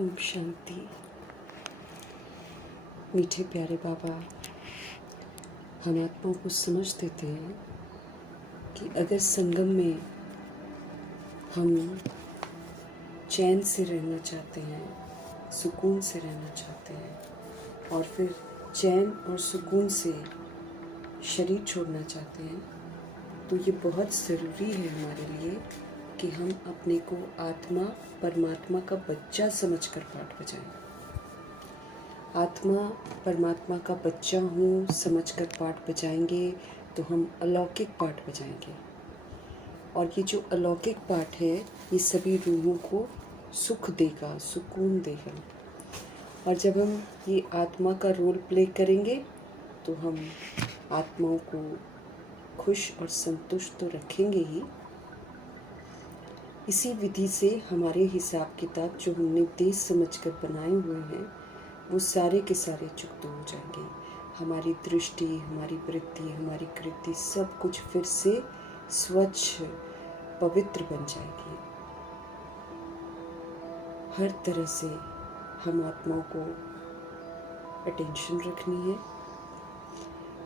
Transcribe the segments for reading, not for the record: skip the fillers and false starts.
ओम शांति। मीठे प्यारे बाबा हम आत्माओं को समझ देते हैं कि अगर संगम में हम चैन से रहना चाहते हैं, सुकून से रहना चाहते हैं और फिर चैन और सुकून से शरीर छोड़ना चाहते हैं, तो ये बहुत ज़रूरी है हमारे लिए कि हम अपने को आत्मा परमात्मा का बच्चा समझकर पाठ बजाएं। आत्मा परमात्मा का बच्चा हूँ समझकर पाठ बजाएंगे तो हम अलौकिक पाठ बजाएंगे। और ये जो अलौकिक पाठ है ये सभी रूहों को सुख देगा, सुकून देगा। और जब हम ये आत्मा का रोल प्ले करेंगे तो हम आत्माओं को खुश और संतुष्ट तो रखेंगे ही। इसी विधि से हमारे हिसाब किताब जो हमने देख समझकर बनाए हुए हैं वो सारे के सारे चुकते हो जाएंगे। हमारी दृष्टि, हमारी वृत्ति, हमारी कृति सब कुछ फिर से स्वच्छ पवित्र बन जाएगी। हर तरह से हम आत्माओं को अटेंशन रखनी है।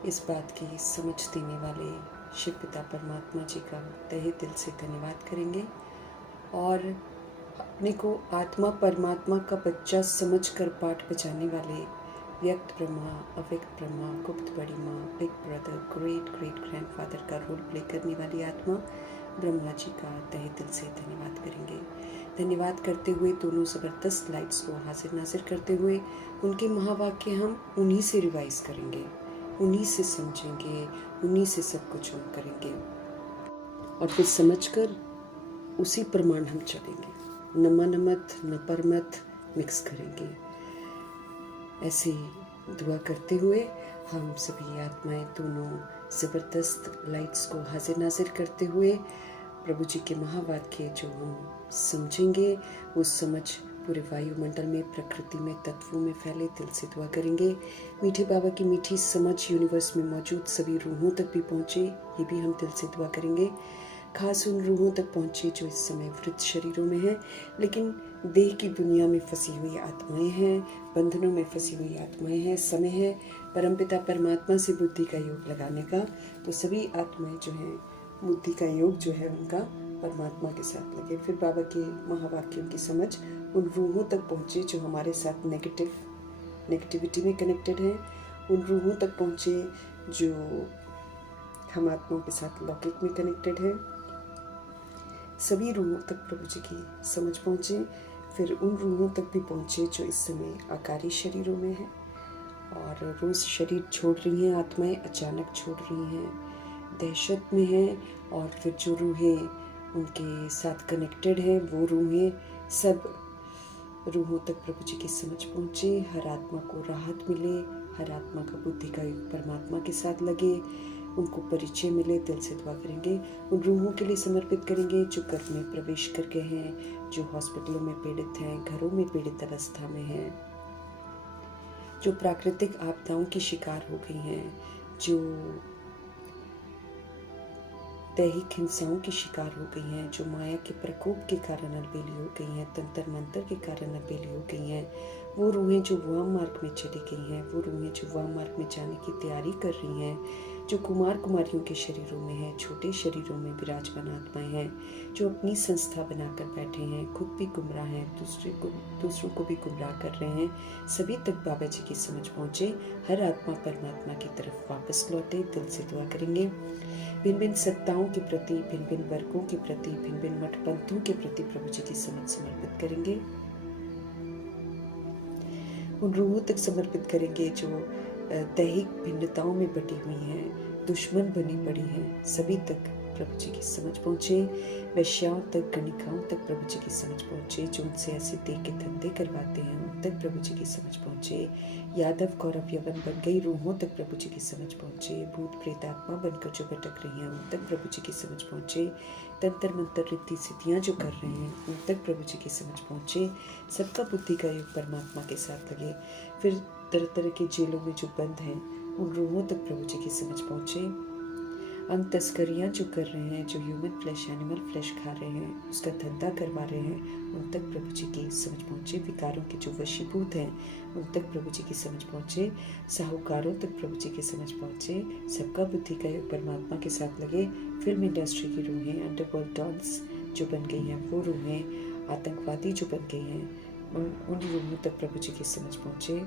इस बात की समझ देने वाले शिव पिता परमात्मा जी का तहे दिल से धन्यवाद करेंगे और अपने को आत्मा परमात्मा का बच्चा समझकर पाठ बजाने वाले व्यक्त ब्रह्मा, अव्यक्त ब्रह्मा, गुप्त बड़ी माँ, big brother, great great grandfather का रोल प्ले करने वाली आत्मा ब्रह्मा जी का तहे दिल से धन्यवाद करेंगे। धन्यवाद करते हुए दोनों ज़बरदस्त लाइट्स को हाजिर नाजिर करते हुए उनके महावाक्य हम उन्हीं से रिवाइज करेंगे, उन्हीं से समझेंगे, उन्हीं से सब कुछ हम करेंगे और फिर समझकर उसी प्रमाण हम चलेंगे। न मनमत न परमत मिक्स करेंगे। ऐसे दुआ करते हुए हम सभी आत्माएं दोनों ज़बरदस्त लाइट्स को हाजिर नाजिर करते हुए प्रभु जी के महावाक्य जो हम समझेंगे वो समझ पूरे वायुमंडल में, प्रकृति में, तत्वों में फैले। दिल से दुआ करेंगे मीठे बाबा की मीठी समझ यूनिवर्स में मौजूद सभी रूहों तक भी पहुँचे, ये भी हम दिल से दुआ करेंगे। खास उन रूहों तक पहुँचे जो इस समय वृद्ध शरीरों में हैं लेकिन देह की दुनिया में फंसी हुई आत्माएं हैं, बंधनों में फंसी हुई आत्माएं हैं। समय है परमपिता परमात्मा से बुद्धि का योग लगाने का, तो सभी आत्माएं जो हैं बुद्धि का योग जो है उनका परमात्मा के साथ लगे। फिर बाबा के महावाक्यों की समझ उन रूहों तक पहुँचे जो हमारे साथ नेगेटिविटी में कनेक्टेड हैं, उन रूहों तक पहुँचे जो हम आत्माओं के साथ लौकिक में कनेक्टेड हैं। सभी रूहों तक प्रभु जी की समझ पहुँचे। फिर उन रूहों तक भी पहुँचे जो इस समय आकारी शरीरों में हैं और रोज़ शरीर छोड़ रही हैं आत्माएं, अचानक छोड़ रही हैं, दहशत में हैं। और फिर जो रूहें उनके साथ कनेक्टेड हैं वो रूहें सब रूहों तक प्रभु जी की समझ पहुँचे। हर आत्मा को राहत मिले, हर आत्मा का बुद्धि का योग परमात्मा के साथ लगे, उनको परिचय मिले। दिल से दुआ करेंगे, उन रूहों के लिए समर्पित करेंगे जो गर्भ में प्रवेश कर गए हैं, जो हॉस्पिटलों में पीड़ित हैं, घरों में पीड़ित अवस्था में हैं, जो प्राकृतिक आपदाओं की शिकार हो गई हैं, जो दैहिक हिंसाओं की शिकार हो गई हैं, जो माया के प्रकोप के कारण अलबेली हो गई हैं, तंत्र मंत्र के कारण अलबेली हो गई हैं, वो रूहें जो वाम मार्ग में चली गई हैं, वो रूहें जो वाम मार्ग में जाने की तैयारी कर रही हैं, जो कुमार कुमारियों के शरीरों में हैं, छोटे शरीरों में विराजमान आत्माएं हैं, जो अपनी संस्था बनाकर बैठे हैं, खुद भी गुमराह हैं, दूसरों को भी गुमराह कर रहे हैं, सभी तक बाबा जी की समझ पहुँचे। हर आत्मा परमात्मा की तरफ वापस लौटे। दिल से दुआ करेंगे भिन्न भिन्न सत्ताओं के प्रति, भिन्न भिन्न वर्गों के प्रति, भिन्न भिन्न मठ पंथों के प्रति प्रभु जी की समझ समर्पित करेंगे। उन रूहों तक समर्पित करेंगे जो दैहिक भिन्नताओं में बटी हुई हैं, दुश्मन बनी पड़ी हैं, सभी तक प्रभु जी की समझ पहुँचे। वैश्याओं तक, गणिकाओं तक प्रभु जी की समझ पहुँचे, जो उनसे ऐसे दे के धंधे करवाते हैं उन तक प्रभु जी की समझ पहुँचे। यादव कौरव यवन बन गई रूहों तक प्रभु जी की समझ पहुँचे। भूत प्रेत आत्मा बनकर जो भटक रही हैं उन तक प्रभु जी की समझ पहुँचे। तंत्र मंत्र रिद्धि सिद्धियाँ जो कर रहे हैं उन तक प्रभु जी की समझ पहुँचे। सबका बुद्धि का योग परमात्मा के साथ लगे। फिर तरह तरह के जेलों में जो बंद हैं उन रूहों तक प्रभु जी की समझ पहुँचे। अंग तस्करियाँ जो कर रहे हैं, जो ह्यूमन फ्लैश, एनिमल फ्लैश खा रहे हैं, उसका धंधा करवा रहे हैं, उन तक प्रभु जी की समझ पहुँचे। विकारों के जो वशीभूत हैं, उन तक प्रभु जी की समझ पहुँचे। साहूकारों तक प्रभु जी की समझ पहुँचे। सबका बुद्धि का योग परमात्मा के साथ लगे। फिल्म इंडस्ट्री की रूहें, अंडरवर्ल्ड डॉन्स जो बन गई हैं, वो रूहें, आतंकवादी जो बन गई हैं, उन रूहों तक प्रभु जी की समझ पहुँचे।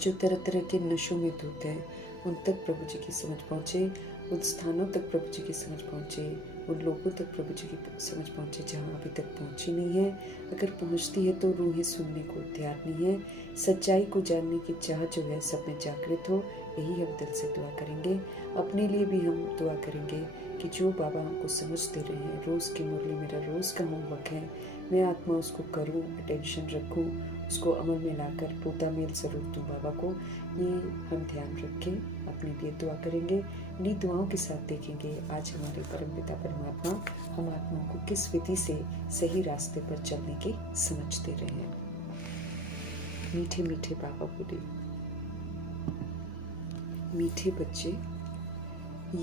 जो तरह तरह के नशों में धुत हैं, उन तक प्रभु जी की समझ पहुँचे। उन स्थानों तक प्रभु जी की समझ पहुँचे। उन लोगों तक प्रभु जी की समझ पहुँचे जहाँ अभी तक पहुँची नहीं है। अगर पहुँचती है तो रूहें सुनने को तैयार नहीं है। सच्चाई को जानने की चाह जो है सब में जागृत हो, यही हम दिल से दुआ करेंगे। अपने लिए भी हम दुआ करेंगे कि जो बाबा हमको समझ दे रहे हैं, रोज़ की मुरली मेरा रोज़ का होमवर्क है, मैं आत्मा उसको करूं, अटेंशन रखूं, उसको अमल में लाकर पोता मेल जरूर दूं बाबा को। ये हम ध्यान रखें, अपने लिए दुआ करेंगे। इन्हीं दुआओं के साथ देखेंगे आज हमारे परमपिता परमात्मा हम आत्माओं को किस विधि से सही रास्ते पर चलने की समझ दे रहे हैं। मीठे मीठे बाबा बोले, मीठे बच्चे,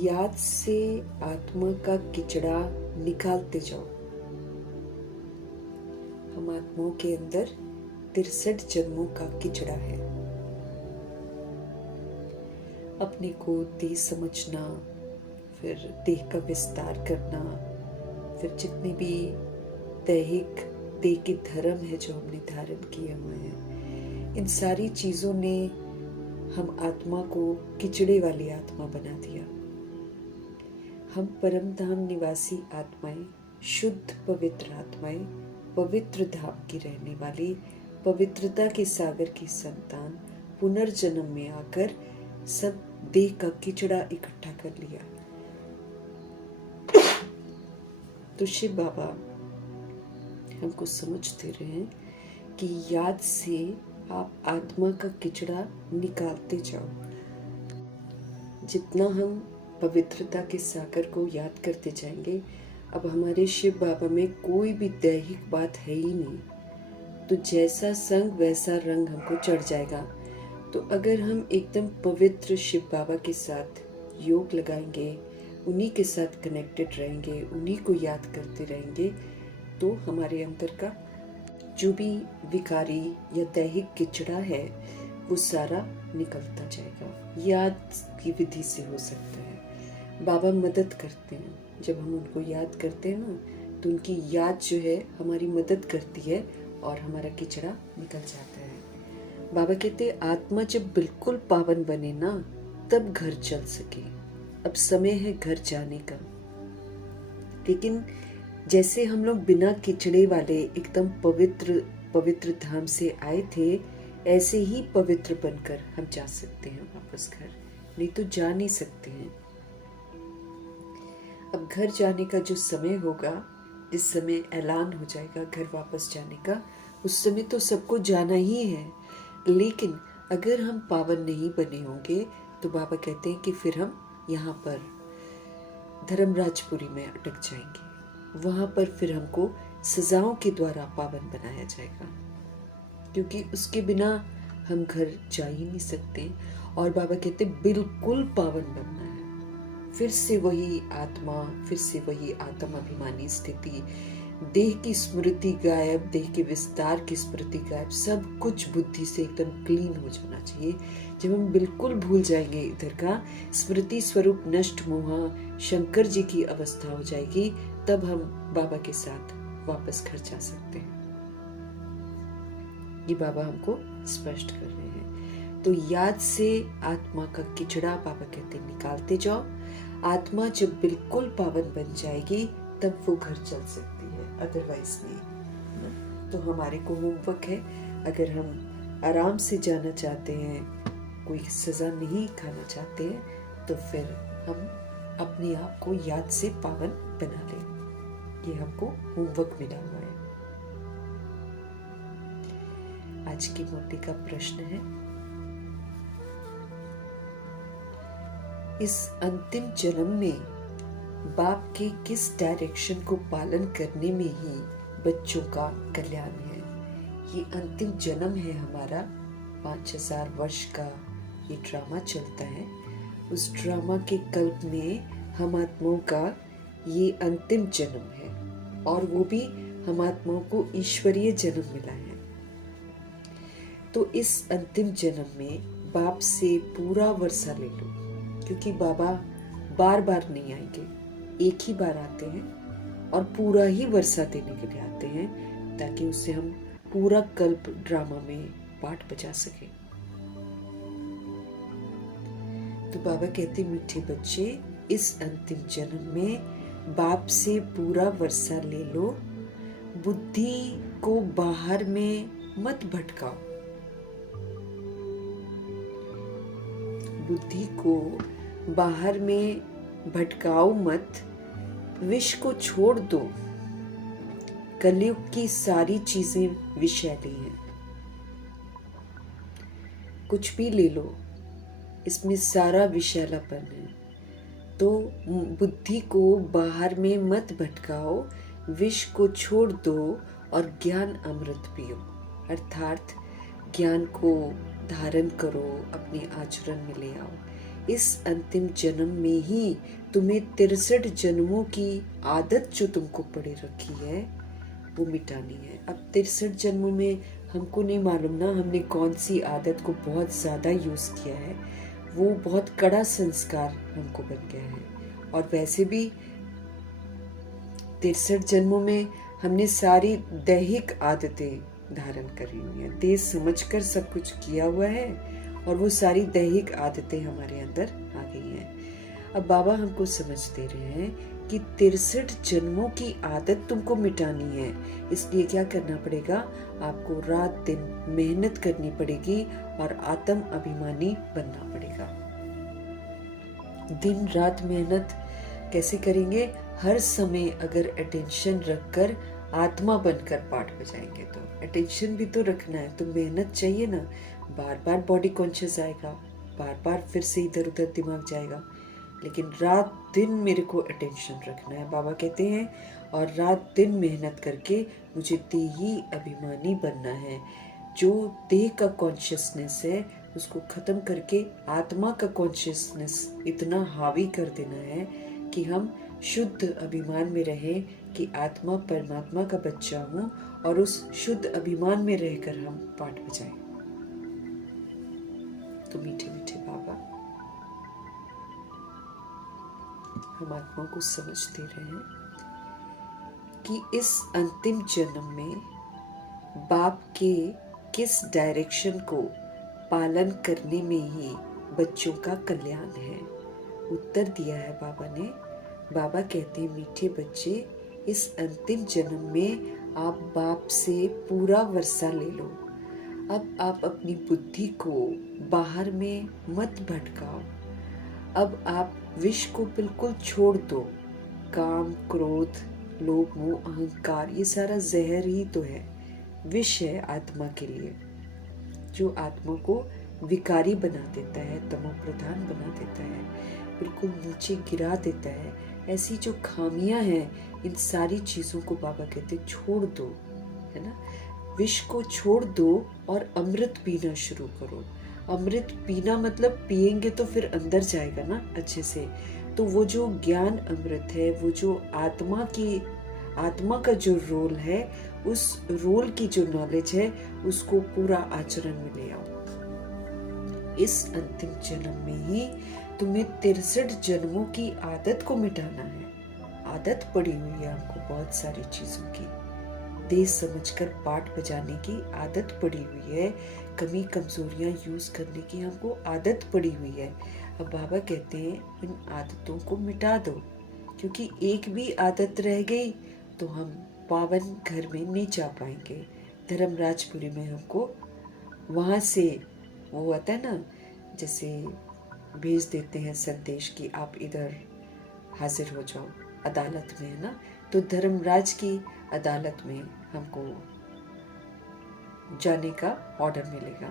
याद से आत्मा का किचड़ा निकालते जाओ। हम आत्माओं के अंदर 63 जन्मों का किचड़ा है। अपने को देह समझना, फिर देह का विस्तार करना, फिर जितने भी दैहिक देह के धर्म है जो हमने धारण किए हुए हैं, इन सारी चीजों ने हम आत्मा को किचड़े वाली आत्मा बना दिया। हम परम धाम निवासी आत्माएं, शुद्ध पवित्र आत्माएं, पवित्र धाम की रहने वाली, पवित्रता के सागर की संतान, पुनर्जन्म में आकर सब देह का किचड़ा इकट्ठा कर लिया। तो शिव बाबा हमको समझ दे रहे हैं कि याद से आप आत्मा का किचड़ा निकालते जाओ। जितना हम पवित्रता के सागर को याद करते जाएंगे, अब हमारे शिव बाबा में कोई भी दैहिक बात है ही नहीं, तो जैसा संग वैसा रंग हमको चढ़ जाएगा। तो अगर हम एकदम पवित्र शिव बाबा के साथ योग लगाएंगे, उन्हीं के साथ कनेक्टेड रहेंगे, उन्हीं को याद करते रहेंगे, तो हमारे अंदर का जो भी विकारी या दैहिक किचड़ा है वो सारा निकलता जाएगा। याद की विधि से हो सकता है। बाबा मदद करते हैं, जब हम उनको याद करते हैं ना, तो उनकी याद जो है हमारी मदद करती है और हमारा किचड़ा निकल जाता है। बाबा कहते हैं आत्मा जब बिल्कुल पावन बने ना, तब घर चल सके। अब समय है घर जाने का। लेकिन जैसे हम लोग बिना किचड़े वाले एकदम पवित्र धाम से आए थे, ऐसे ही पवित्र बनकर हम जा सकते हैं वापस घर, नहीं तो जा नहीं सकते हैं। अब घर जाने का जो समय होगा, जिस समय ऐलान हो जाएगा घर वापस जाने का, उस समय तो सबको जाना ही है। लेकिन अगर हम पावन नहीं बने होंगे तो बाबा कहते हैं कि फिर हम यहाँ पर धर्मराजपुरी में अटक जाएंगे। वहां पर फिर हमको सजाओं के द्वारा पावन बनाया जाएगा, क्योंकि उसके बिना हम घर जा ही नहीं सकते। और बाबा कहते बिल्कुल पावन बनना है। फिर से वही आत्मा, फिर से वही आत्म अभिमानी स्थिति, देह की स्मृति गायब, देह के विस्तार की स्मृति गायब, सब कुछ बुद्धि से एकदम क्लीन हो जाना चाहिए। जब हम बिल्कुल भूल जाएंगे इधर का, स्मृति स्वरूप नष्ट मोहा शंकर जी की अवस्था हो जाएगी, तब हम बाबा के साथ वापस घर जा सकते हैं। ये बाबा हमको स्पष्ट कर रहे हैं। तो याद से आत्मा का किचड़ा बाबा कहते निकालते जाओ। आत्मा जब बिल्कुल पावन बन जाएगी तब वो घर चल सकती है, अदरवाइज नहीं। तो हमारे को होमवर्क है, अगर हम आराम से जाना चाहते हैं, कोई सजा नहीं खाना चाहते हैं, तो फिर हम अपने आप को याद से पावन बना लें। ये हमको होमवर्क मिला हुआ है। आज की मोटी का प्रश्न है, इस अंतिम जन्म में बाप के किस डायरेक्शन को पालन करने में ही बच्चों का कल्याण है। ये अंतिम जन्म है हमारा, 5000 वर्ष का ये ड्रामा चलता है। उस ड्रामा के कल्प में हम आत्माओं का ये अंतिम जन्म है और वो भी हम आत्माओं को ईश्वरीय जन्म मिला है। तो इस अंतिम जन्म में बाप से पूरा वर्षा ले लो, क्योंकि बाबा बार बार नहीं आएंगे, एक ही बार आते हैं और पूरा ही वर्षा देने के लिए आते हैं, ताकि उससे हम पूरा कल्प ड्रामा में पार्ट बजा सके। तो बाबा कहते, मीठे बच्चे, इस अंतिम जन्म में बाप से पूरा वर्षा ले लो, बुद्धि को बाहर में मत भटकाओ, बुद्धि को बाहर में भटकाओ मत, विष को छोड़ दो। कलयुग की सारी चीजें विषैली हैं, कुछ भी ले लो, इसमें सारा विषैलापन है। तो बुद्धि को बाहर में मत भटकाओ, विष को छोड़ दो और ज्ञान अमृत पियो, अर्थात ज्ञान को धारण करो, अपने आचरण में ले आओ। इस अंतिम जन्म में ही तुम्हें 63 जन्मों की आदत जो तुमको पड़े रखी है वो मिटानी है। अब 63 जन्मों में हमको नहीं मालूम ना, हमने कौन सी आदत को बहुत ज्यादा यूज किया है, वो बहुत कड़ा संस्कार हमको बन गया है। और वैसे भी 63 जन्मों में हमने सारी दैहिक आदतें धारण करी हुई है, देश समझकर सब कुछ किया हुआ है और वो सारी दैहिक आदतें हमारे अंदर आ गई हैं। अब बाबा हमको समझ दे रहे हैं कि 63 जन्मों की आदत तुमको मिटानी है। इसलिए क्या करना पड़ेगा, आपको रात दिन मेहनत करनी पड़ेगी और आत्म अभिमानी बनना पड़ेगा। दिन रात मेहनत कैसे करेंगे, हर समय अगर अटेंशन रखकर आत्मा बनकर पाठ बजाएंगे तो अटेंशन भी तो रखना है, तो मेहनत चाहिए ना। बार बार बॉडी कॉन्शियस आएगा, बार बार फिर से इधर उधर दिमाग जाएगा, लेकिन रात दिन मेरे को अटेंशन रखना है, बाबा कहते हैं। और रात दिन मेहनत करके मुझे देही अभिमानी बनना है। जो देह का कॉन्शियसनेस है उसको खत्म करके आत्मा का कॉन्शियसनेस इतना हावी कर देना है कि हम शुद्ध अभिमान में रहें कि आत्मा परमात्मा का बच्चा हूँ, और उस शुद्ध अभिमान में रहकर हम पाठ बजाएं। तो मीठे मीठे बाबा हम आत्मा को समझ दे रहे हैं कि इस अंतिम जन्म में बाप के किस डायरेक्शन को पालन करने में ही बच्चों का कल्याण है। उत्तर दिया है बाबा ने। बाबा कहते हैं, मीठे बच्चे, इस अंतिम जन्म में आप बाप से पूरा वर्षा ले लो। अब आप अपनी बुद्धि को बाहर में मत भटकाओ। अब आप विष को बिल्कुल छोड़ दो। काम, क्रोध, लोभ, मोह, अहंकार, ये सारा जहर ही तो है, विष है आत्मा के लिए, जो आत्मा को विकारी बना देता है, तमो प्रधान बना देता है, बिल्कुल नीचे गिरा देता है। ऐसी जो खामियां हैं, इन सारी चीजों को बाबा कहते छोड़ दो, है ना। विष को छोड़ दो और अमृत पीना शुरू करो। अमृत पीना मतलब पिएंगे तो फिर अंदर जाएगा ना अच्छे से। तो वो जो ज्ञान अमृत है, वो जो आत्मा का जो रोल है, उस रोल की जो नॉलेज है, उसको पूरा आचरण में ले आओ। इस अंतिम जन्म में ही तुम्हें 63 जन्मों की आदत को मिटाना है। आदत पड़ी हुई है हमको बहुत सारी चीजों की, देश समझकर पाठ बजाने की आदत पड़ी हुई है, कमी कमजोरियां यूज करने की हमको आदत पड़ी हुई है। अब बाबा कहते हैं, इन आदतों को मिटा दो, क्योंकि एक भी आदत रह गई तो हम पावन घर में नहीं जा पाएंगे। धर्मराजपुरी में हमको वहां से वो आता है ना, जैसे भेज देते हैं संदेश कि आप इधर हाजिर हो जाओ अदालत में, है ना। तो धर्मराज की अदालत में हमको जाने का ऑर्डर मिलेगा।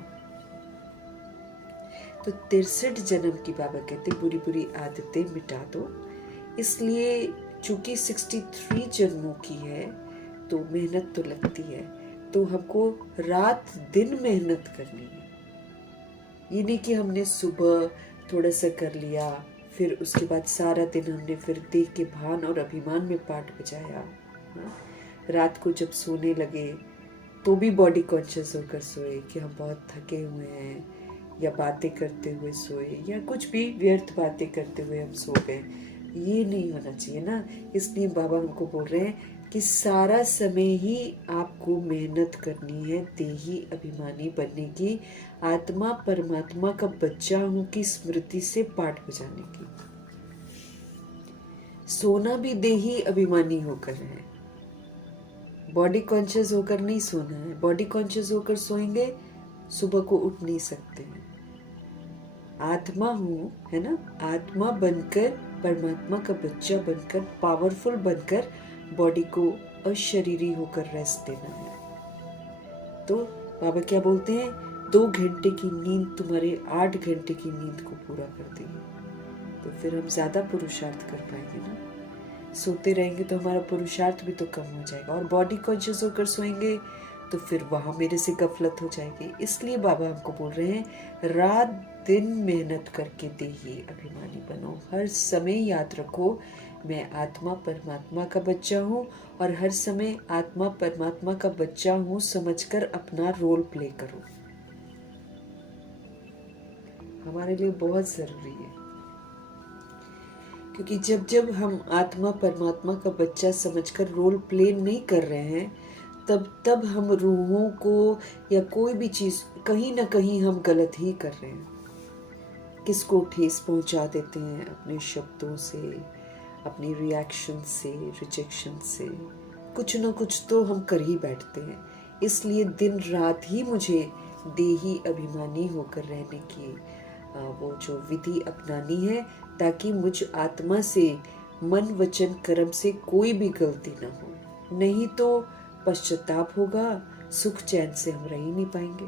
तो 63 जन्म की बाबा कहते बुरी बुरी आदतें मिटा दो। इसलिए चूंकि 63 जन्मों की है तो मेहनत तो लगती है, तो हमको रात दिन मेहनत करनी है। ये नहीं कि हमने सुबह थोड़ा सा कर लिया फिर उसके बाद सारा दिन हमने फिर देह के भान और अभिमान में पाठ बजाया। रात को जब सोने लगे तो भी बॉडी कॉन्शियस होकर सोए कि हम बहुत थके हुए हैं, या बातें करते हुए सोए, या कुछ भी व्यर्थ बातें करते हुए हम सो गए। ये नहीं होना चाहिए ना। इसलिए बाबा हमको बोल रहे हैं कि सारा समय ही आपको मेहनत करनी है देही अभिमानी बनने की, आत्मा परमात्मा का बच्चा हूं की स्मृति से पाठ बजाने की। सोना भी देही अभिमानी होकर है, बॉडी कॉन्शियस होकर नहीं सोना है। बॉडी कॉन्शियस होकर सोएंगे सुबह को उठ नहीं सकते हैं। आत्मा हूं, है ना, आत्मा बनकर, परमात्मा का बच्चा बनकर, पावरफुल बनकर बॉडी को अशरीरी होकर रेस्ट देना है। तो बाबा क्या बोलते हैं, 2 घंटे की नींद तुम्हारे 8 घंटे की नींद को पूरा कर देगी। तो फिर हम ज्यादा पुरुषार्थ कर पाएंगे ना। सोते रहेंगे तो हमारा पुरुषार्थ भी तो कम हो जाएगा, और बॉडी कॉन्शियस होकर सोएंगे तो फिर वहां मेरे से गफलत हो जाएगी। इसलिए बाबा हमको बोल रहे हैं रात दिन मेहनत करके देही अभिमानी बनो। हर समय याद रखो मैं आत्मा परमात्मा का बच्चा हूँ, और हर समय आत्मा परमात्मा का बच्चा हूँ समझकर अपना रोल प्ले करो। हमारे लिए बहुत जरूरी है, क्योंकि जब जब हम आत्मा परमात्मा का बच्चा समझकर रोल प्ले नहीं कर रहे हैं, तब हम रूहों को या कोई भी चीज कहीं ना कहीं हम गलत ही कर रहे हैं। किसको ठेस पहुंचा देते हैं अपने शब्दों से, अपनी रिएक्शन से, रिजेक्शन से, कुछ ना कुछ तो हम कर ही बैठते हैं। इसलिए दिन रात ही मुझे देही अभिमानी होकर रहने की वो जो विधि अपनानी है, ताकि मुझ आत्मा से मन वचन कर्म से कोई भी गलती ना हो। नहीं तो पश्चाताप होगा, सुख चैन से हम रह ही नहीं पाएंगे।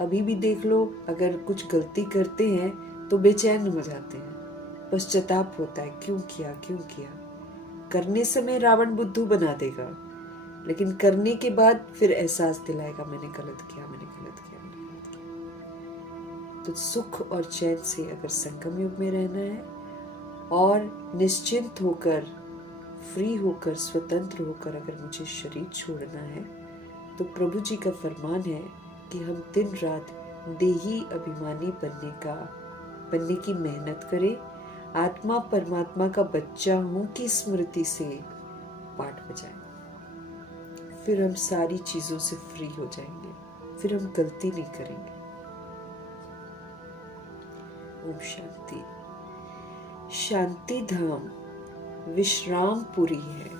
अभी भी देख लो, अगर कुछ गलती करते हैं तो बेचैन हो जाते हैं, पश्चाताप होता है, क्यों किया क्यों किया। करने समय रावण बुद्धू बना देगा, लेकिन करने के बाद फिर एहसास दिलाएगा मैंने गलत किया, मैंने गलत किया, मैंने गलत किया। तो सुख और चैन से अगर संगम युग में रहना है और निश्चिंत होकर, फ्री होकर, स्वतंत्र होकर अगर मुझे शरीर छोड़ना है, तो प्रभु जी का फरमान है कि हम दिन रात देही अभिमानी बनने की मेहनत करें, आत्मा परमात्मा का बच्चा हूं की स्मृति से पाठ बजाएं। फिर हम सारी चीजों से फ्री हो जाएंगे, फिर हम गलती नहीं करेंगे। ओम शांति। शांति धाम विश्रामपुरी है,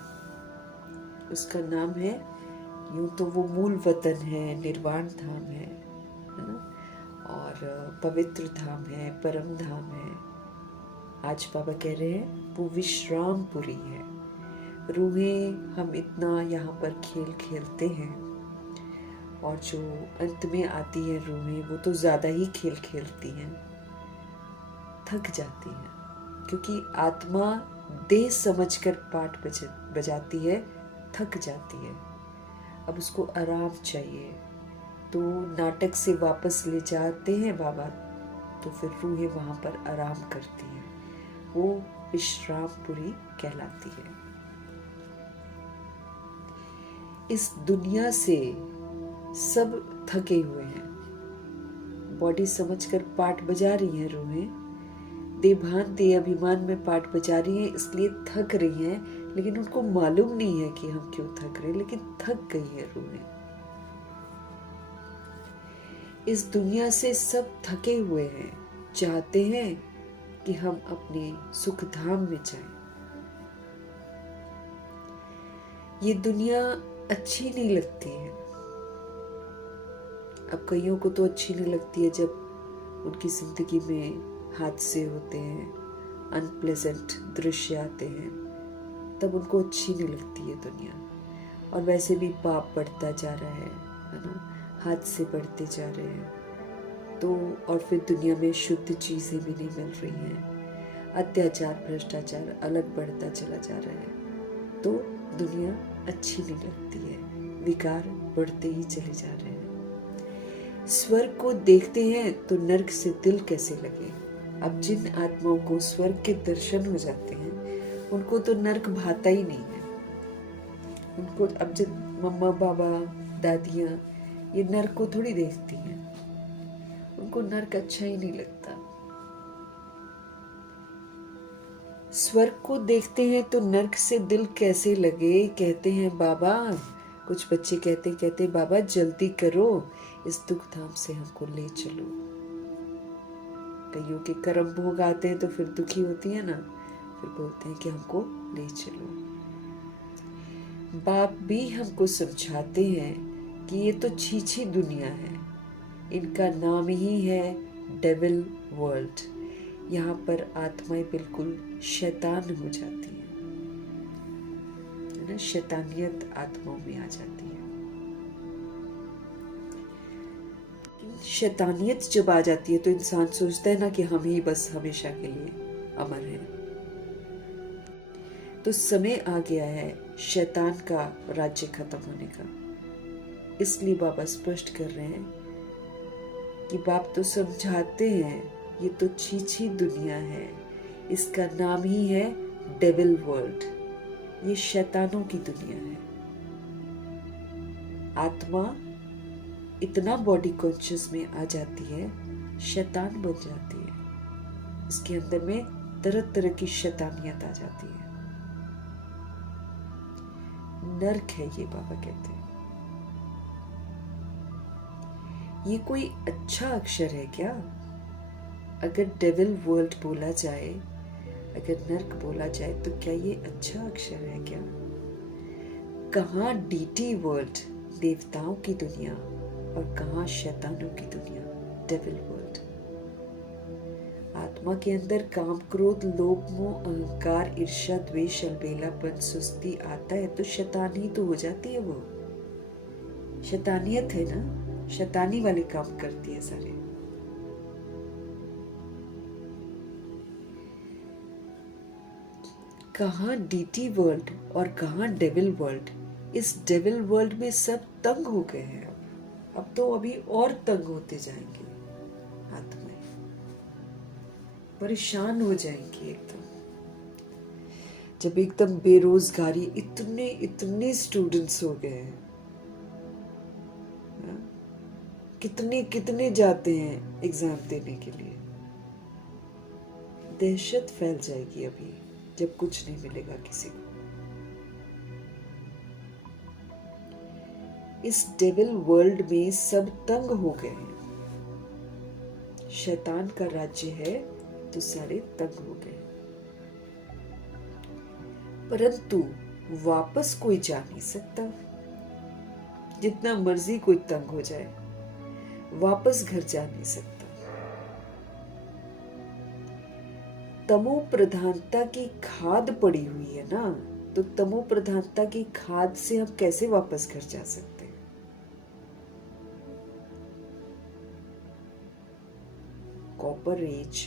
उसका नाम है। यूं तो वो मूल वतन है, निर्वाण धाम है ना, और पवित्र धाम है, परम धाम है। आज बाबा कह रहे हैं वो विश्रामपुरी है। रूहें हम इतना यहाँ पर खेल खेलते हैं, और जो अंत में आती है रूहें, वो तो ज्यादा ही खेल खेलती हैं, थक जाती हैं, क्योंकि आत्मा देह समझकर पाठ बजाती है, थक जाती है। अब उसको आराम चाहिए, तो नाटक से वापस ले जाते हैं बाबा, तो फिर रूहें वहां पर आराम करती हैं, वो विश्रामपुरी कहलाती है। इस दुनिया से सब थके हुए हैं, बॉडी समझकर पाठ बजा रही हैं रूहें, देभान देह अभिमान में पाठ बजा रही हैं, इसलिए थक रही हैं, लेकिन उनको मालूम नहीं है कि हम क्यों थक रहे हैं, लेकिन थक गई है रूहें। इस दुनिया से सब थके हुए हैं, चाहते हैं कि हम अपने सुख धाम में जाएं। ये दुनिया अच्छी नहीं लगती है। अब कईयों को तो अच्छी नहीं लगती है जब उनकी जिंदगी में हादसे होते हैं, अनप्लेजेंट दृश्य आते हैं, तब उनको अच्छी नहीं लगती है दुनिया। और वैसे भी पाप बढ़ता जा रहा है ना, हादसे बढ़ते जा रहे हैं, तो और फिर दुनिया में शुद्ध चीजें भी नहीं मिल रही हैं, अत्याचार भ्रष्टाचार अलग बढ़ता चला जा रहा है, तो दुनिया अच्छी नहीं लगती है, विकार बढ़ते ही चले जा रहे हैं। स्वर्ग को देखते हैं तो नर्क से दिल कैसे लगे, अब जिन आत्माओं को स्वर्ग के दर्शन हो जाते हैं उनको तो नर्क भाता ही नहीं है। उनको अब जब मम्मा पापा दादियाँ ये नर्क को थोड़ी देखती हैं, उनको नर्क अच्छा ही नहीं लगता। स्वर्ग को देखते हैं तो नर्क से दिल कैसे लगे। कहते हैं बाबा, कुछ बच्चे कहते बाबा जल्दी करो, इस दुख धाम से हमको ले चलो। कईयों के कर्म भोग आते हैं तो फिर दुखी होती है ना, फिर बोलते हैं कि हमको ले चलो। बाप भी हमको समझाते हैं कि ये तो छीछी दुनिया है, इनका नाम ही है डेविल वर्ल्ड। यहाँ पर आत्माएं बिल्कुल शैतान हो जाती है ना, शैतानियत आत्माओं में आ जाती है। शैतानियत जब आ जाती है तो इंसान सोचता है ना कि हम ही बस हमेशा के लिए अमर हैं। तो समय आ गया है शैतान का राज्य खत्म होने का। इसलिए बाबा स्पष्ट कर रहे हैं कि बाप तो समझाते हैं ये तो छीछी दुनिया है, इसका नाम ही है डेविल वर्ल्ड, ये शैतानों की दुनिया है। आत्मा इतना बॉडी कॉन्शियस में आ जाती है, शैतान बन जाती है, उसके अंदर में तरह तरह की शैतानियत आ जाती है। नर्क है ये, बाबा कहते हैं। ये कोई अच्छा अक्षर है क्या? अगर डेविल वर्ल्ड बोला जाए, अगर नर्क बोला जाए तो क्या ये अच्छा अक्षर है क्या? कहाँ डीटी वर्ल्ड, देवताओं की दुनिया, और कहाँ शैतानों की दुनिया, डेविल वर्ल्ड। आत्मा के अंदर काम क्रोध लोभ मोह अहंकार ईर्ष्या द्वेष अलबेलापन सुस्ती आता है तो शैतानी तो हो जाती है। वो शैतानियत है ना, शैतानी वाले काम करती है सारे। कहाँ डीटी वर्ल्ड और कहाँ डेविल वर्ल्ड। इस डेविल वर्ल्ड में सब तंग हो गए हैं। अब तो अभी और तंग होते जाएंगे, आत्माएं परेशान हो जाएंगी एकदम। जब एकदम बेरोजगारी, इतने इतने स्टूडेंट्स हो गए हैं, कितने कितने जाते हैं एग्जाम देने के लिए, दहशत फैल जाएगी अभी जब कुछ नहीं मिलेगा किसी को। इस डेविल वर्ल्ड में सब तंग हो गए हैं। शैतान का राज्य है तो सारे तंग हो गए, परंतु वापस कोई जा नहीं सकता। जितना मर्जी कोई तंग हो जाए, वापस घर जा नहीं सकता। तमो प्रधानता की खाद पड़ी हुई है ना, तो तमो प्रधानता की खाद से हम कैसे वापस घर जा सकते हैं? कॉपर एज,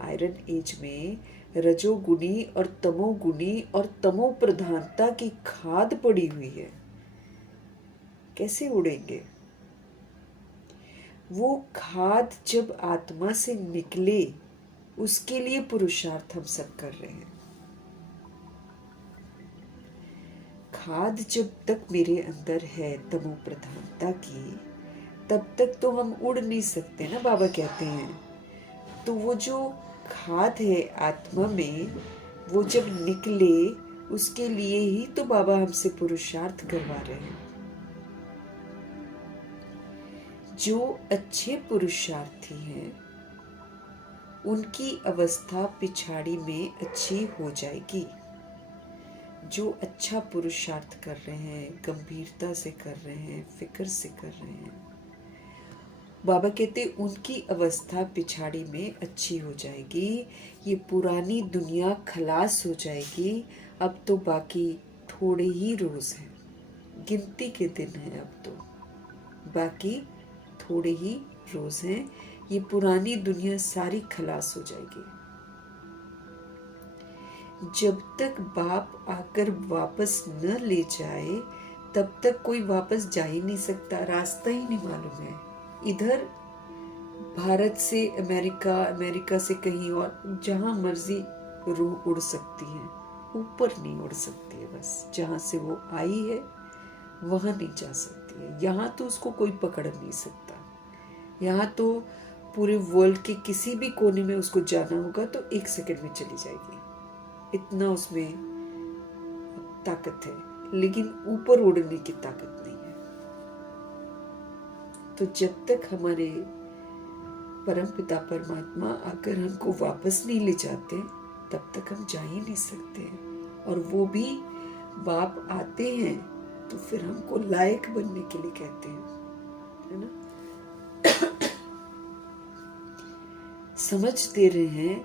आयरन एज में रजोगुनी और तमोगुनी और तमो प्रधानता की खाद पड़ी हुई है, कैसे उड़ेंगे? वो खाद जब आत्मा से निकले, उसके लिए पुरुषार्थ हम सब कर रहे हैं। खाद जब तक मेरे अंदर है तमो प्रधानता की, तब तक तो हम उड़ नहीं सकते ना, बाबा कहते हैं। तो वो जो खाद है आत्मा में, वो जब निकले, उसके लिए ही तो बाबा हमसे पुरुषार्थ करवा रहे हैं। जो अच्छे पुरुषार्थी हैं, उनकी अवस्था पिछाड़ी में अच्छी हो जाएगी। जो अच्छा पुरुषार्थ कर रहे हैं, गंभीरता से कर रहे हैं, फिक्र से कर रहे हैं, बाबा कहते उनकी अवस्था पिछाड़ी में अच्छी हो जाएगी। ये पुरानी दुनिया खलास हो जाएगी। अब तो बाकी थोड़े ही रोज हैं, गिनती के दिन हैं अब तो, बाकी थोड़े ही रोज हैं। ये पुरानी दुनिया सारी खलास हो जाएगी। जब तक बाप आकर वापस न ले जाए, तब तक कोई वापस जा ही नहीं सकता। रास्ता ही नहीं मालूम है। इधर भारत से अमेरिका, अमेरिका से कहीं और, जहां मर्जी रूह उड़ सकती है, ऊपर नहीं उड़ सकती है। बस जहां से वो आई है वहां नहीं जा सकती है। यहाँ तो उसको कोई पकड़ नहीं सकता। यहाँ तो पूरे वर्ल्ड के किसी भी कोने में उसको जाना होगा तो 1 सेकंड में चली जाएगी, इतना उसमें ताकत है, लेकिन ऊपर उड़ने की ताकत नहीं है। तो जब तक हमारे परम पिता परमात्मा अगर हमको वापस नहीं ले जाते तब तक हम जा ही नहीं सकते। और वो भी बाप आते हैं तो फिर हमको लायक बनने के लिए कहते हैं, है ना। समझ दे रहे हैं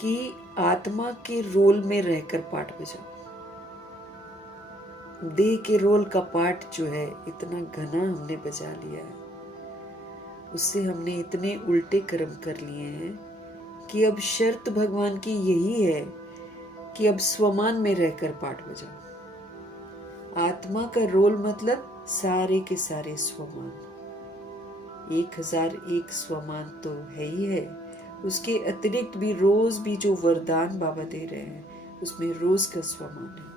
कि आत्मा के रोल में रहकर पाठ बजाओ। देह के रोल का पाठ जो है इतना घना हमने बजा लिया है, उससे हमने इतने उल्टे कर्म कर लिए हैं कि अब शर्त भगवान की यही है कि अब स्वमान में रहकर पाठ बजाओ। आत्मा का रोल मतलब सारे के सारे स्वमान, 1001 स्वमान तो है ही है। उसके अतिरिक्त भी रोज भी जो वरदान बाबा दे रहे हैं उसमें रोज का स्वमान है।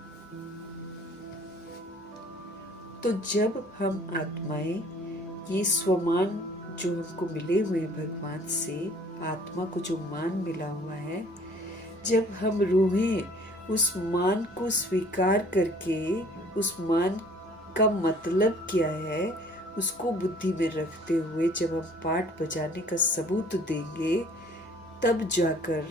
तो जब हम आत्माएं ये स्वमान जो हमको मिले हुए भगवान से, आत्मा को जो मान मिला हुआ है, जब हम रूहें उस मान को स्वीकार करके उस मान का मतलब क्या है उसको बुद्धि में रखते हुए जब हम पाठ बजाने का सबूत देंगे, तब जाकर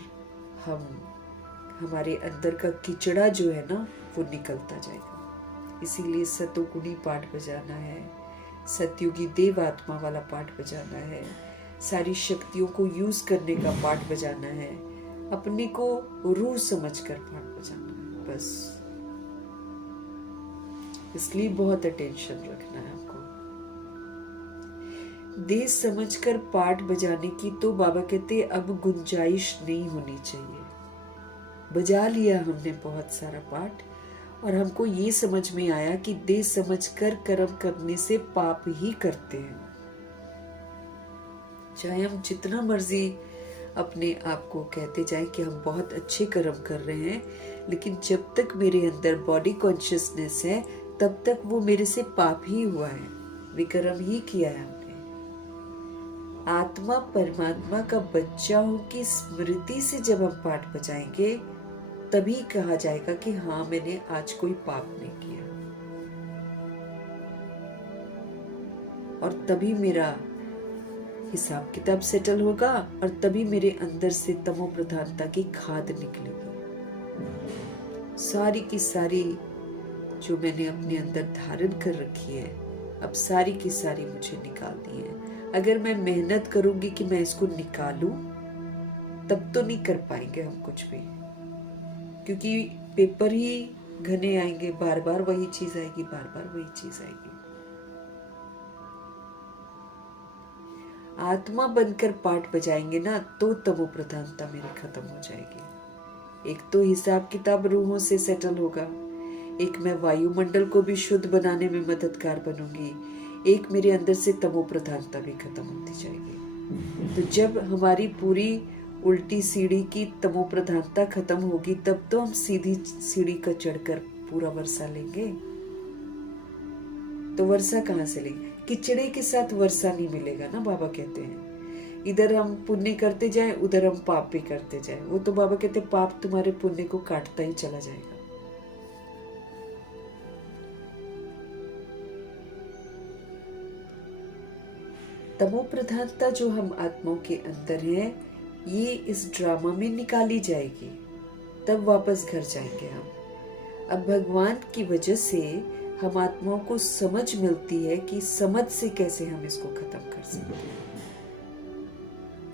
हमारे अंदर का किचड़ा जो है ना वो निकलता जाएगा। इसीलिए सतोगुणी पाठ बजाना है, सतयुगी देव आत्मा वाला पाठ बजाना है, सारी शक्तियों को यूज करने का पाठ बजाना है, अपने को रूह समझकर पाठ बजाना है। बस इसलिए बहुत अटेंशन रखना है आपको। देश समझकर पाठ बजाने की तो बाबा कहते अब गुंजाइश नहीं होनी चाहिए। बजा लिया हमने बहुत सारा पाठ और हमको ये समझ में आया कि देश समझकर कर्म करने से पाप ही करते हैं। चाहे हम जितना मर्जी अपने आप को कहते जाए कि हम बहुत अच्छे कर्म कर रहे हैं, लेकिन जब तक मेरे अंदर बॉडी कॉन्शियसनेस है तब तक वो मेरे से पाप ही हुआ है, विकर्म ही किया है हमने। आत्मा परमात्मा का बच्चा हो की स्मृति से जब हम पाठ बजाएंगे तभी कहा जाएगा कि हाँ मैंने आज कोई पाप नहीं किया, और तभी मेरा हिसाब किताब सेटल होगा और तभी मेरे अंदर से तमो प्रधानता की खाद निकलेगी। सारी की सारी जो मैंने अपने अंदर धारण कर रखी है अब सारी की सारी मुझे निकालनी है। अगर मैं मेहनत करूंगी कि मैं इसको निकालूं तब तो नहीं कर पाएंगे हम कुछ भी, क्योंकि पेपर ही घने आएंगे, बार बार वही चीज आएगी, बार बार वही चीज आएगी। आत्मा बनकर पाठ बजाएंगे ना तो तमो प्रधानता मेरी खत्म हो जाएगी। एक तो हिसाब किताब रूहों से सेटल होगा, एक मैं वायुमंडल को भी शुद्ध बनाने में मददगार बनूंगी, एक मेरे अंदर से तमो प्रधानता भी खत्म होती जाएगी। तो जब हमारी पूरी उल्टी सीढ़ी की तमो प्रधानता खत्म होगी तब तो हम सीधी सीढ़ी का चढ़कर पूरा वर्षा लेंगे। तो वर्षा कहाँ से लेंगे? किचड़े के साथ वर्षा नहीं मिलेगा ना। बाबा कहते हैं इधर हम पुण्य करते जाएं उधर हम पाप भी करते जाएं। वो तो बाबा कहते हैं पाप तुम्हारे पुण्य को काटता ही चला जाएगा। तमो प्रधानता जो हम आत्माओं के अंदर है ये इस ड्रामा में निकाली जाएगी, तब वापस घर जाएंगे हम। अब भगवान की वजह से हम आत्माओं को समझ मिलती है कि समझ से कैसे हम इसको खत्म कर सकते हैं,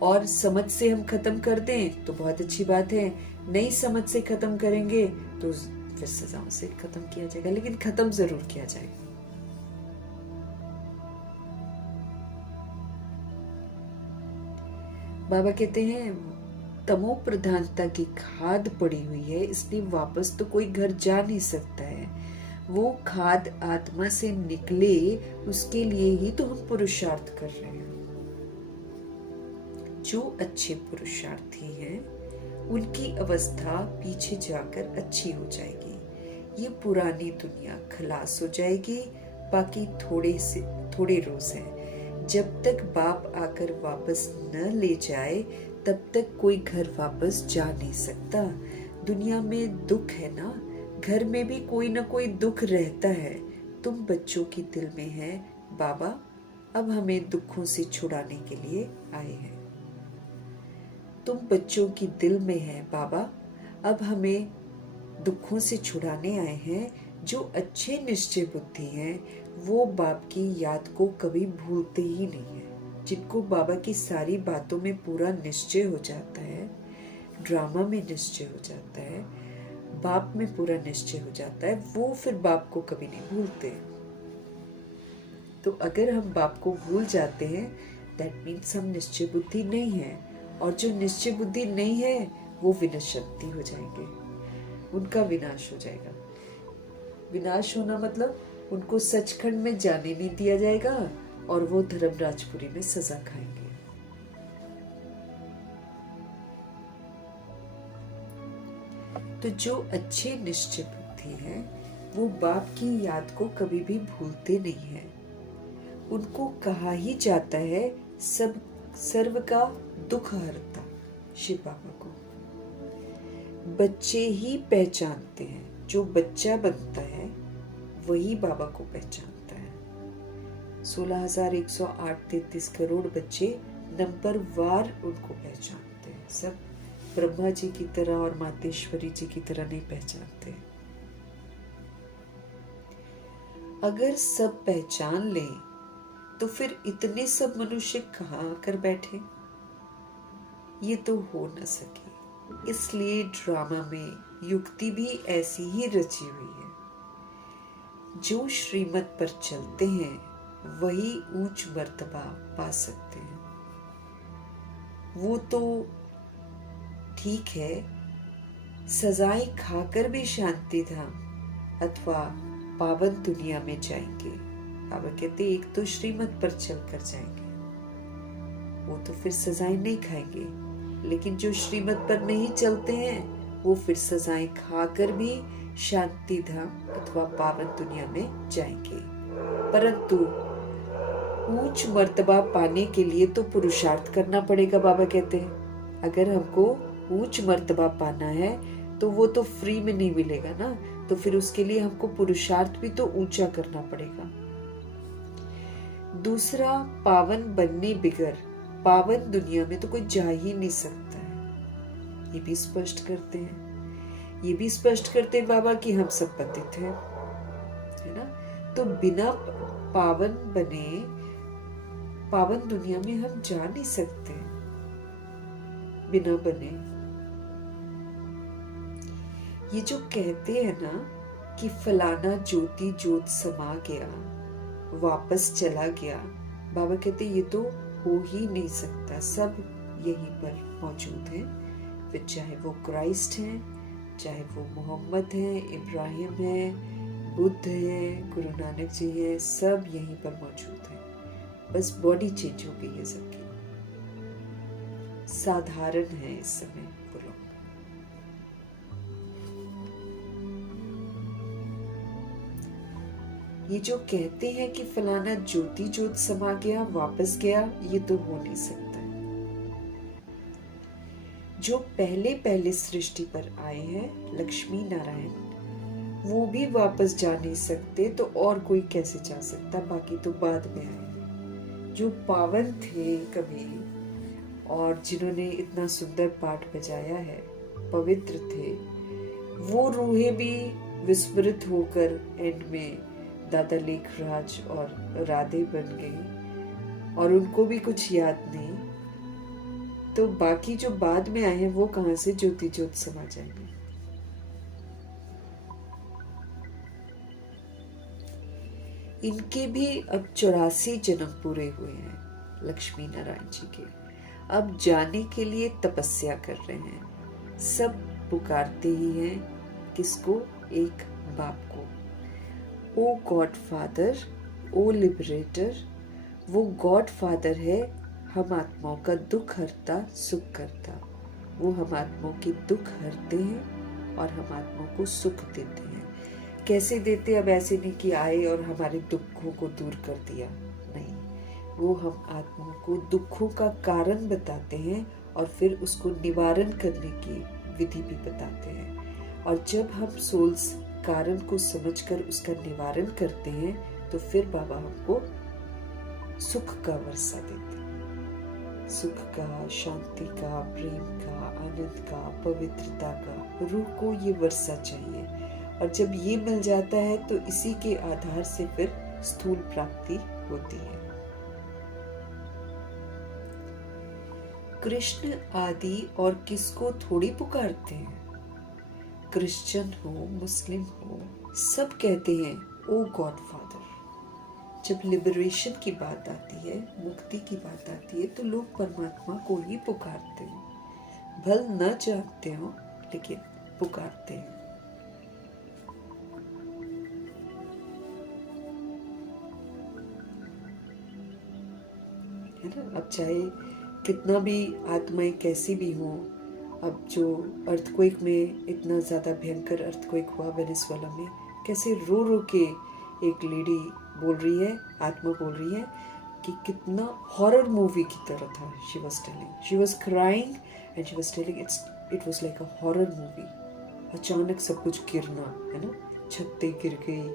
और समझ से हम खत्म कर दें तो बहुत अच्छी बात है, नहीं समझ से खत्म करेंगे तो फिर सजाओं से खत्म किया जाएगा, लेकिन खत्म जरूर किया जाएगा। बाबा कहते हैं तमो प्रधानता की खाद पड़ी हुई है, इसलिए वापस तो कोई घर जा नहीं सकता है। वो खाद आत्मा से निकले उसके लिए ही तो हम पुरुषार्थ कर रहे हैं। जो अच्छे पुरुषार्थी हैं उनकी अवस्था पीछे जाकर अच्छी हो जाएगी। ये पुरानी दुनिया खलास हो जाएगी। बाकी थोड़े रोज हैं। जब तक बाप आकर वापस न ले जाए तब तक कोई घर वापस जा नहीं सकता। दुनिया में दुख है ना, घर में भी कोई ना कोई दुख रहता है। तुम बच्चों की दिल में है बाबा, अब हमें दुखों से छुड़ाने के लिए आए हैं। तुम बच्चों की दिल में है बाबा, अब हमें दुखों से छुड़ाने आए हैं। जो अच्छे निश्चय बुद्धि हैं वो बाप की याद को कभी भूलते ही नहीं है। जिनको बाबा की सारी बातों में पूरा निश्चय हो जाता है, ड्रामा में निश्चय हो जाता है, बाप में पूरा निश्चय हो जाता है, वो फिर बाप को कभी नहीं भूलते। तो अगर हम बाप को भूल जाते हैं दैट मीन्स हम निश्चय बुद्धि नहीं है। और जो निश्चय बुद्धि नहीं है वो विनश्यंती हो जाएंगे, उनका विनाश हो जाएगा। विनाश होना मतलब उनको सचखंड में जाने नहीं दिया जाएगा और वो धर्मराजपुरी में सजा खाएंगे। तो जो अच्छे निश्चय बुद्धि हैं वो बाप की याद को कभी भी भूलते नहीं हैं। उनको कहा ही जाता है सब सर्व का दुख हरता, शिव बाबा को। बच्चे ही पहचानते हैं, जो बच्चा बनता है वही बाबा को पहचानता है। 16,108-33 करोड़ बच्चे नंबर वार उनको पहचानते हैं। सब ब्रह्मा जी की तरह और मातेश्वरी जी की तरह नहीं पहचानते। अगर सब पहचान लें तो फिर इतने सब मनुष्य कहाँ आकर बैठे? ये तो हो न सके। इसलिए ड्रामा में युक्ति भी ऐसी ही रची हुई है। जो श्रीमत पर चलते हैं वही ऊंच मर्तबा पा सकते हैं। वो तो ठीक है, सजाएं खाकर भी शांति धाम अथवा पावन दुनिया में जाएंगे। बाबा कहते एक तो श्रीमत पर चलकर जाएंगे, वो तो फिर सजाएं नहीं खाएंगे। लेकिन जो श्रीमत पर नहीं चलते हैं वो फिर सजाएं खाकर भी शांति धाम अथवा पावन दुनिया में जाएंगे। परंतु ऊंच मर्तबा पाने के लिए तो पुरुषार्थ करना पड़ेगा। बाबा कहते हैं अगर हमको ऊंच मर्तबा पाना है तो वो तो फ्री में नहीं मिलेगा ना, तो फिर उसके लिए हमको पुरुषार्थ भी तो ऊंचा करना पड़ेगा। दूसरा, पावन बनने बिगर पावन दुनिया में तो कोई जा ही नहीं सकता है। ये भी स्पष्ट करते हैं। ये भी स्पष्ट करते हैं बाबा कि हम सब पतित हैं, है ना। तो बिना पावन बने पावन दुनिया में हम जा नहीं सकते बिना बने। ये जो कहते हैं ना कि फलाना ज्योति ज्योत समा गया वापस चला गया, बाबा कहते ये तो हो ही नहीं सकता। सब यहीं पर मौजूद हैं, फिर चाहे वो क्राइस्ट हैं, चाहे वो मोहम्मद हैं, इब्राहिम हैं, बुद्ध हैं, गुरु नानक जी हैं, सब यहीं पर मौजूद हैं। बस बॉडी चेंज हो गई है सबकी। साधारण है इस समय वो लोग। ये जो कहते हैं कि फलाना ज्योति ज्योत समा गया वापस गया, ये तो हो नहीं सकता। जो पहले पहले सृष्टि पर आए हैं लक्ष्मी नारायण, वो भी वापस जा नहीं सकते, तो और कोई कैसे जा सकता? बाकी तो बाद में आए। जो पावन थे कभी और जिन्होंने इतना सुंदर पाठ बजाया है, पवित्र थे, वो रूहें भी विस्मृत होकर एंड में दादा लेखराज और राधे बन गई और उनको भी कुछ याद नहीं। तो बाकी जो बाद में आए हैं वो कहां से ज्योति ज्योत समा जाएंगे? इनके भी अब 84 जन्म पूरे हुए हैं लक्ष्मी नारायण जी के। अब जाने के लिए तपस्या कर रहे हैं। सब पुकारते ही हैं किसको? एक बाप को। ओ गॉड फादर, ओ लिबरेटर। वो गॉड फादर है हम आत्माओं का दुख हरता सुख करता। वो हम आत्माओं की दुख हरते हैं और हम आत्माओं को सुख देते हैं। कैसे देते? अब ऐसे नहीं कि आए और हमारे दुखों को दूर कर दिया, नहीं। वो हम आत्माओं को दुखों का कारण बताते हैं और फिर उसको निवारण करने की विधि भी बताते हैं। और जब हम सोल्स कारण को समझकर उसका निवारण करते हैं तो फिर बाबा हमको सुख का वर्षा देते हैं। सुख का, शांति का, प्रेम का, आनंद का, पवित्रता का, रूह को ये वर्षा चाहिए। और जब ये मिल जाता है तो इसी के आधार से फिर स्थूल प्राप्ति होती है। कृष्ण आदि और किसको थोड़ी पुकारते हैं? क्रिश्चियन हो, मुस्लिम हो, सब कहते हैं ओ गॉड फादर। जब लिबरेशन की बात आती है, मुक्ति की बात आती है, तो लोग परमात्मा को ही पुकारते हैं। भल न जानते हो लेकिन पुकारते हैं। है ना? अब चाहे कितना भी आत्माएं कैसी भी हों, अब जो अर्थक्वेक में इतना ज़्यादा भयंकर अर्थक्वेक हुआ वेनेजुएला में, कैसे रो रो के एक लेडी बोल रही है, आत्मा बोल रही है कि कितना हॉरर मूवी की तरह था। She was crying and she was telling it was like a horror movie. अचानक सब कुछ गिरना, है ना, छत्तें गिर गई,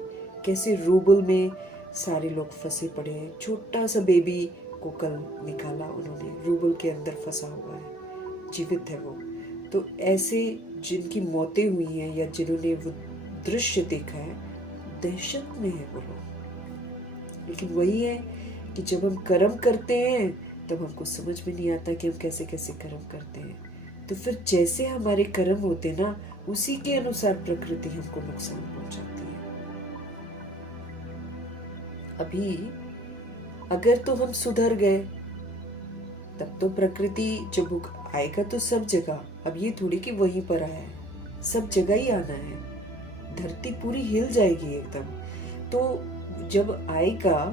कैसे रूबल में सारे लोग फंसे पड़े हैं। छोटा सा बेबी को कल निकाला उन्होंने, रूबल के अंदर फंसा हुआ है, जीवित है वो। तो ऐसे जिनकी मौतें हुई हैं या जिन्होंने वो दृश्य देखा है, दहशत में है वो लोग। लेकिन वही है कि जब हम कर्म करते हैं तब हमको समझ में नहीं आता कि हम कैसे कैसे कर्म करते हैं। तो फिर जैसे हमारे कर्म होते ना, उसी के अनुसार प्रकृति हमको नुकसान पहुंचाती है। अभी अगर तो हम सुधर गए तब तो प्रकृति जब आएगा तो सब जगह, अब ये थोड़ी कि वहीं पर आया है, सब जगह ही आना है। धरती पूरी हिल जाएगी एकदम। तो जब आएगा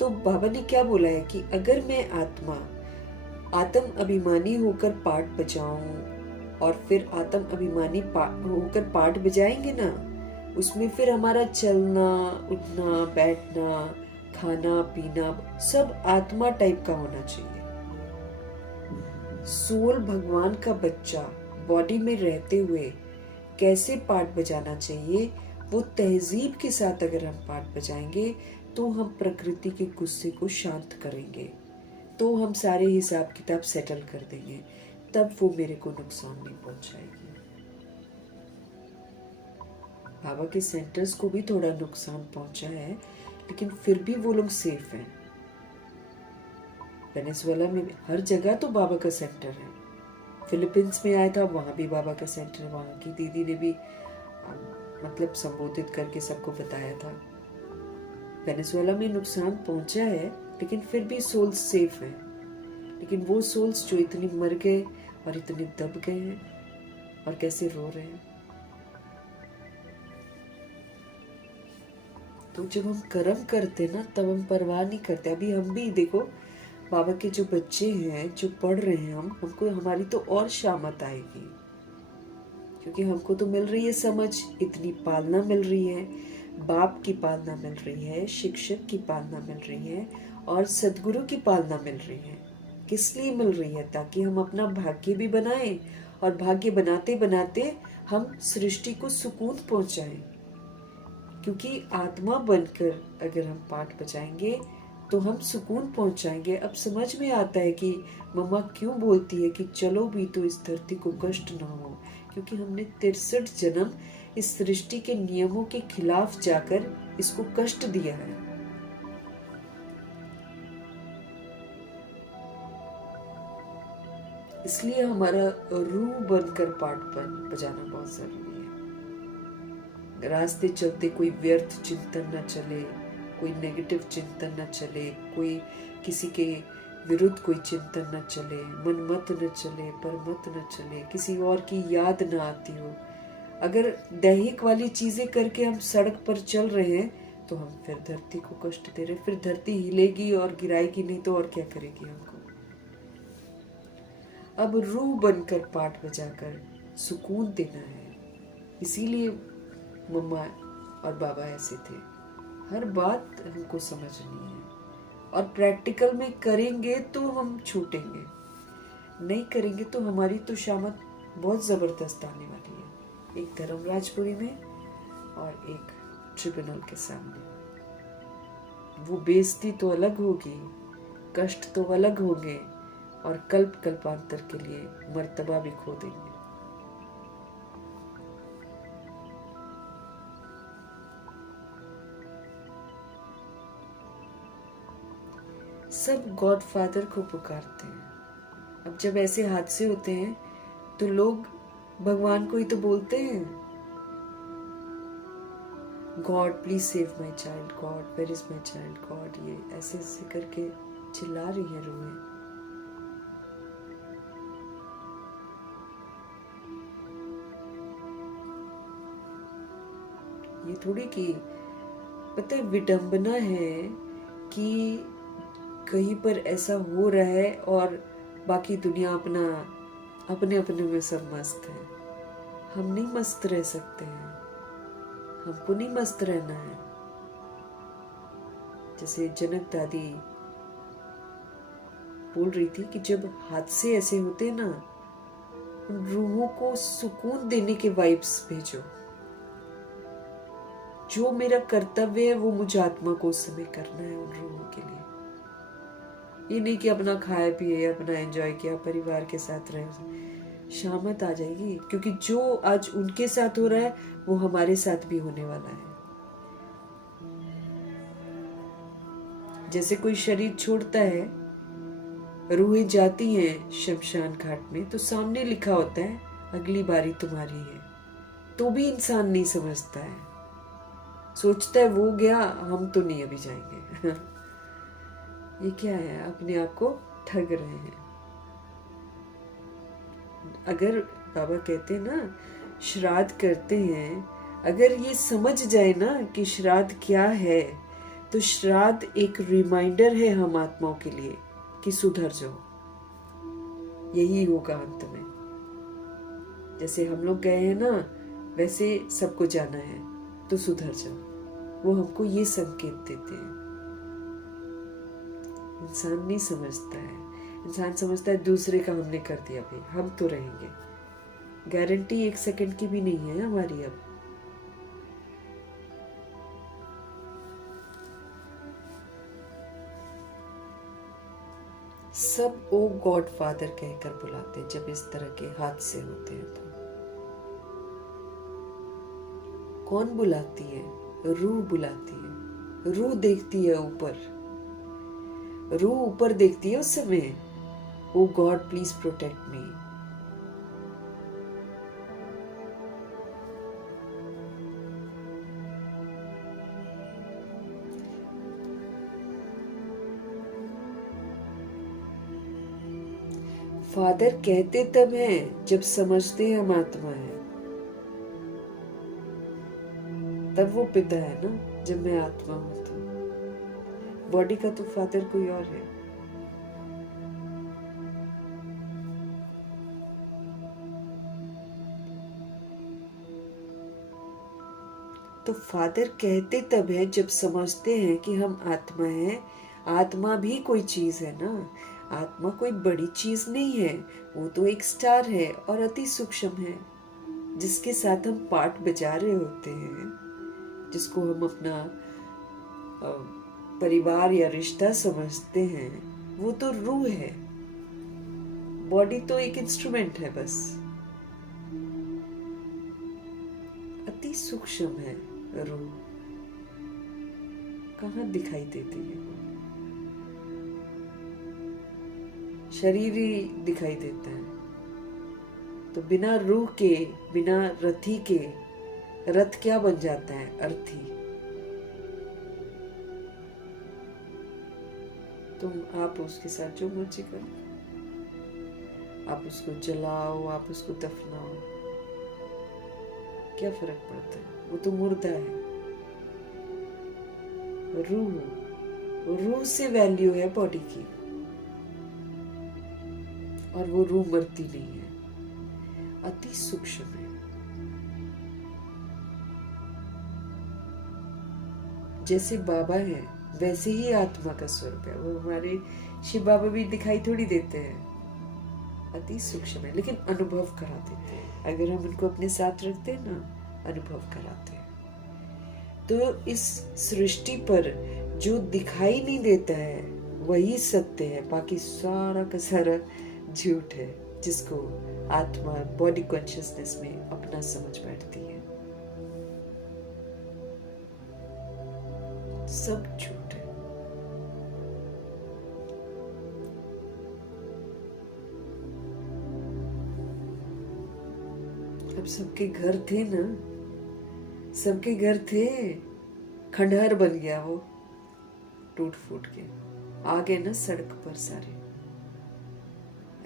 तो बाबा ने क्या बोला है कि अगर मैं आत्म अभिमानी होकर पाठ बजाऊं और फिर आत्म अभिमानी होकर पाठ बजाएंगे ना, उसमें फिर हमारा चलना, उठना, बैठना, खाना पीना सब आत्मा टाइप का होना चाहिए। सोल भगवान का बच्चा बॉडी में रहते हुए कैसे पाठ बजाना चाहिए, वो तहजीब के साथ अगर हम पाठ बजाएंगे तो हम प्रकृति के गुस्से को शांत करेंगे, तो हम सारे हिसाब किताब सेटल कर देंगे, तब वो मेरे को नुकसान नहीं पहुंचाएगी। बाबा के सेंटर्स को भी थोड़ा नुकसान पहुंचा है, लेकिन फिर भी वो लोग सेफ हैं। वेनेजुएला में हर जगह तो बाबा का सेंटर है। फिलीपींस में आया था, वहाँ भी बाबा का सेंटर, वहाँ की दीदी ने भी मतलब संबोधित करके सबको बताया था। वेनेजुएला में नुकसान पहुंचा है, लेकिन फिर भी सोल्स सेफ हैं। लेकिन वो सोल्स जो इतने मर गए और इतने दब गए हैं और कैसे रो रहे हैं। तो जब हम कर्म करते ना, तब हम परवाह नहीं करते। अभी हम भी देखो, बाबा के जो बच्चे हैं जो पढ़ रहे हैं, हमको हमारी तो और शामत आएगी, क्योंकि हमको तो मिल रही है समझ, इतनी पालना मिल रही है, बाप की पालना मिल रही है, शिक्षक की पालना मिल रही है और सदगुरु की पालना मिल रही है। किस लिए मिल रही है? ताकि हम अपना भाग्य भी बनाएं और भाग्य बनाते बनाते हम सृष्टि को सुकून पहुंचाएं। क्योंकि आत्मा बनकर अगर हम पाठ बजाएंगे तो हम सुकून पहुंचाएंगे। अब समझ में आता है कि मम्मा क्यों बोलती है कि चलो भी तो इस धरती को कष्ट ना हो, क्योंकि हमने 63 जन्म इस सृष्टि के नियमों के खिलाफ जाकर इसको कष्ट दिया है। इसलिए हमारा रूह बनकर पाठ बजाना बहुत जरूरी है। रास्ते चलते कोई व्यर्थ चिंतन न चले, कोई नेगेटिव चिंतन न चले, कोई किसी के विरुद्ध कोई चिंतन न चले, मन मत न चले, पर मत न चले, किसी और की याद न आती हो। अगर दैहिक वाली चीजें करके हम सड़क पर चल रहे हैं तो हम फिर धरती को कष्ट दे रहे हैं। फिर धरती हिलेगी और गिराएगी नहीं तो और क्या करेगी हमको। अब रूह बनकर पाठ बजाकर सुकून देना है। इसीलिए मम्मा और बाबा ऐसे थे। हर बात हमको समझनी है, और प्रैक्टिकल में करेंगे तो हम छूटेंगे, नहीं करेंगे तो हमारी तो शामत बहुत ज़बरदस्त आने वाली है, एक धर्मराजपुरी में और एक ट्रिब्यूनल के सामने। वो बेइज्जती तो अलग होगी, कष्ट तो अलग होंगे, और कल्प कल्पांतर के लिए मर्तबा भी खो देंगे। सब गॉड फादर को पुकारते हैं। अब जब ऐसे हादसे होते हैं तो लोग भगवान को ही तो बोलते हैं, God please save my child, God where is my child, God, ये ऐसे ऐसे करके चिल्ला रही है रूहें। ये थोड़ी कि पता है विडंबना है कि कहीं पर ऐसा हो रहा है और बाकी दुनिया अपने अपने में सब मस्त है। हम नहीं मस्त रह सकते हैं, हमको नहीं मस्त रहना है। जैसे जनक दादी बोल रही थी कि जब हादसे ऐसे होते हैं ना, उन रूहों को सुकून देने के वाइब्स भेजो। जो मेरा कर्तव्य है वो मुझे आत्मा को उस समय करना है उन रूहों के लिए। ये नहीं कि अपना खाए पिए, अपना एंजॉय किया, परिवार के साथ रहे, शामत आ जाएगी। क्योंकि जो आज उनके साथ हो रहा है वो हमारे साथ भी होने वाला है। जैसे कोई शरीर छोड़ता है, रूहें जाती हैं शमशान घाट में, तो सामने लिखा होता है अगली बारी तुम्हारी है। तो भी इंसान नहीं समझता है, सोचता है वो गया, हम तो नहीं अभी जाएंगे। ये क्या है, अपने आप को ठग रहे हैं। अगर बाबा कहते हैं ना श्राद्ध करते हैं, अगर ये समझ जाए ना कि श्राद्ध क्या है, तो श्राद्ध एक रिमाइंडर है हम आत्माओं के लिए कि सुधर जाओ। यही होगा अंत में। जैसे हम लोग गए हैं ना, वैसे सबको जाना है, तो सुधर जाओ। वो हमको ये संकेत देते हैं। इंसान नहीं समझता है, इंसान समझता है दूसरे का हमने कर दिया, भाई हम तो रहेंगे। गारंटी 1 सेकंड की भी नहीं है हमारी अब। सब ओ गॉड फादर कहकर बुलाते हैं जब इस तरह के हादसे होते हैं। तो कौन बुलाती है? रूह बुलाती है। रूह देखती है ऊपर, रूह ऊपर देखती है उस समय, oh God please protect me. Father कहते तब हैं जब समझते हैं हम आत्मा है, तब वो पिता है ना। जब मैं आत्मा हूं तो बॉडी का तो फादर कोई और है। तो फादर कहते तब है जब समझते हैं कि हम आत्मा हैं। आत्मा भी कोई चीज है ना, आत्मा कोई बड़ी चीज नहीं है, वो तो एक स्टार है और अति सूक्ष्म है, जिसके साथ हम पाठ बजा रहे होते हैं, जिसको हम अपना परिवार या रिश्ता समझते हैं। वो तो रूह है, बॉडी तो एक इंस्ट्रूमेंट है बस। अति सूक्ष्म है रूह, कहाँ दिखाई देती है? शरीर ही दिखाई देता है। तो बिना रूह के, बिना रथी के, रथ क्या बन जाता है? अर्थी। तुम आप उसके साथ जो मर्जी करो, आप उसको जलाओ, आप उसको दफनाओ, क्या फर्क पड़ता है? वो तो मुर्दा है। रूह, रूह से वैल्यू है बॉडी की। और वो रूह मरती नहीं है, अति सूक्ष्म है। जैसे बाबा है वैसे ही आत्मा का स्वरूप है। वो हमारे शिव बाबा भी दिखाई थोड़ी देते हैं, अति सूक्ष्म है, लेकिन अनुभव करा देते हैं। अगर हम उनको अपने साथ रखते हैं ना, अनुभव कराते हैं। तो इस सृष्टि पर जो दिखाई नहीं देता है वही सत्य है, बाकी सारा का सारा झूठ है, जिसको आत्मा बॉडी कॉन्शियसनेस में अपना समझ बैठती है। सब झूठ है। अब सबके घर थे ना, सबके घर थे, खंडहर बन गया वो टूट फूट के, आ गए ना सड़क पर सारे।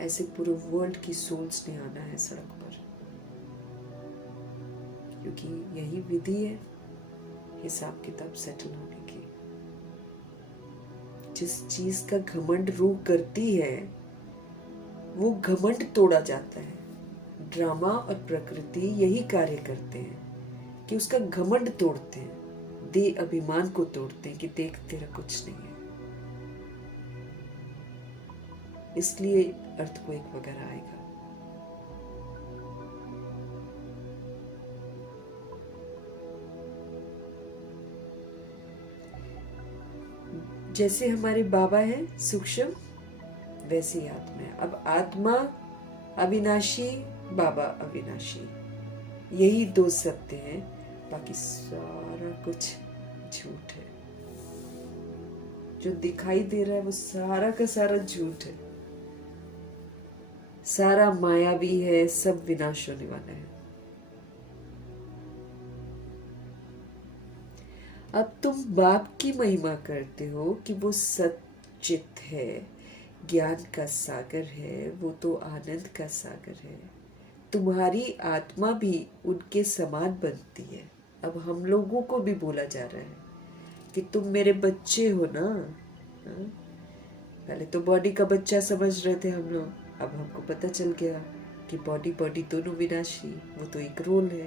ऐसे पूरे वर्ल्ड की सोल्स ने आना है सड़क पर, क्योंकि यही विधि है हिसाब किताब सेटल होने की। जिस चीज का घमंड रूह करती है वो घमंड तोड़ा जाता है। ड्रामा और प्रकृति यही कार्य करते हैं कि उसका घमंड तोड़ते हैं, दे अभिमान को तोड़ते हैं कि देख तेरा कुछ नहीं है। इसलिए अर्थक्वेक वगैरह आएगा। जैसे हमारे बाबा है सूक्ष्म, वैसे ही आत्मा है। अब आत्मा अविनाशी, बाबा अविनाशी, यही दो सत्य हैं, बाकी सारा कुछ झूठ है। जो दिखाई दे रहा है वो सारा का सारा झूठ है, सारा मायावी है, सब विनाश होने वाला है। अब तुम बाप की महिमा करते हो कि वो सच्चित है, ज्ञान का सागर है, वो तो आनंद का सागर है। तुम्हारी आत्मा भी उनके समान बनती है। अब हम लोगों को भी बोला जा रहा है कि तुम मेरे बच्चे हो ना। पहले तो बॉडी का बच्चा समझ रहे थे हम लोग, अब हमको पता चल गया कि बॉडी बॉडी दोनों विनाशी, वो तो एक रोल है,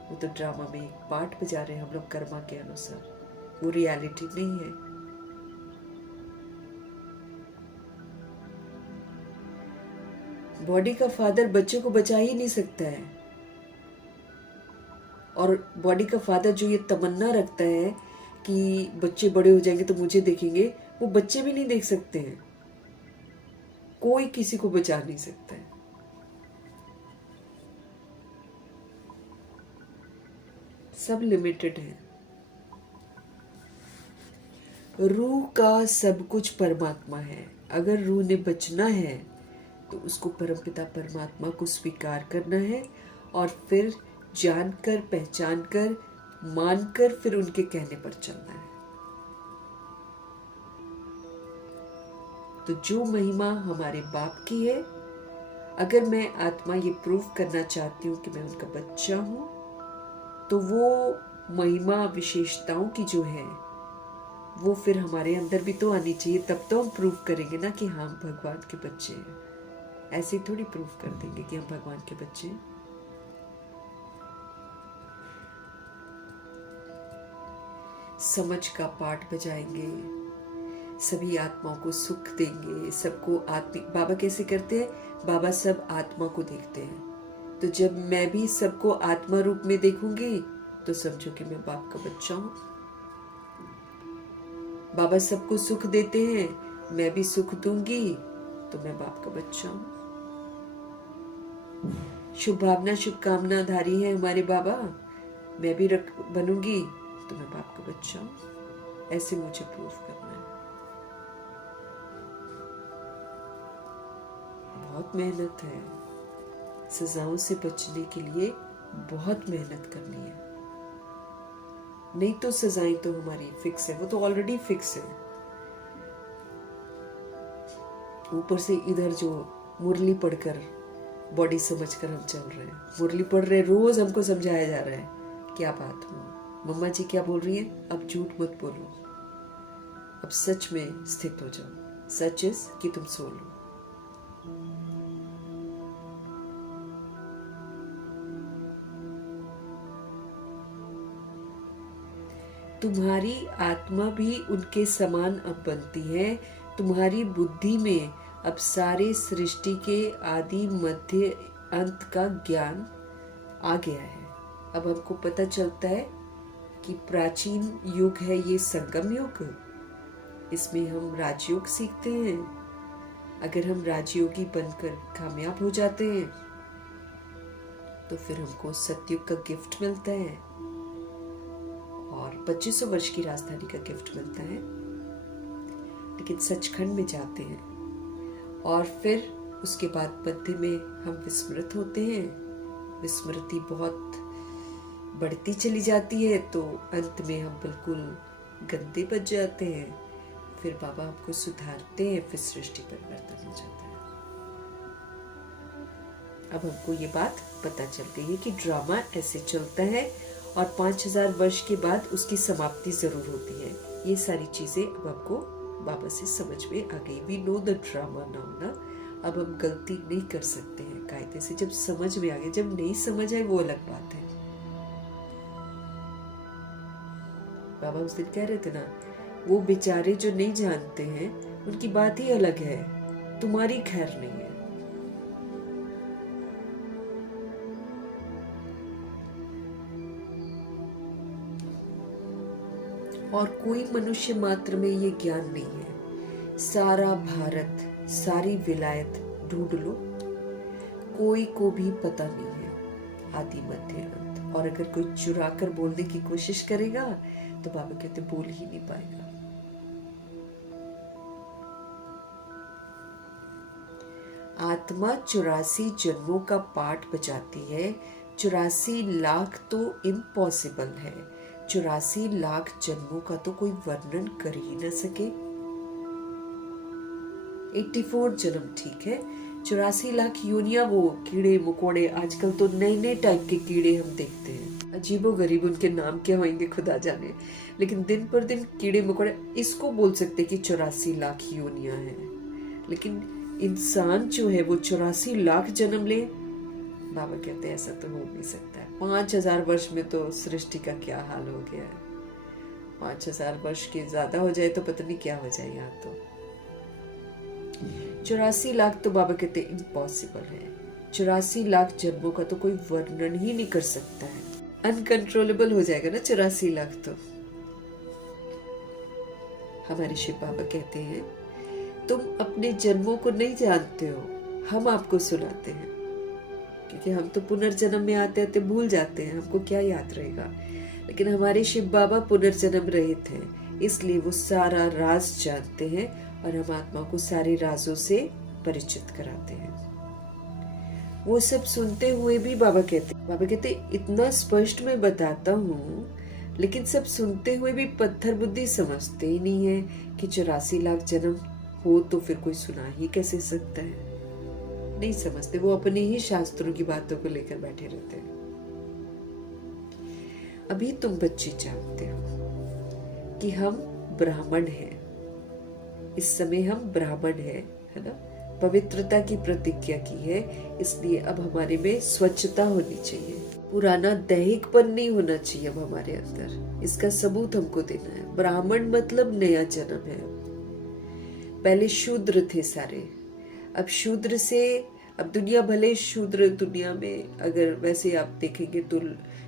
वो तो ड्रामा में एक पार्ट बजा रहे हैं हम लोग कर्मा के अनुसार, वो रियलिटी नहीं है। बॉडी का फादर बच्चे को बचा ही नहीं सकता है, और बॉडी का फादर जो ये तमन्ना रखता है कि बच्चे बड़े हो जाएंगे तो मुझे देखेंगे, वो बच्चे भी नहीं देख सकते हैं। कोई किसी को बचा नहीं सकता है। सब लिमिटेड है। रूह का सब कुछ परमात्मा है। अगर रूह ने बचना है तो उसको परमपिता परमात्मा को स्वीकार करना है, और फिर जानकर, पहचानकर, मानकर फिर उनके कहने पर चलना है। तो जो महिमा हमारे बाप की है, अगर मैं आत्मा ये प्रूव करना चाहती हूँ कि मैं उनका बच्चा हूँ, तो वो महिमा विशेषताओं की जो है वो फिर हमारे अंदर भी तो आनी चाहिए, तब तो हम प्रूव करेंगे ना कि हम भगवान के बच्चे हैं। ऐसे थोड़ी प्रूव कर देंगे कि हम भगवान के बच्चे हैं। समझ का पाठ बजाएंगे, सभी आत्माओं को सुख देंगे, सबको आत्मिक। बाबा कैसे करते हैं? बाबा सब आत्मा को देखते हैं। तो जब मैं भी सबको आत्मा रूप में देखूंगी तो समझो कि मैं बाप का बच्चा हूं। बाबा सबको सुख देते हैं, मैं भी सुख दूंगी तो मैं बाप का बच्चा हूं। शुभ भावना शुभकामना धारी है हमारे बाबा, मैं भी बनूंगी तो मैं बाप का बच्चा हूं। ऐसे मुझे प्रूव करना है। बहुत मेहनत है, सजाओं से बचने के लिए बहुत मेहनत करनी है। नहीं तो सजाएं तो हमारी फिक्स है, वो तो ऑलरेडी फिक्स है। ऊपर से इधर जो मुरली पढ़कर बॉडी समझकर हम चल रहे हैं, मुरली पढ़ रहे, रोज हमको समझाया जा रहा है क्या बात हो, मम्मा जी क्या बोल रही है, अब झूठ मत बोलो, अब सच में स्थित हो जाओ। सच इज कि तुम सो लो। तुम्हारी आत्मा भी उनके समान अब बनती है। तुम्हारी बुद्धि में अब सारे सृष्टि के आदि मध्य अंत का ज्ञान आ गया है। अब हमको पता चलता है कि प्राचीन युग है ये संगम युग। इसमें हम राजयोग सीखते हैं। अगर हम राजयोगी बनकर कामयाब हो जाते हैं तो फिर हमको सतयुग का गिफ्ट मिलता है और 2500 वर्ष की राजधानी का गिफ्ट मिलता है। लेकिन सचखंड में जाते हैं और फिर उसके बाद मध्य में हम विस्मृत होते हैं। विस्मृति बहुत बढ़ती चली जाती है तो अंत में हम बिल्कुल गंदे बच जाते हैं। फिर बाबा हमको सुधारते हैं, फिर सृष्टि परिवर्तन हो जाता है। अब हमको ये बात पता चल गई है कि ड्रामा ऐसे चलता है और 5000 वर्ष के बाद उसकी समाप्ति जरूर होती है। ये सारी चीजें अब हमको बाबा से समझ में आ गई। We know the drama now ना। अब हम गलती नहीं कर सकते हैं कायदे से। जब समझ में आ गया, जब नहीं समझ आए वो अलग बात है। बाबा उस दिन कह रहे थे ना, वो बेचारे जो नहीं जानते हैं उनकी बात ही अलग है, तुम्हारी खैर नहीं है। और कोई मनुष्य मात्र में ये ज्ञान नहीं है। सारा भारत, सारी विलायत ढूंढ लो, कोई को भी पता नहीं है आदि मध्य अंत। और अगर कोई चुरा कर बोलने की कोशिश करेगा तो बाबा कहते बोल ही नहीं पाएगा। आत्मा 84 जन्मों का पाठ बजाती है। 84 लाख तो इम्पॉसिबल है। 84 लाख जन्मों का तो कोई वर्णन कर ही न सके। 84 जन्म ठीक है, 84 लाख योनिया, वो कीड़े मकोड़े, आजकल तो नए नए टाइप के कीड़े हम देखते हैं। अजीबो गरीब उनके नाम क्या होंगे खुदा जाने। लेकिन दिन पर दिन कीड़े मकोड़े, इसको बोल सकते कि 84 लाख योनिया है। लेकिन इंसान जो है वो 84 लाख जन्म ले, बाबा कहते हैं ऐसा तो हो नहीं सकता है। 5000 वर्ष में तो सृष्टि का क्या हाल हो गया है। 5000 वर्ष के ज्यादा हो जाए तो पता नहीं क्या हो जाए। यहाँ तो 84 लाख तो बाबा कहते इम्पॉसिबल है। 84 लाख जन्मों का तो कोई वर्णन ही नहीं कर सकता है। अनकंट्रोलेबल हो जाएगा ना 84 लाख तो। हमारे शिव बाबा कहते हैं तुम अपने जन्मों को नहीं जानते हो, हम आपको सुनाते हैं। क्योंकि हम तो पुनर्जन्म में आते आते भूल जाते हैं, हमको क्या याद रहेगा। लेकिन हमारे शिव बाबा पुनर्जन्म रहित हैं, इसलिए वो सारा राज जानते हैं और हम आत्मा को सारे राजों से परिचित कराते हैं। वो सब सुनते हुए भी बाबा कहते इतना स्पष्ट मैं बताता हूँ, लेकिन सब सुनते हुए भी पत्थर बुद्धि समझते ही नहीं है कि 84 लाख जन्म हो तो फिर कोई सुना ही कैसे सकता है। नहीं समझते, वो अपने ही शास्त्रों की बातों को लेकर बैठे रहते हैं। अभी तुम बच्चे जानते हो कि हम ब्राह्मण हैं। इस समय हम ब्राह्मण हैं, है ना। पवित्रता की प्रतिज्ञा की है, इसलिए अब हमारे में स्वच्छता होनी चाहिए। पुराना दैहिकपन नहीं होना चाहिए अब हमारे अंदर। इसका सबूत हमको देना है। ब्राह्मण मतलब नया जन्म है। पहले शूद्र थे सारे, अब शूद्र से, अब दुनिया भले शूद्र दुनिया में अगर वैसे आप देखेंगे तो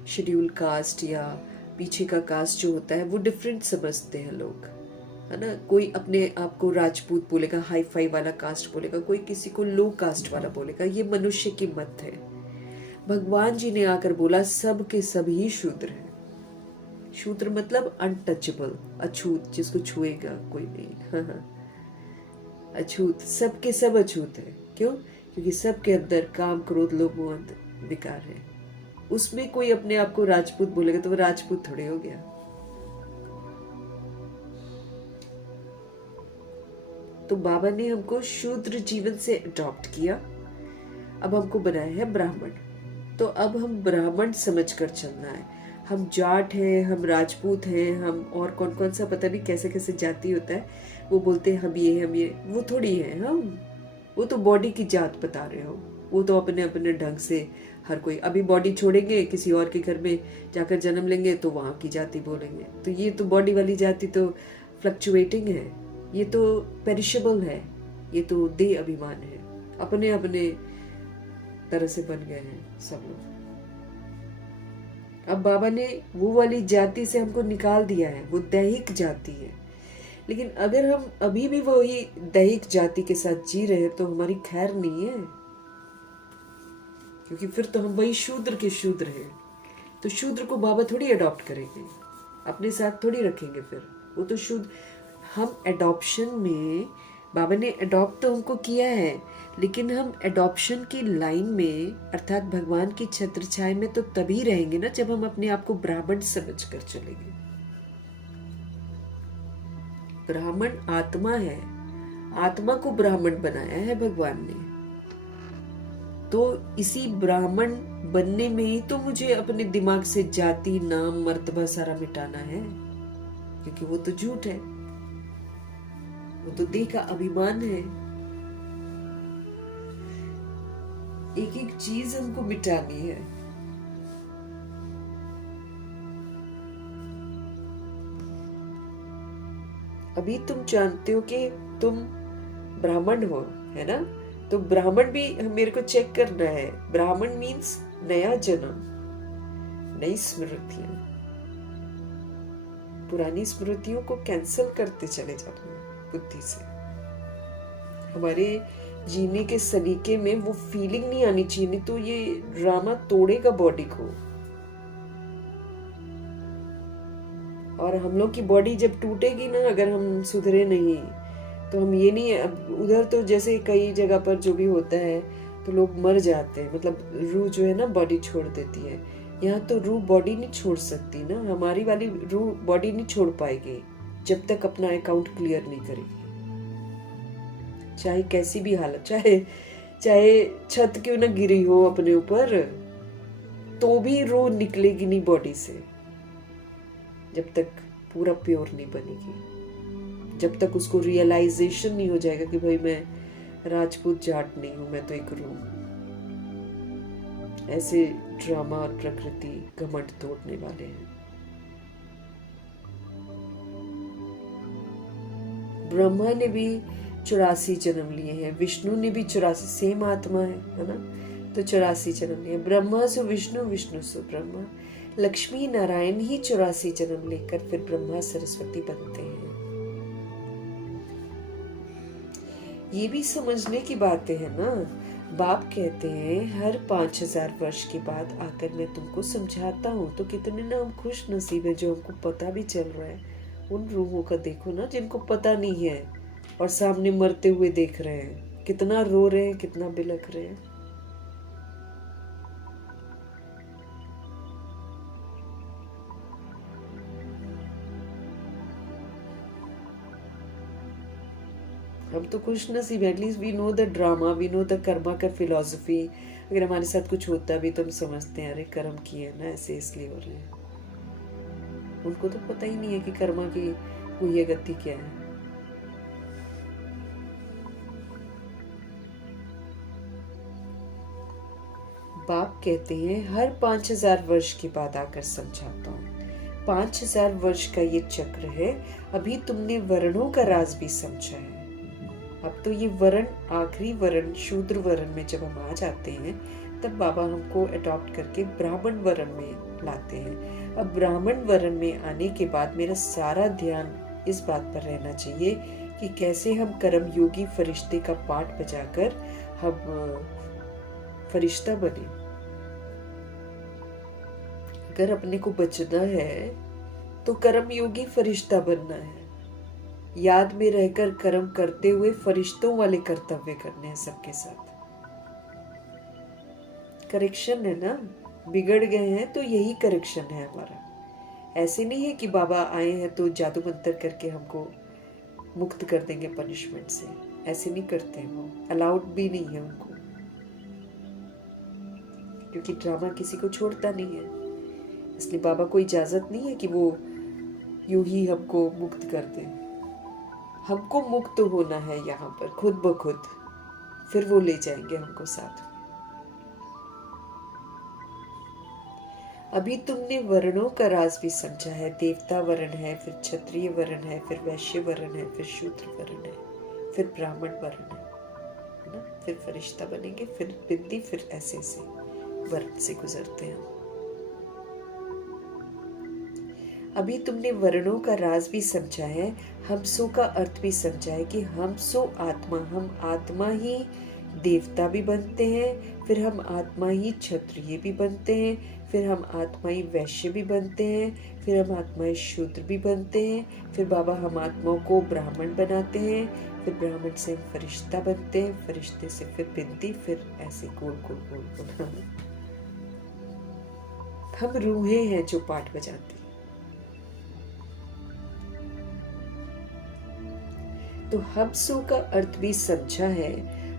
शेड्यूल कास्ट या पीछे का कास्ट जो होता है वो डिफरेंट समझते हैं लोग, है ना। कोई अपने आप को राजपूत बोलेगा, हाई फाई वाला कास्ट बोलेगा, कोई किसी को लो कास्ट वाला बोलेगा। ये मनुष्य की मत है। भगवान जी ने आकर बोला सब के सभी शूद्र हैं। शूद्र मतलब अनटचेबल, अछूत, जिसको छुएगा कोई नहीं। हाँ, अछूत, सबके सब अछूत है। क्यों? क्योंकि सबके अंदर काम, क्रोध, लोभ, मोह विकार है। उसमें कोई अपने आप को राजपूत बोलेगा तो वो राजपूत थोड़े हो गया। तो बाबा ने हमको शूद्र जीवन से अडॉप्ट किया, अब हमको बनाया है ब्राह्मण। तो अब हम ब्राह्मण समझकर चलना है। हम जाट हैं, हम राजपूत हैं, हम और कौन कौन सा पता नहीं कैसे कैसे जाति होता है, वो बोलते हैं हम ये, वो थोड़ी है हम। वो तो बॉडी की जात बता रहे हो। वो तो अपने अपने ढंग से हर कोई, अभी बॉडी छोड़ेंगे किसी और के घर में जाकर जन्म लेंगे तो वहाँ की जाति बोलेंगे। तो ये तो बॉडी वाली जाति तो फ्लक्चुएटिंग है, ये तो पेरिशेबल है, ये तो देह अभिमान है। अपने अपने तरह से बन गए हैं सब लोग। अब बाबा ने वो वाली जाति से हमको निकाल दिया है, वो दैहिक जाति है। लेकिन अगर हम अभी भी वही दैहिक जाति के साथ जी रहे हैं तो हमारी खैर नहीं है, क्योंकि फिर तो हम वही शूद्र के शूद्र हैं। तो शूद्र को बाबा थोड़ी अडॉप्ट करेंगे, अपने साथ थोड़ी रखेंगे, फिर वो तो शूद्र। हम एडॉप्शन में, बाबा ने अडॉप्ट तो हमको किया है, लेकिन हम एडॉप्शन की लाइन में अर्थात भगवान की छत्र छाया में तो तभी रहेंगे ना जब हम अपने आप को ब्राह्मण समझ कर चलेंगे। ब्राह्मण आत्मा है, आत्मा को ब्राह्मण बनाया है भगवान ने। तो इसी ब्राह्मण बनने में ही तो मुझे अपने दिमाग से जाति, नाम, मर्तबा सारा मिटाना है, क्योंकि वो तो झूठ है, वो तो देह का अभिमान है। एक एक चीज हमको मिटानी है। अभी तुम जानते हो कि तुम ब्राह्मण हो, है ना? तो ब्राह्मण भी मेरे को चेक करना है। ब्राह्मण मीन्स नया जन्म, नई स्मृतियां, पुरानी स्मृतियों को कैंसिल करते चले जाते हैं बुद्धि से। हमारे जीने के सलीके में वो फीलिंग नहीं आनी चाहिए, नहीं तो ये ड्रामा तोड़ेगा बॉडी को। और हम लोग की बॉडी जब टूटेगी ना, अगर हम सुधरे नहीं, तो हम ये नहीं, अब उधर तो जैसे कई जगह पर जो भी होता है तो लोग मर जाते हैं, मतलब रूह जो है ना बॉडी छोड़ देती है। यहाँ तो रूह बॉडी नहीं छोड़ सकती ना, हमारी वाली रूह बॉडी नहीं छोड़ पाएगी जब तक अपना अकाउंट क्लियर नहीं करेगी। चाहे कैसी भी हालत, चाहे छत क्यों ना गिरी हो अपने ऊपर, तो भी रूह निकलेगी नहीं बॉडी से जब तक पूरा प्योर नहीं बनेगी, जब तक उसको रियलाइजेशन नहीं हो जाएगा कि भाई मैं राजपूत जाट नहीं हूं, मैं तो एक रूह हूं। ऐसे ड्रामा और प्रकृति घमंड तोड़ने वाले हैं। ब्रह्मा ने भी 84 जन्म लिए हैं, विष्णु ने भी 84, सेम आत्मा है ना? तो 84 जन्म लिए। ब्रह्मा से विष्णु, विष्णु से ब्रह्मा, लक्ष्मी नारायण ही 84 जन्म लेकर फिर ब्रह्मा सरस्वती बनते हैं। ये भी समझने की बातें है ना। बाप कहते हैं हर 5000 वर्ष के बाद आकर मैं तुमको समझाता हूँ। तो कितने ना हम खुश नसीब है जो हमको पता भी चल रहा है। उन रूहों का देखो ना जिनको पता नहीं है और सामने मरते हुए देख रहे हैं, कितना रो रहे हैं, कितना बिलख रहे हैं। हम तो खुश नसीब, at least we know the drama, we know the karma का फिलॉसफी। अगर हमारे साथ कुछ होता भी तो हम समझते हैं अरे कर्म किए ना, ऐसे इसलिए हो रहे हैं। उनको तो पता ही नहीं है कि कर्मा की हुई गति क्या है। बाप कहते हैं हर 5000 वर्ष के बाद आकर समझाता हूँ। 5000 वर्ष का ये चक्र है। अभी तुमने वर्णों का राज भी समझा है। अब तो ये वर्ण, आखिरी वर्ण शूद्र वर्ण में जब हम आ जाते हैं तब बाबा हमको अडॉप्ट करके ब्राह्मण वर्ण में लाते हैं। अब ब्राह्मण वर्ण में आने के बाद मेरा सारा ध्यान इस बात पर रहना चाहिए कि कैसे हम कर्म योगी फरिश्ते का पाठ बजाकर हम फरिश्ता बने। अगर अपने को बचना है तो कर्म योगी फरिश्ता बनना है। याद में रहकर कर्म करते हुए फरिश्तों वाले कर्तव्य करने हैं सबके साथ। करेक्शन है ना, बिगड़ गए हैं तो यही करेक्शन है हमारा। ऐसे नहीं है कि बाबा आए हैं तो जादू मंत्र करके हमको मुक्त कर देंगे पनिशमेंट से। ऐसे नहीं करते हैं, वो अलाउड भी नहीं है उनको, क्योंकि ड्रामा किसी को छोड़ता नहीं है। इसलिए बाबा को इजाजत नहीं है कि वो यूं ही हमको मुक्त कर दे। हमको मुक्त होना है यहाँ पर खुद ब खुद, फिर वो ले जाएंगे हमको साथ में। अभी तुमने वर्णों का राज भी समझा है। देवता वर्ण है, फिर क्षत्रिय वर्ण है, फिर वैश्य वर्ण है, फिर शूद्र वर्ण है, फिर ब्राह्मण वर्ण है ना, फिर फरिश्ता बनेंगे, फिर बिंदी, फिर ऐसे ऐसे वर्ण से गुजरते हैं। अभी तुमने वर्णों का राज भी समझा है, हमसो का अर्थ भी समझा है कि हमसो आत्मा, हम आत्मा ही देवता भी बनते हैं, फिर हम आत्मा ही क्षत्रिय भी बनते हैं, फिर हम आत्मा ही वैश्य भी बनते हैं, फिर हम आत्मा ही शूद्र भी बनते हैं, फिर बाबा हम आत्माओं को ब्राह्मण बनाते हैं, फिर ब्राह्मण से हम फरिश्ता बनते हैं, फरिश्ते से फिर बिंदी, फिर ऐसे गोल गोल गोल गोल। हम रूहें हैं जो पाठ बजाती हैं। तो हम सो का अर्थ भी समझा है।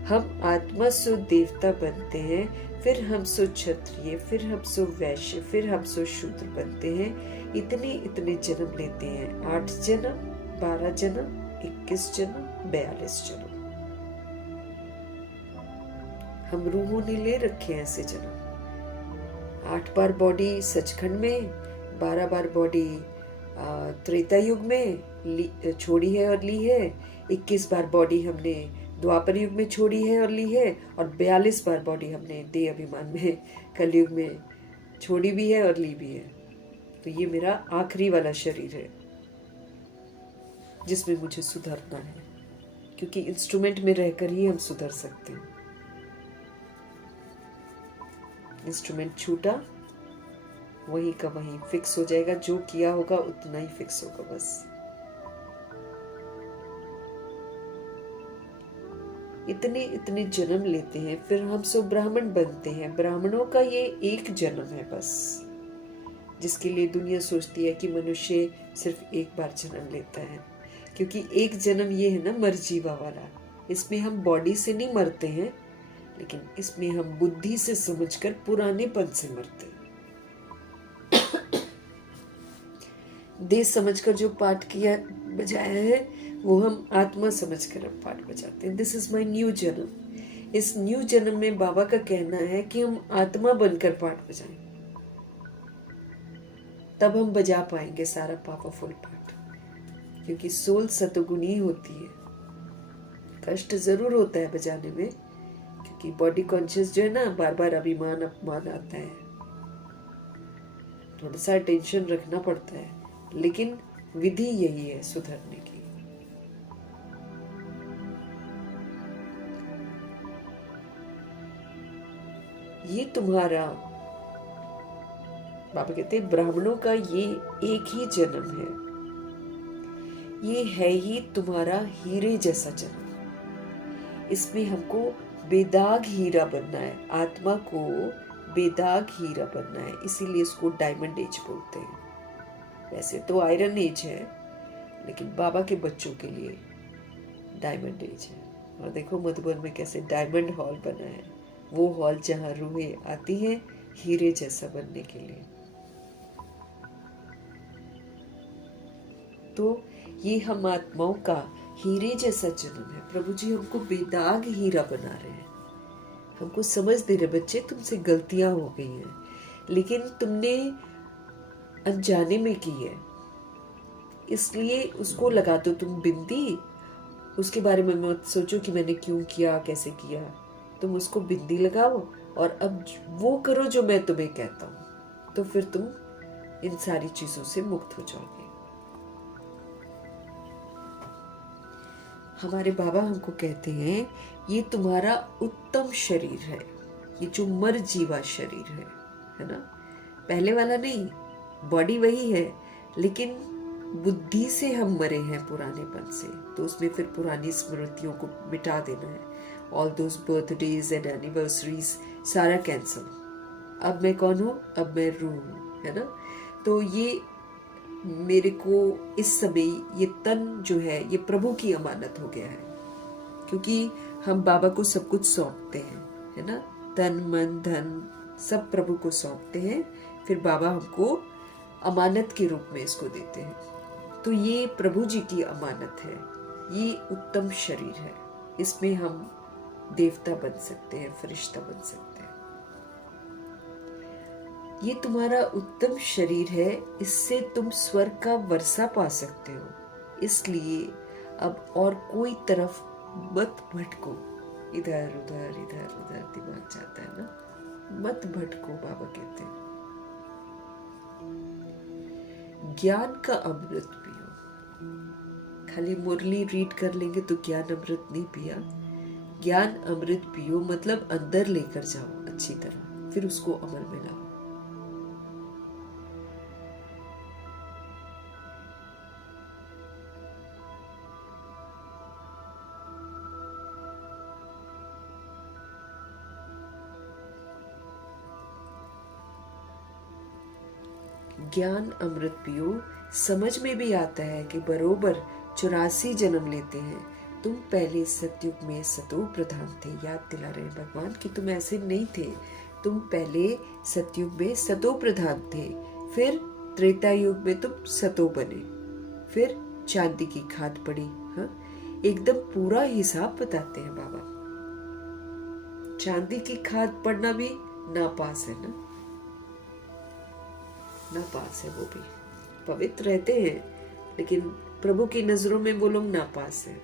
हम आत्मा सो देवता बनते हैं, फिर हम सो क्षत्रिय, फिर हम सो वैश्य, फिर हम सो शूद्र बनते हैं। इतने इतने जन्म लेते हैं, 8 जन्म, 12 जन्म, 21 जन्म, 42 जन्म। हम रूहों ने ले रखे हैं ऐसे जन्म। 8 बार बॉडी सचखंड में, 12 बार बॉडी त्रेता युग में छोड़ी है और ली है, 21 बार बॉडी हमने द्वापर युग में छोड़ी है और ली है, और 42 बार बॉडी हमने देह अभिमान में कलयुग में छोड़ी भी है और ली भी है। तो ये मेरा आखिरी वाला शरीर है जिसमें मुझे सुधरना है, क्योंकि इंस्ट्रूमेंट में रहकर ही हम सुधर सकते हैं। इंस्ट्रूमेंट छूटा, वही का वही फिक्स हो जाएगा, जो किया होगा उतना ही फिक्स होगा बस। इतने इतने जन्म लेते हैं, फिर हम सब ब्राह्मण बनते हैं। ब्राह्मणों का ये एक जन्म है बस, जिसके लिए दुनिया सोचती है कि मनुष्य सिर्फ एक बार जन्म लेता है, क्योंकि एक जन्म ये है ना मरजीवा वाला। इसमें हम बॉडी से नहीं मरते हैं, लेकिन इसमें हम बुद्धि से समझकर पुरानेपन से मरते हैं। देह समझकर जो पाठ किया बजाया है, वो हम आत्मा समझकर अब पाठ बजाते हैं। दिस इज माई न्यू जन्म। इस न्यू जन्म में बाबा का कहना है कि हम आत्मा बनकर पाठ बजाएं, तब हम बजा पाएंगे सारा पावरफुल पाठ, क्योंकि सोल सतोगुणी होती है। कष्ट जरूर होता है बजाने में, क्योंकि बॉडी कॉन्शियस जो है ना, बार बार अभिमान अपमान आता है, थोड़ा सा टेंशन रखना पड़ता है, लेकिन विधि यही है सुधरने की। ये तुम्हारा, बाबा कहते हैं ब्राह्मणों का ये एक ही जन्म है, ये है ही तुम्हारा हीरे जैसा जन्म। इसमें हमको बेदाग हीरा बनना है, आत्मा को बेदाग हीरा बनना है, इसीलिए इसको डायमंड एज बोलते हैं। वैसे तो आयरन एज है, लेकिन बाबा के बच्चों के लिए डायमंड एज है। और देखो मधुबन में कैसे डायमंड हॉल बना है, वो हॉल जहाँ रूहें आती हैं हीरे जैसा बनने के लिए। तो ये हम आत्माओं का हीरे जैसा जन्म है। प्रभु जी हमको बेदाग हीरा बना रहे हैं, हमको समझ दे रहे बच्चे तुमसे गलतियां हो गई हैं, लेकिन तुमने अनजाने में की है, इसलिए उसको लगा दो तुम बिंदी। उसके बारे में मत सोचो कि मैंने क्यों किया, कैसे किया। तुम उसको बिंदी लगाओ और अब वो करो जो मैं तुम्हें कहता हूं, तो फिर तुम इन सारी चीजों से मुक्त हो जाओगे। हमारे बाबा हमको कहते हैं ये तुम्हारा उत्तम शरीर है, ये जो मर जीवा शरीर है ना, पहले वाला नहीं। बॉडी वही है, लेकिन बुद्धि से हम मरे हैं पुरानेपन से, तो उसमें फिर पुरानी स्मृतियों को मिटा देना है। All those birthdays and anniversaries सारा कैंसिल। अब मैं कौन हूँ? अब मैं रूह हूँ, है ना। तो ये मेरे को इस समय ये तन जो है ये प्रभु की अमानत हो गया है, क्योंकि हम बाबा को सब कुछ सौंपते हैं, है ना। तन मन धन सब प्रभु को सौंपते हैं, फिर बाबा हमको अमानत के रूप में इसको देते हैं। तो ये प्रभु जी की अमानत है, ये उत्तम शरीर है, इसमें हम देवता बन सकते हैं, फरिश्ता बन सकते हैं। ये तुम्हारा उत्तम शरीर है, इससे तुम स्वर्ग का वर्षा पा सकते हो। इसलिए अब और कोई तरफ मत भटको। इधर उधर इधर उधर दिमाग जाता है ना, मत भटको बाबा कहते हैं। ज्ञान का अमृत पियो। खाली मुरली रीड कर लेंगे तो ज्ञान अमृत नहीं पिया। ज्ञान अमृत पियो मतलब अंदर लेकर जाओ अच्छी तरह, फिर उसको अमल में लाओ। ज्ञान अमृत पियो। समझ में भी आता है कि बरोबर 84 जन्म लेते हैं। तुम पहले सतयुग में सतो प्रधान थे। याद दिला रहे हैं भगवान कि तुम ऐसे नहीं थे। तुम पहले सतयुग में सतो प्रधान थे, फिर त्रेता युग में तुम सतो बने, फिर चांदी की खाद पड़ी। हाँ, एकदम पूरा हिसाब बताते हैं बाबा। चांदी की खाद पड़ना भी नापास है ना, नापास है। वो भी पवित्र रहते हैं, लेकिन प्रभु की नजरों में वो लोग नापास हैं,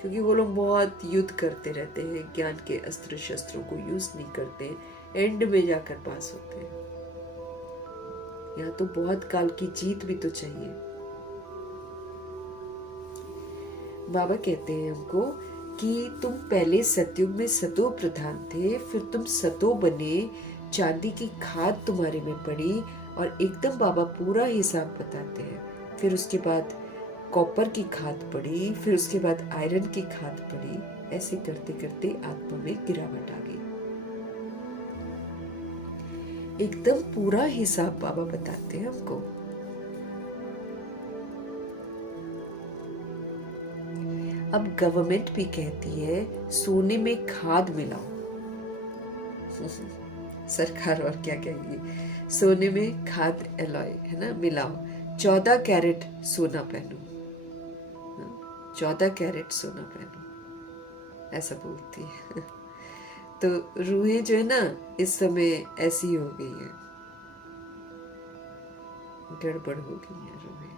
क्योंकि वो लोग बहुत युद्ध करते रहते हैं, ज्ञान के अस्त्र शस्त्रों को यूज नहीं करते, एंड में जाकर पास होते हैं। यहाँ तो बहुत काल की जीत भी तो चाहिए। बाबा कहते हैं हमको कि तुम पहले सतयुग में सतो प्रधान थे, फिर तुम सतो बने, चांदी की खाद तुम्हारे में पड़ी, और एकदम बाबा पूरा हिसाब बताते हैं। फिर उसके बाद कॉपर की खाद पड़ी, फिर उसके बाद आयरन की खाद पड़ी। ऐसे करते करते आत्मा में गिरावट आ गई। एकदम पूरा हिसाब बाबा बताते हैं हमको। अब गवर्नमेंट भी कहती है सोने में खाद मिलाओ। सरकार और क्या कहेगी, सोने में खाद एलॉय है ना, मिलाओ। 14 कैरेट सोना पहनो, 14 कैरेट सोना पहनो, ऐसा बोलती है। तो रूहें जो है ना इस समय ऐसी हो गई है, गड़बड़ हो गई है रूहें।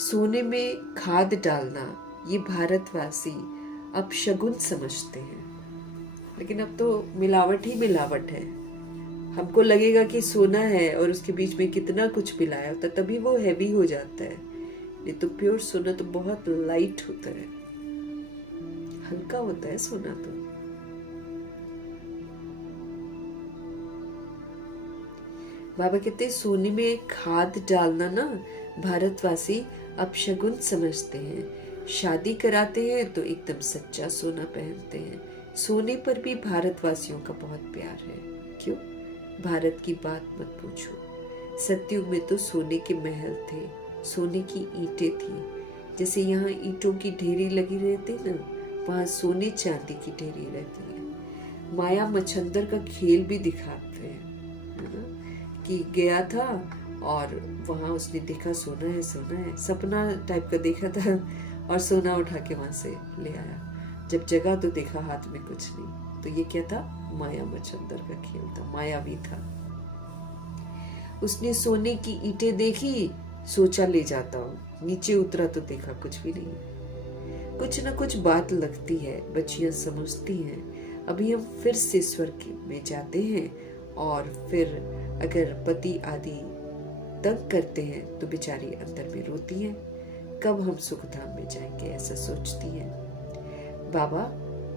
सोने में खाद डालना ये भारतवासी अब शगुन समझते हैं, लेकिन अब तो मिलावट ही मिलावट है। हमको लगेगा कि सोना है और उसके बीच में कितना कुछ मिलाया होता, तभी वो हैवी हो जाता है। नहीं तो प्योर सोना तो बहुत लाइट होता है, हल्का होता है सोना तो। बाबा कहते हैं सोने में खाद डालना ना भारतवासी अपशगुन समझते हैं। शादी कराते हैं तो एकदम सच्चा सोना पहनते हैं। सोने पर भी भारतवासियों का बहुत प्यार है। क्यों? भारत की बात मत पूछो। सतयुग में तो सोने के महल थे, सोने की ईंटें थी। जैसे यहाँ ईंटों की ढेरी लगी रहती ना, वहाँ सोने चांदी की ढेरी रहती है। माया मच्छंदर का खेल भी दिखाते हैं, है ना, कि गया था और वहाँ उसने देखा सोना है, सपना टाइप का देखा था, और सोना उठा के वहां से ले आया। जब जगा तो देखा हाथ में कुछ नहीं। तो ये क्या था? माया मच्छंदर का खेल था, मायावी था। उसने सोने की ईंटें देखी, सोचा ले जाता हूँ, नीचे उतरा तो देखा कुछ भी नहीं। कुछ न कुछ बात लगती है, बच्चियां समझती हैं। अभी हम फिर से स्वर्ग में जाते हैं, और फिर अगर पति आदि तंग करते हैं तो बेचारी अंदर में रोती हैं, कब हम सुख धाम में जाएंगे, ऐसा सोचती हैं। बाबा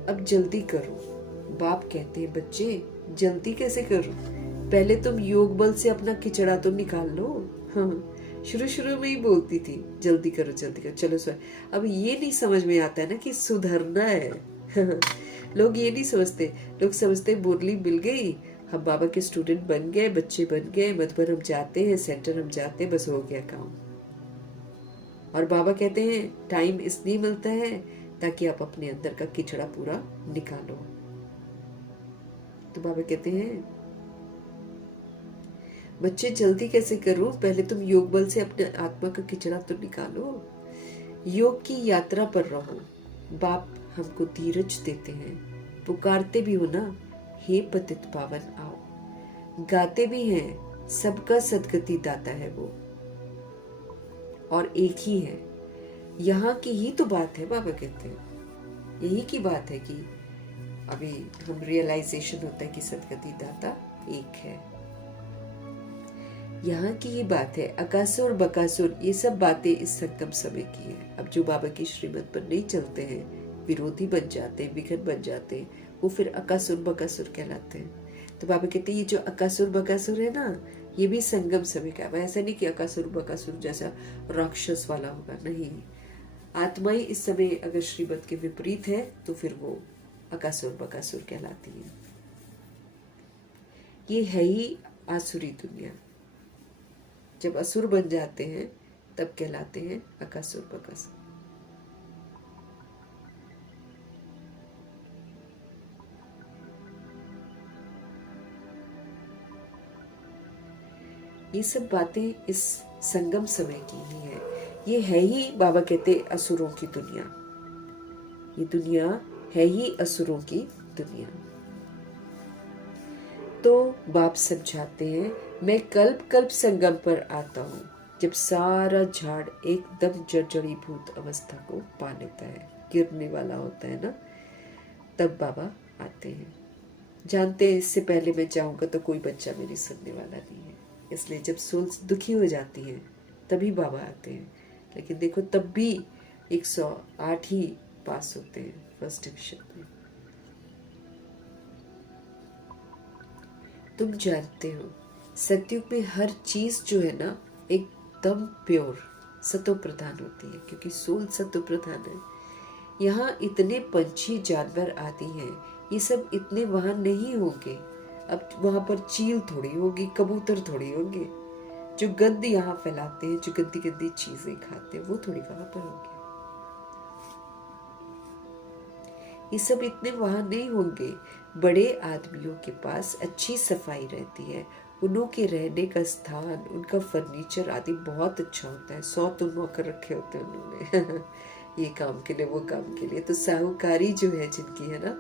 अब जल्दी करो। बाप कहते हैं बच्चे जल्दी कैसे करो, पहले तुम योग बल से अपना खिचड़ा तो निकाल लो। हाँ, शुरू में ही बोलती थी जल्दी करो जल्दी करो, चलो सो। अब ये नहीं समझ में आता है ना कि सुधरना है। लोग ये नहीं समझते, लोग समझते मुरली मिल गई, हम बाबा के स्टूडेंट बन गए, बच्चे बन गए, मधुबन हम जाते हैं, सेंटर हम जाते हैं, बस हो गया काम। और बाबा कहते हैं टाइम इसलिए मिलता है ताकि आप अपने अंदर का किचड़ा पूरा निकालो। तो बाबा कहते हैं बच्चे जल्दी कैसे करो, पहले तुम योग बल से अपने आत्मा का किचड़ा तो निकालो। योग की यात्रा पर रहो। बाप हमको धीरज देते हैं, पुकारते भी हो ना, हे पतित पावन आओ। गाते भी हैं, सबका सदगति दाता है वो, और एक ही है। यहाँ की ही तो बात है, बाबा कहते हैं यही की बात है कि अभी हम रियलाइजेशन होता है कि सदगति दाता एक है। यहाँ की ही बात है। अकासुर बकासुर ये सब बातें इस संगम समय की है। अब जो बाबा की श्रीमत पर नहीं चलते हैं, विरोधी बन जाते हैं, विघन बन जाते हैं, वो फिर अकासुर बकासुर कहलाते हैं। तो बाबा कहते हैं ये जो अकासुर बकासुर है ना, ये भी संगम समय का है। ऐसा नहीं कि अकासुर बकासुर जैसा राक्षस वाला होगा, नहीं। आत्माएं इस समय अगर श्रीमत के विपरीत है तो फिर वो अकासुर बकासुर कहलाती है। ये है ही आसुरी दुनिया। जब असुर बन जाते हैं तब कहलाते हैं अकासुर बकासुर। ये सब बातें इस संगम समय की ही है। ये है ही, बाबा कहते, असुरों की दुनिया। ये दुनिया है ही असुरों की दुनिया। तो बाप समझाते हैं, मैं कल्प कल्प संगम पर आता हूँ जब सारा झाड़ एकदम जर्जरीभूत अवस्था को पा लेता है, गिरने वाला होता है ना, तब बाबा आते हैं। जानते हैं इससे पहले मैं जाऊंगा तो कोई बच्चा मेरी सुनने वाला नहीं है, इसलिए जब सोल दुखी हो जाती है तभी बाबा आते हैं। लेकिन देखो तब भी 108 ही पास होते हैं फर्स्ट डिविजन में। तुम जानते हो सतयुग में हर चीज जो है ना एकदम प्योर सतो प्रधान होती है, क्योंकि सोल सतो प्रधान है। यहाँ इतने पंछी जानवर आदि हैं, ये सब इतने वहां नहीं होंगे। अब वहां पर चील थोड़ी होगी, कबूतर थोड़ी होंगे। जो गंद यहाँ फैलाते हैं, जो गंदी गंदी चीजें खाते हैं, वो थोड़ी वहां पर होंगे। ये सब इतने वहां नहीं होंगे। बड़े आदमियों के पास अच्छी सफाई रहती है, उन्हों के रहने का स्थान, उनका फर्नीचर आदि बहुत अच्छा होता है। 100 तो नौकर रखे होते हैं उन्होंने ये काम के लिए, वो काम के लिए। तो साहूकारी जो है जिनकी है ना,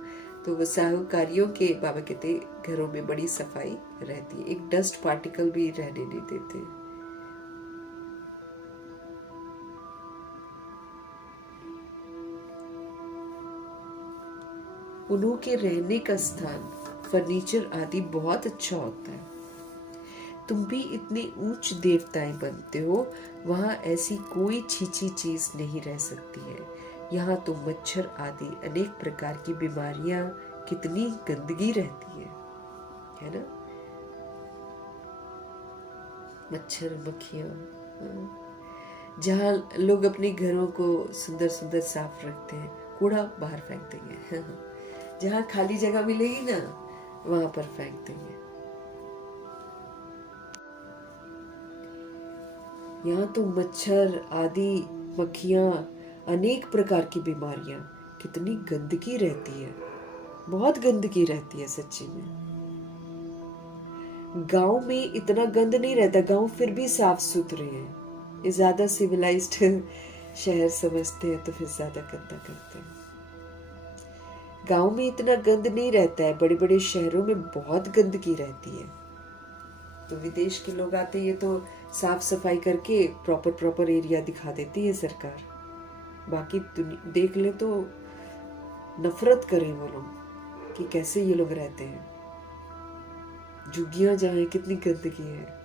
तो वो साहूकारियों के बाबा कहते घरों में बड़ी सफाई रहती है, एक डस्ट पार्टिकल भी रहने नहीं देते। उन्हों के रहने का स्थान, फर्नीचर आदि बहुत अच्छा होता है। तुम भी इतने ऊंच देवताएं बनते हो, वहां ऐसी कोई छीछी चीज नहीं रह सकती है। यहाँ तो मच्छर आदि अनेक प्रकार की बीमारियां, कितनी गंदगी रहती है ना। मच्छर मक्खियां, जहाँ लोग अपने घरों को सुंदर सुंदर साफ रखते हैं, कूड़ा बाहर फेंक देंगे जहाँ खाली जगह मिलेगी ना वहां पर फेंक देंगे। यहाँ तो मच्छर आदि, मक्खियां, अनेक प्रकार की बीमारियां, कितनी गंदगी रहती है, बहुत गंदगी रहती है सच्ची में। गांव में इतना गंद नहीं रहता, गांव फिर भी साफ सुथरे हैं। ये ज्यादा सिविलाइज्ड शहर समझते हैं तो फिर ज्यादा गंदा करते हैं। गांव में इतना गंद नहीं रहता है, बड़े बड़े शहरों में बहुत गंदगी रहती है। तो विदेश के लोग आते हैं, ये तो साफ सफाई करके प्रॉपर एरिया दिखा देती है सरकार। बाकी देख ले तो नफरत करें वो लोग कि कैसे ये लोग रहते हैं। झुग्गियां जहाँ कितनी गंदगी है।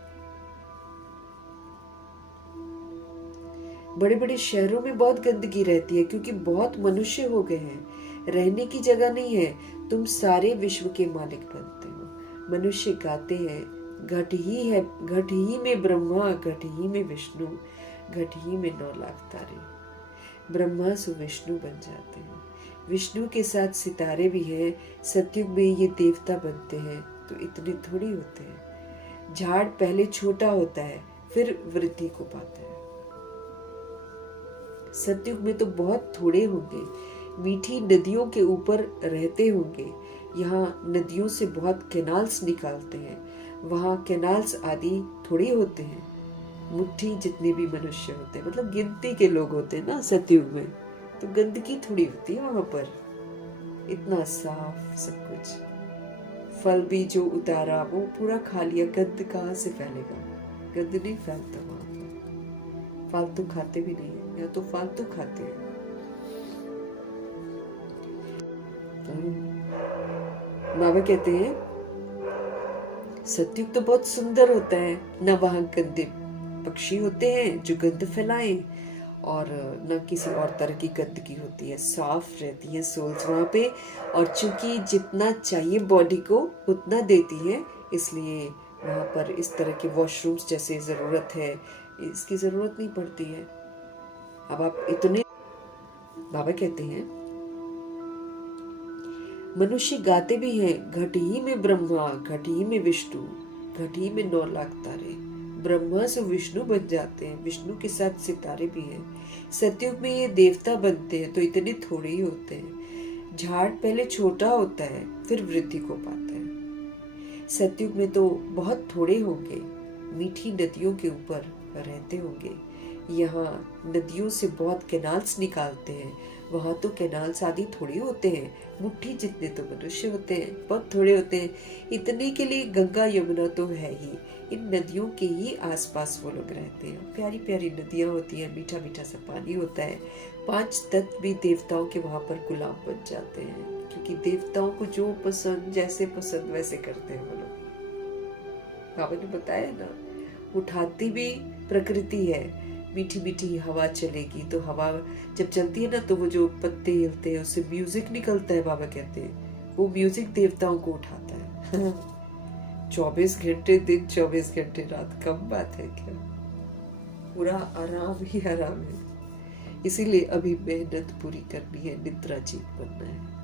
बड़े बड़े शहरों में बहुत गंदगी रहती है, क्योंकि बहुत मनुष्य हो गए हैं, रहने की जगह नहीं है। तुम सारे विश्व के मालिक बनते हो। मनुष्य गाते हैं, घट ही है, घट ही में ब्रह्मा, घट ही में विष्णु, घट ही में 9 लाख तारे। ब्रह्मा सु विष्णु बन जाते हैं, विष्णु के साथ सितारे भी हैं। सतयुग में ये देवता बनते हैं तो इतने थोड़ी होते हैं। झाड़ पहले छोटा होता है, फिर वृद्धि को पाता है। सतयुग में तो बहुत थोड़े होंगे, मीठी नदियों के ऊपर रहते होंगे। यहाँ नदियों से बहुत कैनाल्स निकालते हैं, वहाँ कैनाल्स आदि थोड़ी होते हैं। मुट्ठी जितने भी मनुष्य होते हैं, मतलब गिनती के लोग होते हैं ना सतयुग में, तो गंदगी थोड़ी होती है वहां पर। इतना साफ सब कुछ। फल भी जो उतारा वो पूरा खा लिया, गंद कहाँ से फैलेगा? गंद नहीं फैलता वहां पर। फालतू खाते भी नहीं है, या तो फालतू खाते हैं। बाबा कहते हैं सतयुग तो बहुत सुंदर होता है, न वहां गंदे पक्षी होते हैं जो गंद फैलाएं, और न किसी और तरह की गंदगी होती है, साफ रहती है सोल्स वहां पे। और चूंकि जितना चाहिए बॉडी को उतना देती है, इसलिए वहां पर इस तरह के वॉशरूम्स जैसे जरूरत है, इसकी जरूरत नहीं पड़ती है। अब आप इतने, बाबा कहते हैं मनुष्य गाते भी हैं, घट ही में ब्रह्मा, घट ही में विष्णु, घट ही में 9 लाख तारे। ब्रह्मा से विष्णु बन जाते हैं, विष्णु के साथ सितारे भी हैं। सतयुग में ये देवता बनते हैं तो इतने थोड़े ही होते हैं। झाड़ पहले छोटा होता है फिर वृद्धि को पाता है। सतयुग में तो बहुत थोड़े होंगे, मीठी नदियों के ऊपर रहते होंगे। यहाँ नदियों से बहुत कैनाल्स निकालते हैं, वहां तो कैनाल्स आदि थोड़ी होते हैं, मुट्ठी जितने तो मनुष्य होते हैं, बहुत थोड़े होते हैं। इतने के लिए गंगा यमुना तो है ही, इन नदियों के ही आसपास वो लोग रहते हैं। प्यारी प्यारी नदियां होती हैं, मीठा मीठा सा पानी होता है। 5 तत्व भी देवताओं के वहां पर गुलाम बन जाते हैं, क्योंकि देवताओं को जो पसंद, जैसे पसंद वैसे करते हैं वो लोग। बाबा ने बताया ना, उठाती भी प्रकृति है। मीठी मीठी हवा चलेगी तो हवा जब चलती है ना, तो वो जो पत्ते हिलते हैं उससे म्यूजिक निकलता है। बाबा कहते हैं वो म्यूजिक देवताओं को उठाता है। 24 घंटे दिन 24 घंटे रात, कम बात है क्या? पूरा आराम ही आराम है। इसीलिए अभी मेहनत पूरी करनी है, निद्रा जीत बनना है।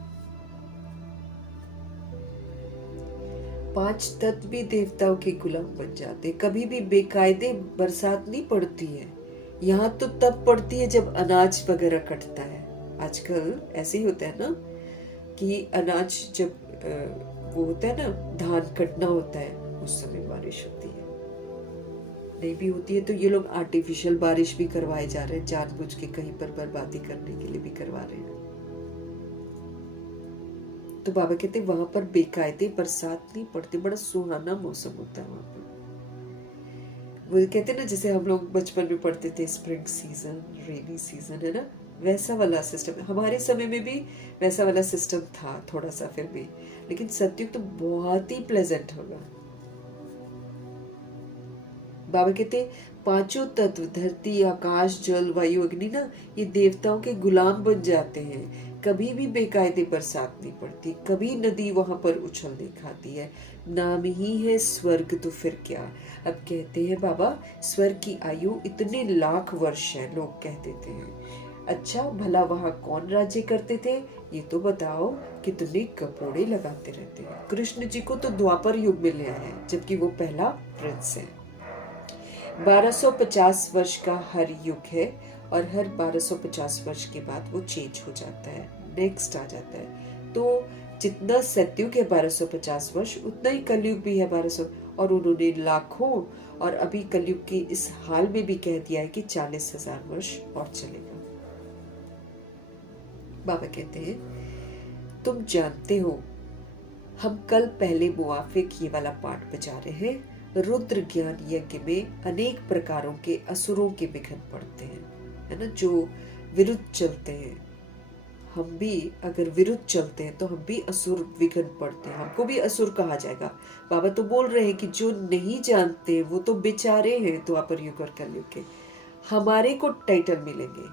5 तत्व भी देवताओं के गुलाम बन जाते। कभी भी बेकायदे बरसात नहीं पड़ती है, यहाँ तो तब पड़ती है जब अनाज वगैरह कटता है। आजकल ऐसे ही होता है ना कि अनाज जब वो होता है ना, धान कटना होता है, उस समय बारिश होती है। नहीं भी होती है तो ये लोग आर्टिफिशियल बारिश भी करवाए जा रहे हैं, जानबूझ के कहीं पर बर्बादी करने के लिए भी करवा रहे हैं। तो बाबा कहते हैं वहां पर बेकायदे बरसात नहीं पड़ती, बड़ा सुहाना मौसम होता है वहां पर। वो कहते हैं ना, जैसे हम लोग बचपन में पढ़ते थे स्प्रिंग सीजन, रेनी सीजन, है ना, वैसा वाला सिस्टम। हमारे समय में भी वैसा वाला सिस्टम था थोड़ा सा फिर भी, लेकिन सतयुग तो बहुत ही प्लेजेंट होगा। बाबा कहते 5 तत्व, धरती, आकाश, जल, वायु, अग्नि ना, ये देवताओं के गुलाम बन जाते हैं। कभी भी बेकायदे बरसात नहीं पड़ती, कभी नदी वहां पर उछल नहीं खाती है। नाम ही है स्वर्ग तो फिर क्या। अब कहते हैं बाबा स्वर्ग की आयु इतने लाख वर्ष है, लोग कह देते हैं। अच्छा भला वहां कौन राज्य करते थे ये तो बताओ, कितने कपोड़े लगाते रहते हैं। कृष्ण जी को तो द्वापर युग में ले आए, जबकि वो पहला प्रिंस है। 1250 वर्ष का हर युग है, और हर 1250 वर्ष के बाद वो चेंज हो जाता है, नेक्स्ट आ जाता है। तो जितना सतयुग है 1250 वर्ष, उतना ही कलयुग भी है 1200, और उन्होंने लाखों, और अभी कलयुग के इस हाल में भी कह दिया है कि 40,000 वर्ष और चलेगा। बाबा कहते हैं तुम जानते हो, हम कल पहले मुआफिक ये वाला पाठ बजा रहे हैं। रुद्र ज्ञान यज्ञ में अनेक प्रकारों के असुरों के विघ्न पड़ते हैं, है ना, जो विरुद्ध चलते हैं। हम भी अगर विरुद्ध चलते हैं तो हम भी असुर विघ्न पड़ते हैं, हमको भी असुर कहा जाएगा। बाबा तो बोल रहे हैं कि जो नहीं जानते वो तो बेचारे हैं द्वापर युग और कलयुग के। हमारे को टाइटल मिलेंगे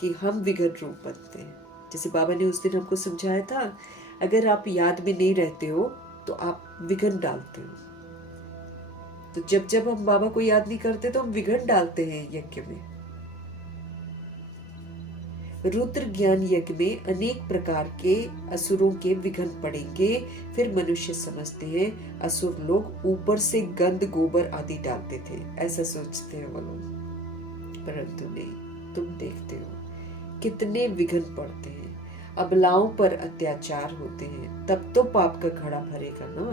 कि हम विघ्न रूप बनते हैं। जैसे बाबा ने उस दिन हमको समझाया था, अगर आप याद में नहीं रहते हो तो आप विघ्न डालते हो। तो जब जब हम बाबा को याद नहीं करते तो हम विघ्न डालते हैं यज्ञ में। रुद्र ज्ञान यज्ञ में अनेक प्रकार के असुरों के विघ्न पड़ेंगे। फिर मनुष्य समझते हैं असुर लोग ऊपर से गंद गोबर आदि डालते थे, ऐसा सोचते हैं वो लोग, परंतु नहीं। तुम देखते हो कितने विघ्न पड़ते हैं, अबलाओं पर अत्याचार होते हैं, तब तो पाप का घड़ा भरेगा ना।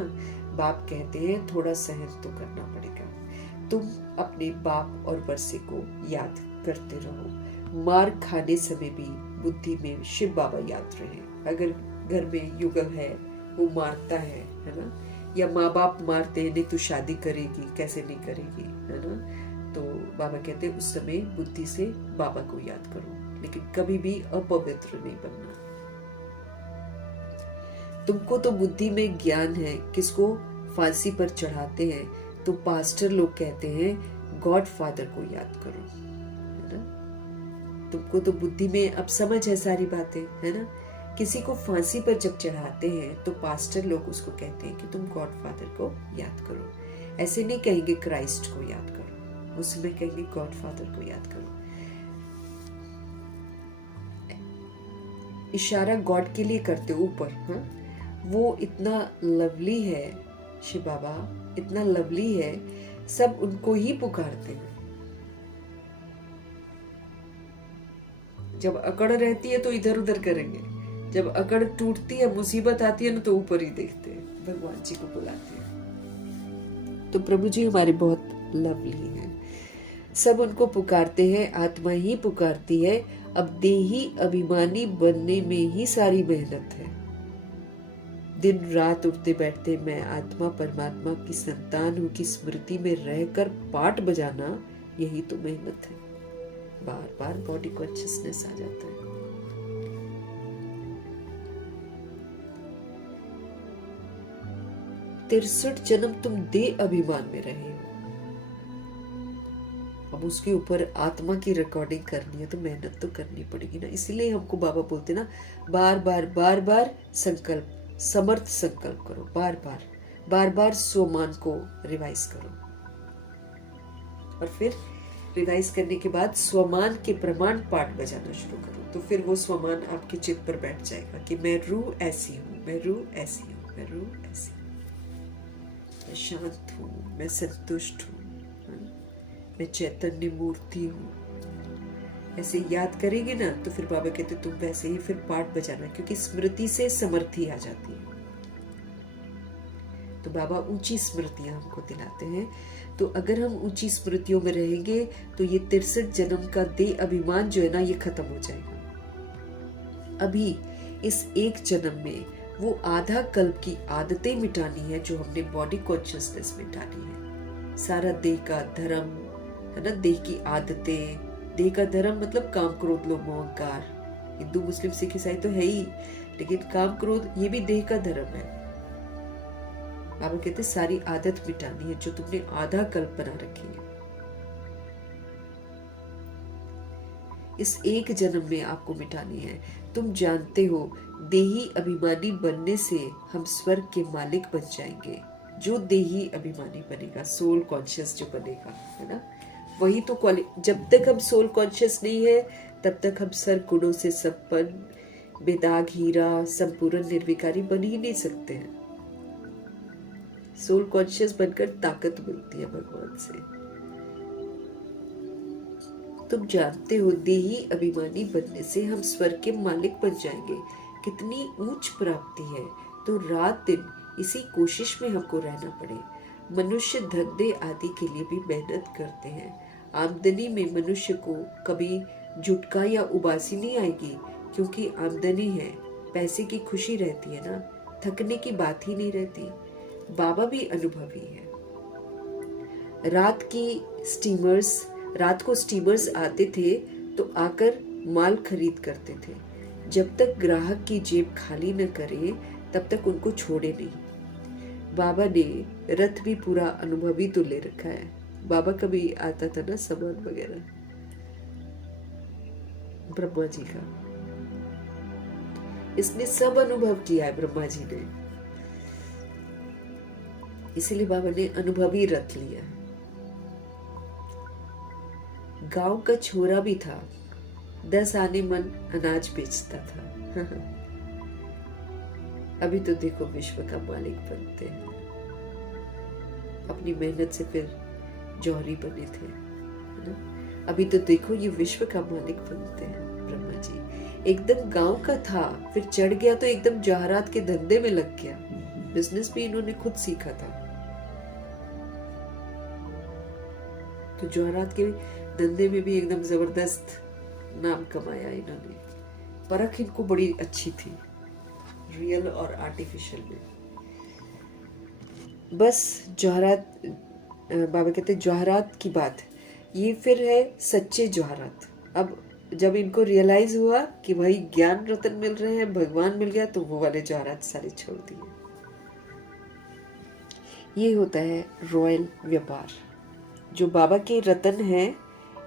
बाप कहते हैं थोड़ा सहन तो करना पड़ेगा। तुम अपने बाप और वर्षे को याद करते रहो। मार खाने समय भी बुद्धि में शिव बाबा याद रहे। अगर घर में युगल है वो मारता है ना, या माँ बाप मारते हैं, नहीं तू शादी करेगी, कैसे नहीं करेगी, है ना। तो बाबा कहते हैं उस समय बुद्धि से बाबा को याद करो, लेकिन कभी भी अपवित्र नहीं बनना। तुमको तो बुद्धि में ज्ञान है, किसको फांसी पर चढ़ाते हैं तो पास्टर लोग कहते हैं गॉड फादर को याद करो, है ना। तुमको तो बुद्धि में अब समझ है सारी बातें, है ना। किसी को फांसी पर जब चढ़ाते हैं तो पास्टर लोग उसको कहते हैं कि तुम गॉड फादर को याद करो। ऐसे नहीं कहेंगे क्राइस्ट को याद करो, उसमें कहेंगे गॉड फादर को याद करो। इशारा गॉड के लिए करते ऊपर, हाँ, वो इतना लवली है, शिव बाबा इतना लवली है, सब उनको ही पुकारते हैं। जब अकड़ रहती है तो इधर उधर करेंगे, जब अकड़ टूटती है, मुसीबत आती है ना, तो ऊपर ही देखते हैं, भगवान जी को बुलाते हैं। तो प्रभु जी हमारे बहुत लवली हैं, सब उनको पुकारते हैं, आत्मा ही पुकारती है। अब देही अभिमानी बनने में ही सारी मेहनत है। दिन रात उठते बैठते मैं आत्मा परमात्मा की संतान हूं की स्मृति में रहकर पाठ बजाना, यही तो मेहनत है। बार बार बॉडी कॉन्शियसनेस आ जाता है। 63 जन्म तुम देह अभिमान में रहे हो, अब उसके ऊपर आत्मा की रिकॉर्डिंग करनी है तो मेहनत तो करनी पड़ेगी ना। इसीलिए हमको बाबा बोलते ना, बार बार बार बार संकल्प, समर्थ संकल्प करो, बार बार बार बार स्वमान को रिवाइज करो, और फिर रिवाइज करने के बाद स्वमान के प्रमाण पाठ बजाना शुरू करो। तो फिर वो स्वमान आपके चित्त पर बैठ जाएगा कि मैं रूह ऐसी हूँ, मैं रूह ऐसी हूँ, मैं रूह ऐसी हूँ, मैं शांत हूँ, मैं संतुष्ट हूँ, मैं चैतन्य मूर्ति हूँ। ऐसे याद करेंगे ना तो फिर बाबा कहते तुम वैसे ही फिर पाठ बजाना, क्योंकि स्मृति से समर्थी आ जाती है। तो बाबा ऊंची स्मृतियां हमको दिलाते हैं। तो अगर हम ऊंची स्मृतियों में रहेंगे तो ये 63 जन्म का देह अभिमान जो है ना, ये खत्म हो जाएगा। अभी इस एक जन्म में वो आधा कल्प की आदतें मिटानी है जो हमने बॉडी कॉन्शियसनेस में डाली है। सारा देह का धर्म है ना, देह की आदतें, देह का धर्म मतलब काम क्रोध लोभ मोह अहंकार, हिंदू मुस्लिम सिख ईसाई तो है ही, लेकिन काम क्रोध ये भी देह का धर्म है। बाबा कहते सारी आदत मिटानी है जो तुमने आधा कल्प बना रखी है। इस एक जन्म में आपको मिटानी है। तुम जानते हो देही अभिमानी बनने से हम स्वर्ग के मालिक बन जाएंगे। जो देही अभिमानी बनेगा, सोल कॉन्शियस जो बनेगा, है ना, वही तो जब तक हम सोल कॉन्शियस नहीं है तब तक हम सर्व गुणों से संपन्न, बेदाग हीरा, संपूर्ण निर्विकारी बन ही नहीं सकते हैं। सोल कॉन्शियस बनकर ताकत मिलती है भगवान से। तुम जानते हो देही अभिमानी बनने से हम स्वर्ग के मालिक बन जाएंगे। कितनी ऊंच प्राप्ति है। तो रात दिन इसी कोशिश में हमको रहना पड़े। मनुष्य धंधे आदि के लिए भी मेहनत करते हैं। आमदनी में मनुष्य को कभी झुटका या उबासी नहीं आएगी, क्योंकि आमदनी है, पैसे की खुशी रहती है ना, थकने की बात ही नहीं रहती। बाबा भी अनुभवी है। रात को स्टीमर्स आते थे तो आकर माल खरीद करते थे। जब तक ग्राहक की जेब खाली न करे तब तक उनको छोड़े नहीं। बाबा ने रथ भी पूरा अनुभवी तो ले रखा है। बाबा का भी आता था ना सामान वगैरह, ब्रह्मा जी का। इसने सब अनुभव किया है ब्रह्मा जी ने, इसीलिए बाबा ने अनुभवी रथ लिया। गांव का छोरा भी था, 10 आने मन अनाज बेचता था। अभी तो देखो विश्व का मालिक बनते हैं। अपनी मेहनत से फिर जौहरी बने थे, है ना। अभी तो देखो ये विश्व का मालिक बनते हैं ब्रह्मा जी। एकदम गांव का था, फिर चढ़ गया तो एकदम जवाहरात के धंधे में लग गया। बिजनेस भी इन्होंने खुद सीखा था। तो जवाहरात के धंधे में भी एकदम जबरदस्त नाम कमाया इन्होंने। परख इनको बड़ी अच्छी थी, रियल और आर्टिफिशियल में। बस जवाहरात, बाबा कहते जवाहरात की बात, ये फिर है सच्चे जवाहरात। अब जब इनको रियलाइज हुआ कि भाई ज्ञान रतन मिल रहे हैं, भगवान मिल गया, तो वो वाले जवाहरात सारे छोड़ दिए। ये होता है रॉयल व्यापार। जो बाबा के रतन है,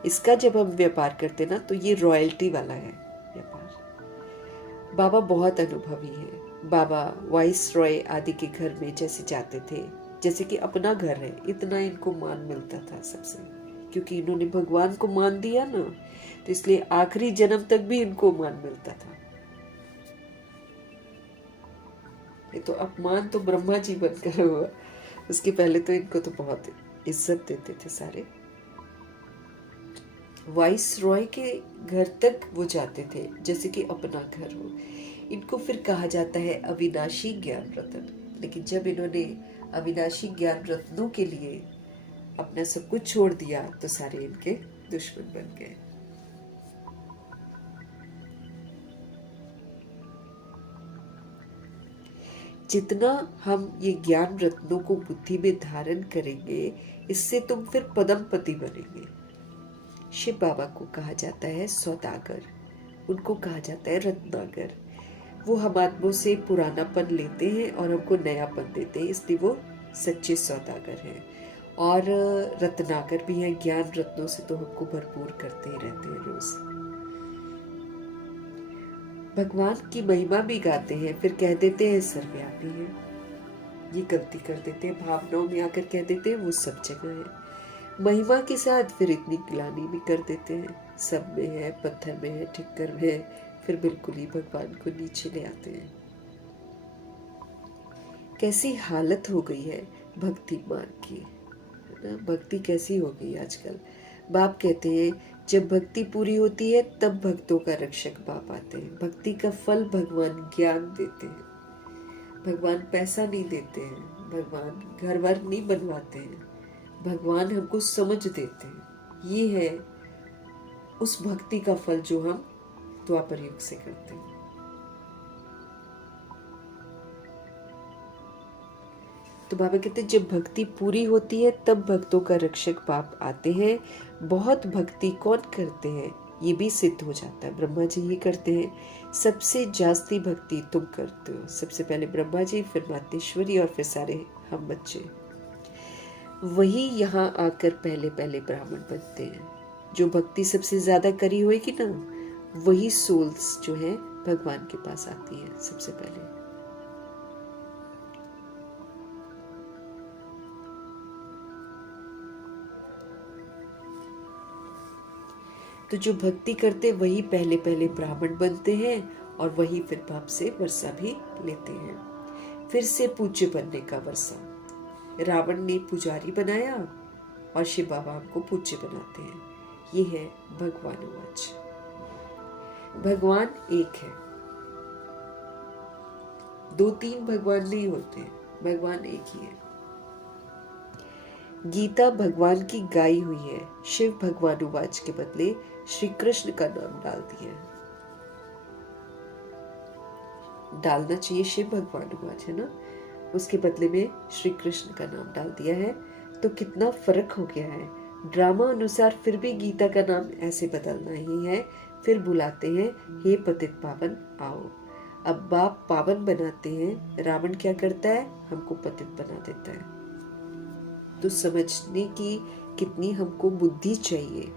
इसका जब हम व्यापार करते ना, तो ये रॉयल्टी वाला है व्यापार। बाबा बहुत अनुभवी है। बाबा वाइस रॉय आदि के घर में जैसे जाते थे, जैसे कि अपना घर है, इतना इनको मान मिलता था सबसे, क्योंकि इन्होंने भगवान को मान दिया ना, तो इसलिए आखिरी जन्म तक भी इनको मान मिलता था। ये तो अपमान तो ब्रह्मा जी बनकर हुआ, उसके पहले तो इनको तो बहुत इज्जत देते थे सारे। वाइस रॉय के घर तक वो जाते थे जैसे कि अपना घर हो। इनको फिर कहा जाता है अविनाशी ज्ञान रत्न। लेकिन जब इन्होंने अविनाशी ज्ञान रत्नों के लिए अपना सब कुछ छोड़ दिया, तो सारे इनके दुश्मन बन गए। जितना हम ये ज्ञान रत्नों को बुद्धि में धारण करेंगे, इससे तुम फिर पदमपति बनेंगे। शिव बाबा को कहा जाता है सौदागर, उनको कहा जाता है रत्नागर। वो हम आत्मों से पुरानापन लेते हैं और हमको नयापन देते हैं, इसलिए वो सच्चे सौदागर हैं। और रत्नाकर भी हैं, ज्ञान रत्नों से तो हमको भरपूर करते ही रहते हैं रोज। भगवान की महिमा भी गाते हैं, फिर कह देते हैं सर्वव्यापी है। ये गलती कर देते हैं, भावनाओं में आकर कह देते हैं वो सब जगह है। महिमा के साथ फिर इतनी गिलानी भी कर देते हैं, सब में है, पत्थर में है, ठिक्कर में है, फिर बिल्कुल ही भगवान को नीचे ले आते हैं। कैसी हालत हो गई है भक्ति मार्ग की, है ना। भक्ति कैसी हो गई आजकल। बाप कहते हैं जब भक्ति पूरी होती है तब भक्तों का रक्षक बाप आते हैं। भक्ति का फल भगवान ज्ञान देते हैं। भगवान पैसा नहीं देते हैं, भगवान घर वर नहीं बनवाते हैं, भगवान हमको समझ देते हैं। ये है उस भक्ति का फल जो हम द्वापर युग से करते हैं। तो बाबा कहते हैं जब भक्ति पूरी होती है तब भक्तों का रक्षक बाप आते हैं। बहुत भक्ति कौन करते हैं, ये भी सिद्ध हो जाता है। ब्रह्मा जी ही करते हैं। सबसे जास्ती भक्ति तुम करते हो। सबसे पहले ब्रह्मा जी, फिर मातेश्वरी और फिर सारे हम बच्चे। वही यहाँ आकर पहले पहले ब्राह्मण बनते हैं। जो भक्ति सबसे ज्यादा करी होगी ना, वही सोल्स जो है भगवान के पास आती है सबसे पहले। तो जो भक्ति करते वही पहले पहले ब्राह्मण बनते हैं और वही फिर बाप से वर्षा भी लेते हैं। फिर से पूज्य बनने का वर्षा। रावण ने पुजारी बनाया और शिव बाबा हमको पूज्य बनाते हैं। ये है भगवान वाच। भगवान एक है, दो तीन भगवान नहीं होते, भगवान एक ही है। गीता भगवान की गाई हुई है। शिव भगवानुवाच के बदले श्री कृष्ण का नाम डाल दिया है। डालना चाहिए शिव भगवानुवाच, है ना, उसके बदले में श्री कृष्ण का नाम डाल दिया है। तो कितना फर्क हो गया है। ड्रामा अनुसार फिर भी गीता का नाम ऐसे बदलना ही है। फिर बुलाते हैं हे पतित पावन आओ। अब बाप पावन बनाते हैं, रावण क्या करता है, हमको पतित बना देता है। तो समझने की कितनी हमको बुद्धि चाहिए,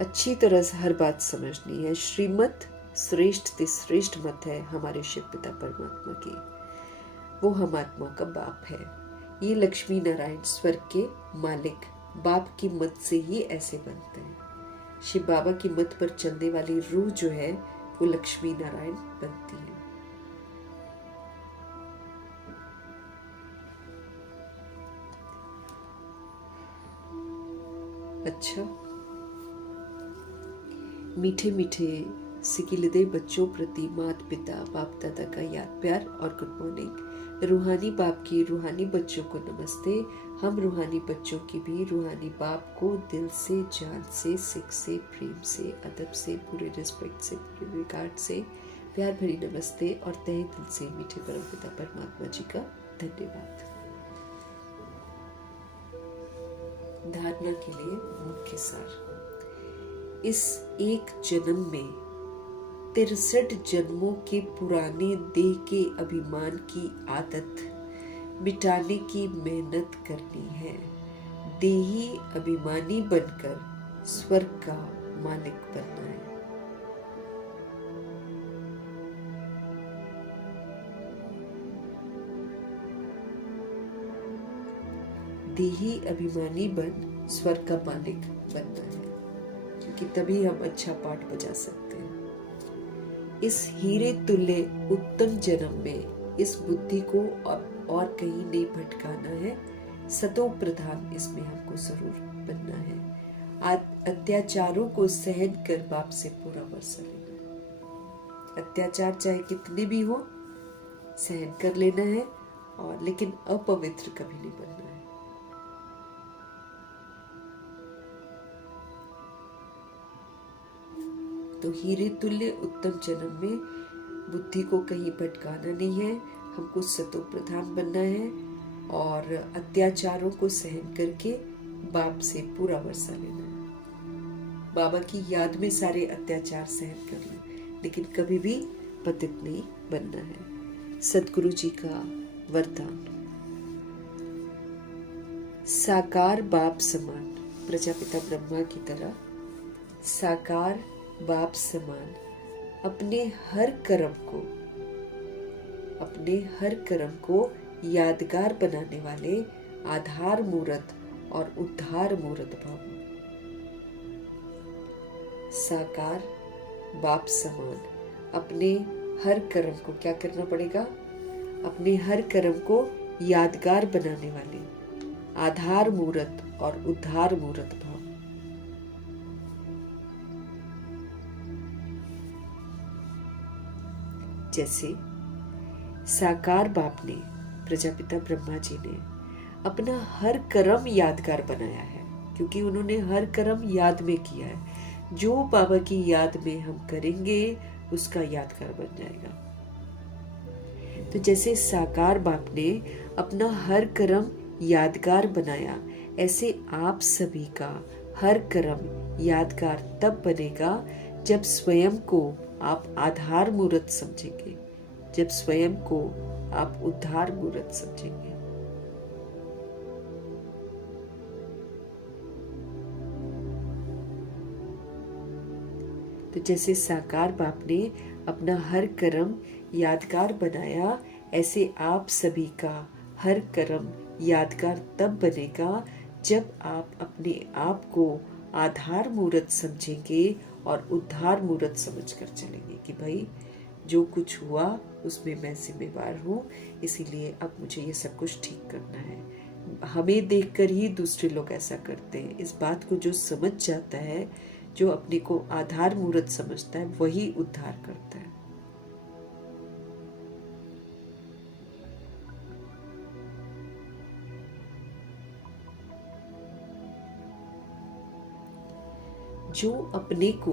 अच्छी तरह से हर बात समझनी है। श्रीमत श्रेष्ठ ते श्रेष्ठ मत है हमारे शिव पिता परमात्मा की। वो हम आत्मा का बाप है। ये लक्ष्मी नारायण स्वर्ग के मालिक बाप की मत से ही ऐसे बनते हैं। शिव बाबा की मत पर चलने वाली रूह जो है वो लक्ष्मी नारायण बनती है। अच्छा, मीठे मीठे सिकिलदे बच्चों प्रति माता पिता बाप दादा का याद प्यार और गुड मॉर्निंग। रूहानी बाप की रूहानी बच्चों को नमस्ते। हम रूहानी बच्चों की भी रूहानी बाप को दिल से, जान से, सिख से, प्रेम से, अदब से, पूरे रिस्पेक्ट से, पूरे रिगार्ड से प्यार भरी नमस्ते और तहे दिल से मीठे परमपिता परमात्मा जी का धन्यवाद। धारणा के लिए मुख्य सार। इस एक जन्म में 63 जन्मों के पुराने देह के अभिमान की आदत मिटाने की मेहनत करनी है। देही अभिमानी बनकर स्वर्ग का मालिक बनना है। देही अभिमानी बन स्वर्ग का मालिक बनना है, क्योंकि तभी हम अच्छा पाठ बजा सकते हैं। इस हीरे तुल्य उत्तम जन्म में इस बुद्धि को और कहीं नहीं भटकाना है। सतो प्रधान इसमें हमको जरूर बनना है। अत्याचारों को सहन कर बाप से पूरा वर्षा लेना। अत्याचार चाहे कितने भी हो सहन कर लेना है, और लेकिन अपवित्र कभी नहीं बनना है। तो हीरे तुल्य उत्तम जन्म में बुद्धि को कहीं भटकाना नहीं है, हमको सतो प्रधान बनना है और अत्याचारों को सहन करके बाप से पूरा वर्षा लेना है। बाबा की याद में सारे अत्याचार सहन कर लो, लेकिन कभी भी पतित नहीं बनना है। सतगुरु जी का वरदान। साकार बाप समान, प्रजापिता ब्रह्मा की तरह साकार बाप समान अपने हर कर्म को यादगार बनाने वाले आधार मूर्त और उद्धार मूर्त भव। साकार बाप समान अपने हर कर्म को क्या करना पड़ेगा? अपने हर कर्म को यादगार बनाने वाले आधार मूर्त और उद्धार मूर्त भव। जैसे साकार बाप ने, प्रजापिता ब्रह्मा जी ने अपना हर कर्म यादगार बनाया है, क्योंकि उन्होंने हर कर्म याद में किया है। जो बाबा की याद में हम करेंगे उसका यादगार बन जाएगा। तो जैसे साकार बाप ने अपना हर कर्म यादगार बनाया, ऐसे आप सभी का हर कर्म यादगार तब बनेगा जब स्वयं को आप आधार मूर्त समझेंगे, जब स्वयं को आप उद्धार मूर्त समझेंगे। तो जैसे साकार बाप ने अपना हर कर्म यादगार बनाया, ऐसे आप सभी का हर कर्म यादगार तब बनेगा जब आप अपने आप को आधार मूर्त समझेंगे और उद्धार मूर्त समझकर चलेंगे कि भाई जो कुछ हुआ उसमें मैं जिम्मेवार हूँ, इसीलिए अब मुझे ये सब कुछ ठीक करना है। हमें देखकर ही दूसरे लोग ऐसा करते हैं। इस बात को जो समझ जाता है, जो अपने को आधार मूर्त समझता है, वही उद्धार करता है। जो अपने को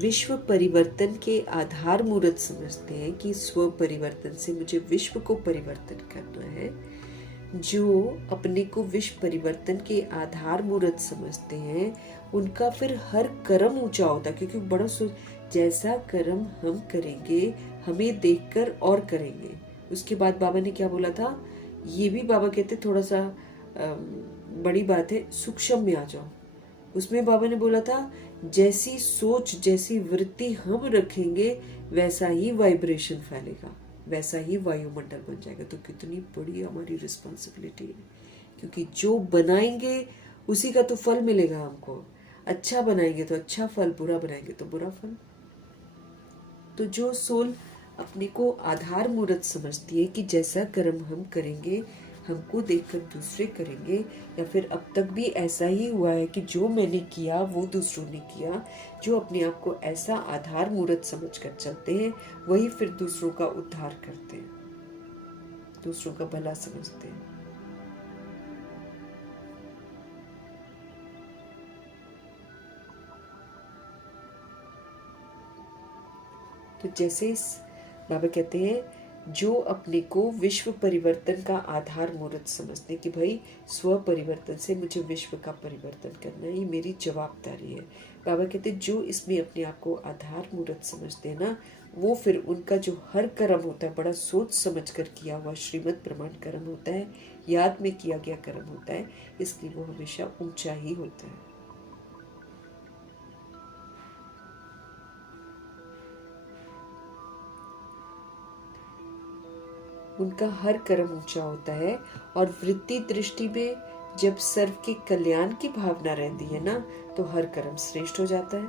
विश्व परिवर्तन के आधार मूर्त समझते हैं कि स्व परिवर्तन से मुझे विश्व को परिवर्तन करना है, जो अपने को विश्व परिवर्तन के आधार मूर्त समझते हैं, उनका फिर हर कर्म ऊंचा होता है, क्योंकि बड़ा जैसा कर्म हम करेंगे हमें देखकर और करेंगे। उसके बाद बाबा ने क्या बोला था, ये भी बाबा कहते थोड़ा सा बड़ी बात है, सूक्ष्म में आ जाओ। उसमें बाबा ने बोला था जैसी सोच जैसी वृत्ति हम रखेंगे वैसा ही वाइब्रेशन फैलेगा, वैसा ही वायुमंडल बन जाएगा। तो कितनी बड़ी हमारी रिस्पॉन्सिबिलिटी है, क्योंकि जो बनाएंगे उसी का तो फल मिलेगा हमको। अच्छा बनाएंगे तो अच्छा फल, बुरा बनाएंगे तो बुरा फल। तो जो सोल अपने को आधार मूर्त समझती है कि जैसा कर्म हम करेंगे हमको देखकर दूसरे करेंगे, या फिर अब तक भी ऐसा ही हुआ है कि जो मैंने किया वो दूसरों ने किया, जो अपने आप को ऐसा आधार मूर्त समझ कर चलते हैं वही फिर दूसरों का उद्धार करते हैं, दूसरों का भला समझते हैं। तो जैसे बाबा कहते हैं जो अपने को विश्व परिवर्तन का आधार मूर्त समझते कि भाई स्व परिवर्तन से मुझे विश्व का परिवर्तन करना है, ये मेरी जवाबदारी है। बाबा कहते हैं जो इसमें अपने आप को आधार मूर्त समझते हैं ना, वो फिर उनका जो हर कर्म होता है बड़ा सोच समझ कर किया हुआ श्रीमद् प्रमाण कर्म होता है, याद में किया गया कर्म होता है, इसलिए वो हमेशा ऊंचा ही होता है। उनका हर कर्म ऊंचा होता है। और वृत्ति दृष्टि में जब सर्व के कल्याण की भावना रहती है ना, तो हर कर्म श्रेष्ठ हो जाता है।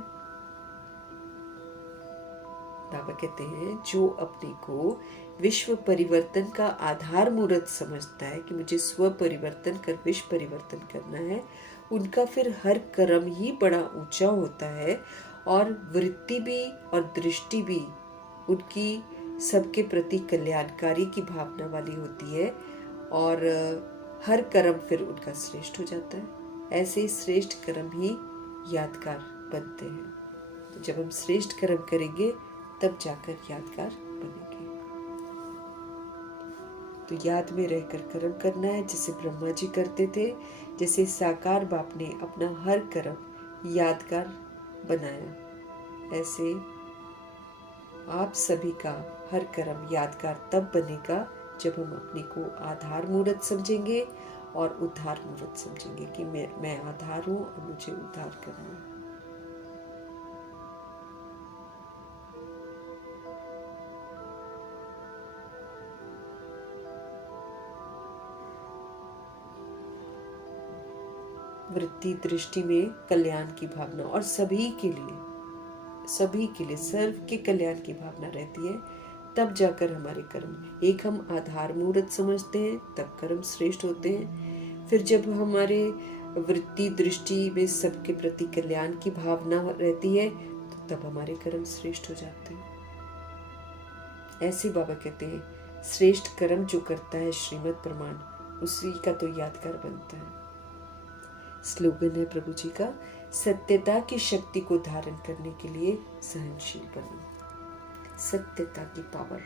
बाबा कहते हैं जो अपने को विश्व परिवर्तन का आधार मूर्त समझता है कि मुझे स्व परिवर्तन कर विश्व परिवर्तन करना है, उनका फिर हर कर्म ही बड़ा ऊंचा होता है। और वृत्ति भी और दृष्टि भी उनकी सबके प्रति कल्याणकारी की भावना वाली होती है। और हर कर्म फिर उनका श्रेष्ठ हो जाता है। ऐसे श्रेष्ठ कर्म ही यादगार बनते हैं। तो जब हम श्रेष्ठ कर्म करेंगे तब जाकर यादगार बनेंगे। तो याद में रहकर कर्म करना है, जैसे ब्रह्मा जी करते थे, जैसे साकार बाप ने अपना हर कर्म यादगार बनाया, ऐसे आप सभी का हर कर्म यादगार तब बनेगा जब हम अपने को आधार मूर्त समझेंगे और उद्धार मूर्त समझेंगे कि मैं आधार हूं और मुझे उद्धार करना है। वृत्ति दृष्टि में कल्याण की भावना, और सभी के लिए सर्व के कल्याण की भावना रहती है, तब जाकर हमारे कर्म, एक हम आधार मूर्त समझते हैं तब कर्म श्रेष्ठ होते हैं। फिर जब हमारे वृत्ति दृष्टि में सबके प्रति कल्याण की भावना रहती है, तो तब हमारे कर्म श्रेष्ठ हो जाते हैं। ऐसे बाबा कहते हैं श्रेष्ठ कर्म जो करता है श्रीमद् प्रमाण, उसी का तो यादगार बनता है। स्लोगन है प्रभु जी का, सत्यता की शक्ति को धारण करने के लिए सहनशील बनो। सत्यता की पावर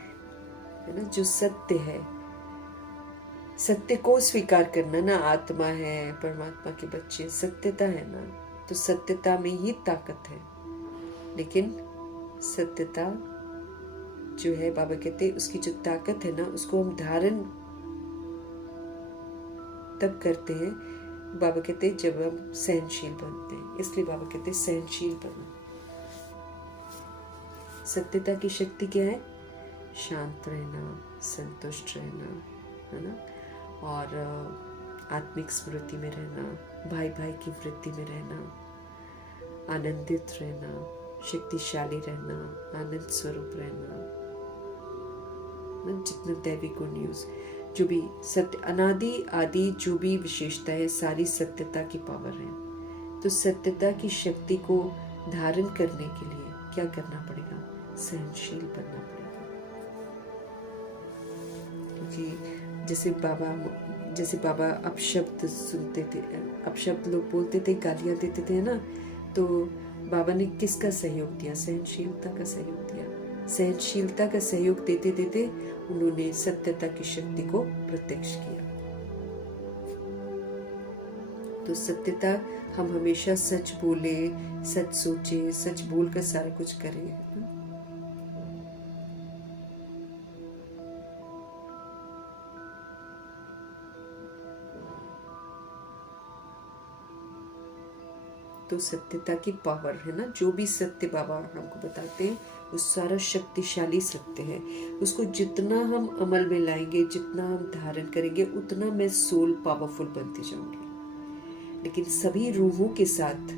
है ना, जो सत्य है, सत्य को स्वीकार करना ना, आत्मा है, परमात्मा के बच्चे, सत्यता है ना, तो सत्यता में ही ताकत है। लेकिन सत्यता जो है, बाबा कहते हैं उसकी जो ताकत है ना, उसको हम धारण तब करते हैं, बाबा कहते हैं जब हम सहनशील बनते हैं। इसलिए बाबा कहते हैं सहनशील बनो। सत्यता की शक्ति क्या है? शांत रहना, संतुष्ट रहना, है ना, और आत्मिक स्मृति में रहना, भाई भाई की वृत्ति में रहना, आनंदित रहना, शक्तिशाली रहना, आनंद स्वरूप रहना, जितना दैवी गुण यूज, जो भी सत्य अनादि आदि जो भी विशेषता है, सारी सत्यता की पावर है। तो सत्यता की शक्ति को धारण करने के लिए क्या करना पड़ेगा? सहनशील बनना पड़ेगा। क्योंकि जैसे बाबा अपशब्द सुनते थे, अपशब्द लोग बोलते थे, गालियां देते थे ना, तो बाबा ने किसका सहयोग दिया? सहनशीलता का सहयोग दिया। सहनशीलता का सहयोग देते देते उन्होंने सत्यता की शक्ति को प्रत्यक्ष किया। तो सत्यता, हम हमेशा सच बोले, सच सोचे, सच बोलकर सारा कुछ करें। तो सत्यता की पावर है ना, जो भी सत्य बाबा हमको बताते हैं वो सारा शक्तिशाली सत्य है। उसको जितना हम अमल में लाएंगे, जितना हम धारण करेंगे, उतना मैं सोल पावरफुल बनती जाऊंगी। लेकिन सभी रूहों के साथ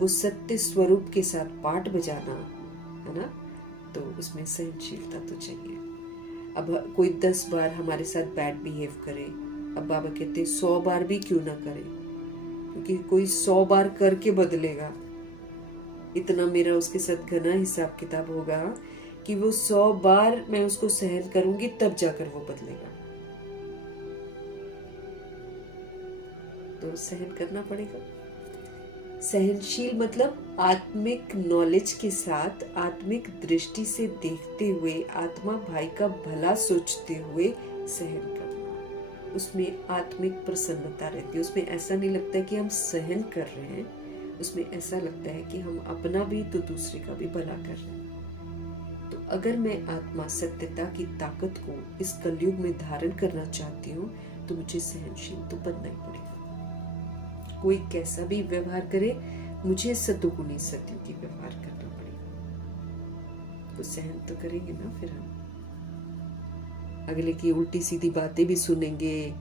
वो सत्य स्वरूप के साथ पाठ बजाना है ना, तो उसमें सहनशीलता तो चाहिए। अब कोई 10 बार हमारे साथ बैड बिहेव करे, अब बाबा कहते 100 बार भी क्यों ना करे, क्योंकि कोई 100 बार करके बदलेगा। इतना मेरा उसके साथ घना हिसाब किताब होगा कि वो 100 बार मैं उसको सहन करूंगी, तब जाकर वो बदलेगा। तो सहन करना पड़ेगा। सहनशील मतलब आत्मिक नॉलेज के साथ आत्मिक दृष्टि से देखते हुए, आत्मा भाई का भला सोचते हुए सहन करना। उसमें आत्मिक प्रसन्नता रहती है। उसमें ऐसा नहीं लगता कि हम सहन कर रहे हैं, उसमें ऐसा लगता है कि हम अपना भी तो दूसरे का भी भला कर रहे हैं। तो अगर मैं आत्मा सत्यता की ताकत को इस कलयुग में धारण करना चाहती हूँ तो मुझे सहनशील तो बनना ही पड़ेगा। कोई कैसा भी व्यवहार करे, मुझे सतोगुणी सतयुगी व्यवहार करना पड़ेगा। तो सहन तो करेंगे ना फिर हम। अगले की उल्टी सीधी बातें भी सुनेंगे,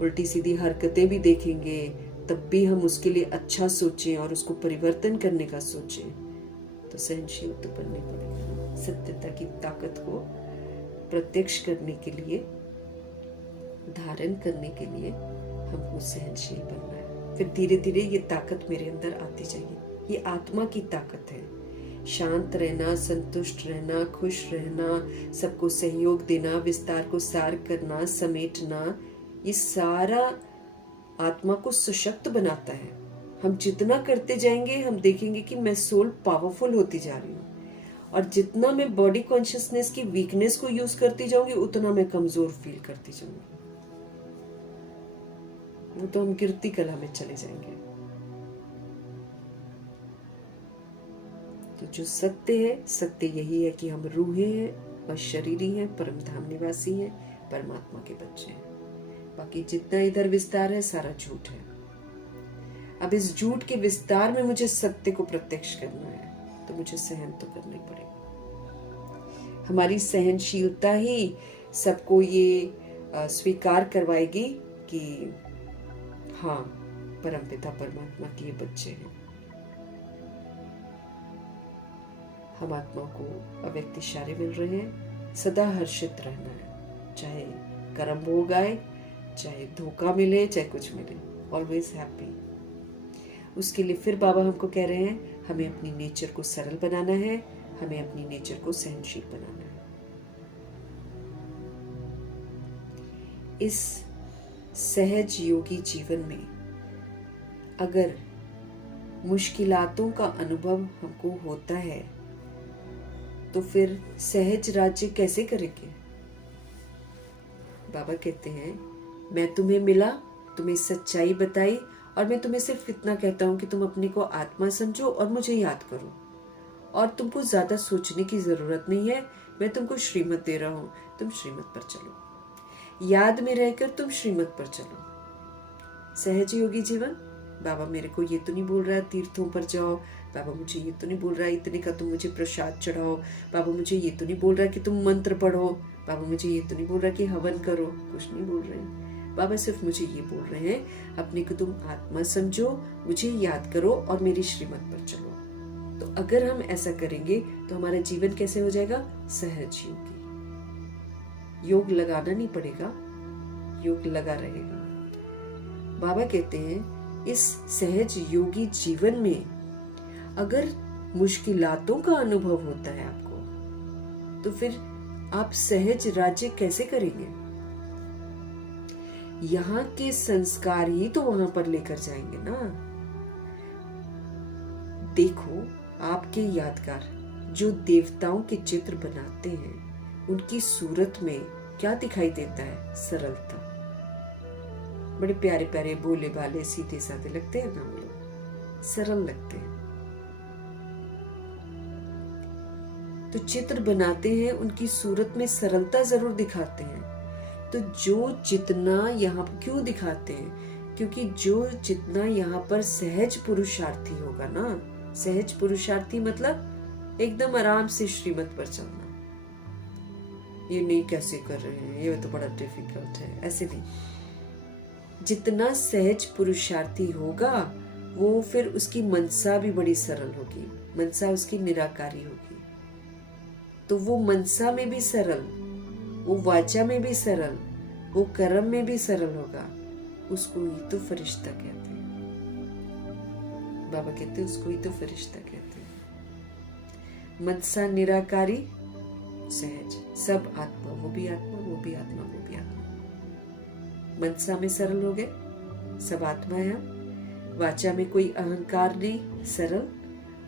उल्टी सीधी हरकतें भी देखेंगे, तब भी हम उसके लिए अच्छा सोचें और उसको परिवर्तन करने का सोचें, तो सहनशील तो बनने पड़ेगा। सत्यता की ताकत को प्रत्यक्ष करने के लिए, धारण करने के लिए हमको सहनशील बनना है। फिर धीरे धीरे ये ताकत मेरे अंदर आती जाएगी। ये आत्मा की ताकत है। शांत रहना, संतुष्ट रहना, खुश रहना, सबको सहयोग देना, विस्तार को सार करना, समेटना, ये सारा आत्मा को सशक्त बनाता है। हम जितना करते जाएंगे हम देखेंगे कि मैं सोल पावरफुल होती जा रही हूँ, और जितना मैं बॉडी कॉन्शियसनेस की वीकनेस को यूज करती जाऊंगी उतना मैं कमजोर फील करती जाऊंगी। वो तो हम गिरती कला में चले जाएंगे। तो जो सत्य है, सत्य यही है कि हम रूहें हैं, बस शरीरी हैं, परम धाम निवासी हैं, परमात्मा के बच्चे हैं। बाकी जितना इधर विस्तार है सारा झूठ है। अब इस झूठ के विस्तार में मुझे सत्य को प्रत्यक्ष करना है, तो मुझे सहन तो करना ही पड़ेगा। हमारी सहनशीलता ही सबको ये स्वीकार करवाएगी कि हाँ, परमपिता परमात्मा के ये बच्चे हैं। हम आत्मा को अव्यक्त इशारे मिल रहे हैं, सदा हर्षित रहना है, चाहे कर्म भोग आए, चाहे धोखा मिले, चाहे कुछ मिले, ऑलवेज हैप्पी। उसके लिए फिर बाबा हमको कह रहे हैं, हमें अपनी नेचर को सरल बनाना है, हमें अपनी नेचर को सहनशील बनाना है। इस सहज योगी जीवन में अगर मुश्किलातों का अनुभव हमको होता है तो फिर सहज राज्य कैसे करेंगे? बाबा कहते हैं, मैं तुम्हें मिला, तुम्हें सच्चाई बताई, और मैं तुम्हें सिर्फ इतना कहता हूं कि तुम अपने को आत्मा समझो और मुझे याद करो, और तुमको ज्यादा सोचने की जरूरत नहीं है। मैं तुमको श्रीमत दे रहा हूं, तुम श्रीमत पर चलो, याद में रहकर तुम श्रीमत पर चलो। सहज योगी जीवन। बाबा मेरे को ये तो नहीं बोल रहा है तीर्थों पर जाओ, बाबा मुझे ये तो नहीं बोल रहा है इतने का तुम मुझे प्रसाद चढ़ाओ, बाबा मुझे ये तो नहीं बोल रहा है कि तुम मंत्र पढ़ो, बाबा मुझे ये तो नहीं बोल रहा कि हवन करो, कुछ नहीं बोल रहे हैं। बाबा सिर्फ मुझे ये बोल रहे हैं, अपने को तुम आत्मा समझो, मुझे याद करो और मेरी श्रीमत पर चलो। तो अगर हम ऐसा करेंगे तो हमारा जीवन कैसे हो जाएगा? सहज योगी। योग लगाना नहीं पड़ेगा, योग लगा रहेगा। बाबा कहते हैं, इस सहज योगी जीवन में अगर मुश्किलातों का अनुभव होता है आपको, तो फिर आप सहज राज्य कैसे करेंगे? यहाँ के संस्कार ही तो वहां पर लेकर जाएंगे ना। देखो, आपके यादगार जो देवताओं के चित्र बनाते हैं, उनकी सूरत में क्या दिखाई देता है? सरलता। बड़े प्यारे प्यारे भोले भाले सीधे साधे लगते हैं ना, वो लोग सरल लगते हैं। तो चित्र बनाते हैं, उनकी सूरत में सरलता जरूर दिखाते हैं। तो जो जितना यहाँ क्यों दिखाते हैं? क्योंकि जो जितना यहाँ पर सहज पुरुषार्थी होगा ना, सहज पुरुषार्थी मतलब एकदम आराम से श्रीमत पर चलना। ये नहीं कैसे कर रहे हैं, ये तो बड़ा डिफिकल्ट है, ऐसे नहीं। जितना सहज पुरुषार्थी होगा वो फिर उसकी मनसा भी बड़ी सरल होगी, मनसा उसकी निराकारी होगी। तो वो मनसा में भी सरल, वो वाचा में भी सरल, वो कर्म में भी सरल होगा। उसको ही तो फरिश्ता कहते हैं। बाबा कहते हैं उसको ही तो फरिश्ता कहते हैं। मनसा निराकारी, सहज, सब आत्मा, वो भी आत्मा, वो भी आत्मा, वो भी आत्मा। मनसा में सरल हो गए, सब आत्मा है। वाचा में कोई अहंकार नहीं, सरल,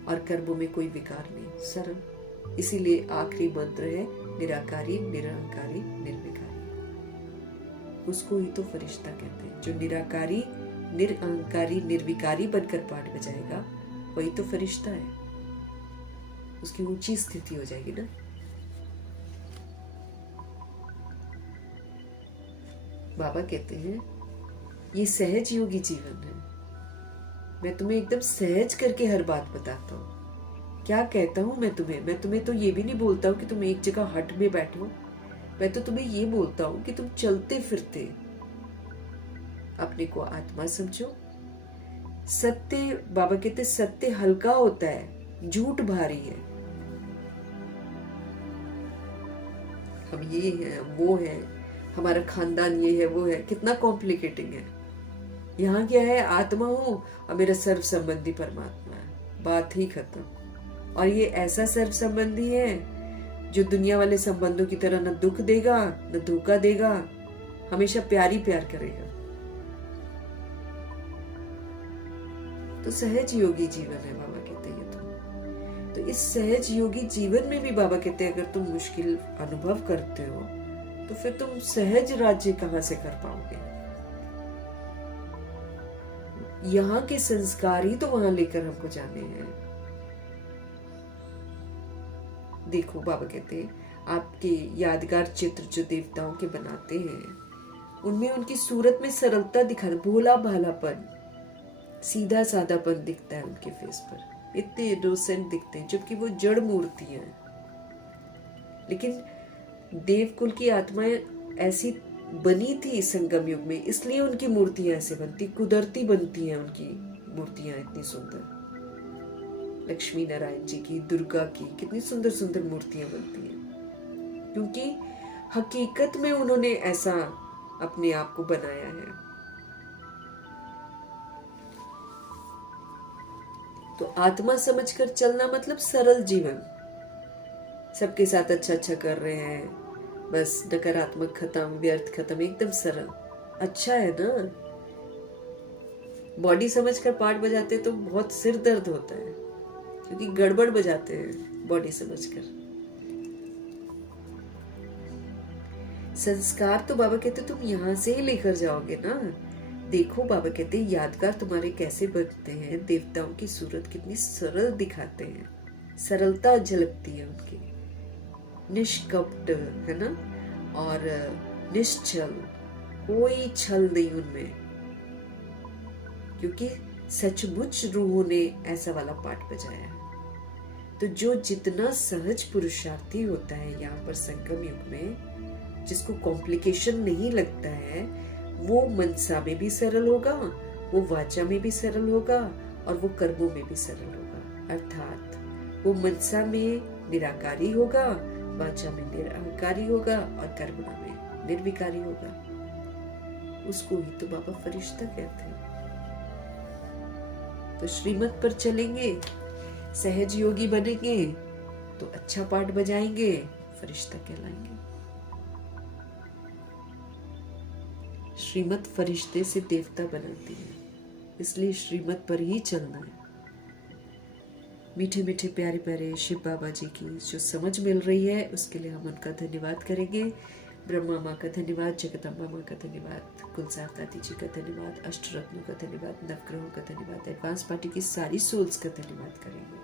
और कर्मों में कोई विकार नहीं, सरल। इसीलिए आखिरी मंत्र है निराकारी, निरहंकारी, निर्विकारी। उसको ही तो फरिश्ता कहते हैं। जो निराकारी, निरअहंकारी, निर्विकारी बनकर पाठ बजाएगा वही तो फरिश्ता है। उसकी ऊंची स्थिति हो जाएगी ना। बाबा कहते हैं ये सहज योगी जीवन है। मैं तुम्हें एकदम सहज करके हर बात बताता हूँ। क्या कहता हूँ मैं तुम्हें तो ये भी नहीं बोलता हूँ कि तुम एक जगह हट में बैठो। मैं तो तुम्हें ये बोलता हूँ कि तुम चलते फिरते अपने को आत्मा समझो। सत्य, बाबा कहते सत्य हल्का होता है, झूठ भारी है। हम ये हैं, हम वो हैं, हमारा खानदान ये है, वो है, कितना कॉम्प्लिकेटिंग है। यहाँ क्या है, आत्मा हूं और मेरा सर्व संबंधी परमात्मा है, बात ही खत्म। और ये ऐसा सर्व संबंधी है जो दुनिया वाले संबंधों की तरह न दुख देगा न धोखा देगा, हमेशा प्यार ही प्यार करेगा। तो सहज योगी जीवन है बाबा कहते हैं। तो इस सहज योगी जीवन में भी बाबा कहते हैं अगर तुम मुश्किल अनुभव करते हो तो फिर तुम सहज राज्य कहां से कर पाओगे। यहाँ के संस्कार ही तो वहां लेकर हमको जाने हैं। देखो बाबा कहते हैं आपके यादगार चित्र जो देवताओं के बनाते हैं उनमें उनकी सूरत में सरलता दिखा, भोला भालापन, सीधा साधापन दिखता है उनके फेस पर, इतने इनोसेंट दिखते हैं, जबकि वो जड़ मूर्तियां हैं। लेकिन देवकुल की आत्माएं ऐसी बनी थी संगम युग में, इसलिए उनकी मूर्तियां ऐसे बनती, कुदरती बनती हैं उनकी मूर्तियां इतनी सुंदर। लक्ष्मी नारायण जी की, दुर्गा की कितनी सुंदर सुंदर मूर्तियां बनती हैं, क्योंकि हकीकत में उन्होंने ऐसा अपने आप को बनाया है। तो आत्मा समझकर चलना मतलब सरल जीवन। सबके साथ अच्छा अच्छा कर रहे हैं, बस नकारात्मक खत्म, व्यर्थ खत्म, एकदम सरल। अच्छा है ना। बॉडी समझकर पाठ बजाते तो बहुत सिर दर्द होता है, क्योंकि गड़बड़ बजाते हैं बॉडी समझकर। संस्कार तो बाबा कहते तुम यहां से ही लेकर जाओगे ना। देखो बाबा कहते यादगार तुम्हारे कैसे बनते हैं, देवताओं की सूरत कितनी सरल दिखाते हैं, सरलता झलकती है उनकी, निष्कपट है ना, और निश्चल, कोई छल नहीं उनमें, क्योंकि सचमुच रूहों ने ऐसा वाला पाठ बजाया है। तो जो जितना सहज पुरुषार्थी होता है यहाँ पर संगम युग में, जिसको कॉम्प्लिकेशन नहीं लगता है, वो मनसा में भी सरल होगा, वो वाचा में भी सरल होगा, और वो कर्मों में भी सरल होगा। अर्थात वो मनसा में निराकारी होगा, वाचा में निरअहंकारी होगा, और कर्मणा में निर्विकारी होगा। उसको ही तो बाबा फरिश्ता कहते हैं। तो श्रीमत पर चलेंगे, सहज योगी बनेंगे तो अच्छा पाठ बजाएंगे, फरिश्ता कहलाएंगे। श्रीमत फरिश्ते से देवता बनाती है, इसलिए श्रीमत पर ही चलना है। मीठे मीठे प्यारे प्यारे शिव बाबा जी की जो समझ मिल रही है उसके लिए हम उनका धन्यवाद करेंगे। ब्रह्मा माँ का धन्यवाद, जगदम्बा माँ का धन्यवाद, कुलसार दादी जी का धन्यवाद, अष्टरत्नों का धन्यवाद, नवग्रहों का धन्यवाद, एडवांस पार्टी की सारी सोल्स का धन्यवाद करेंगे।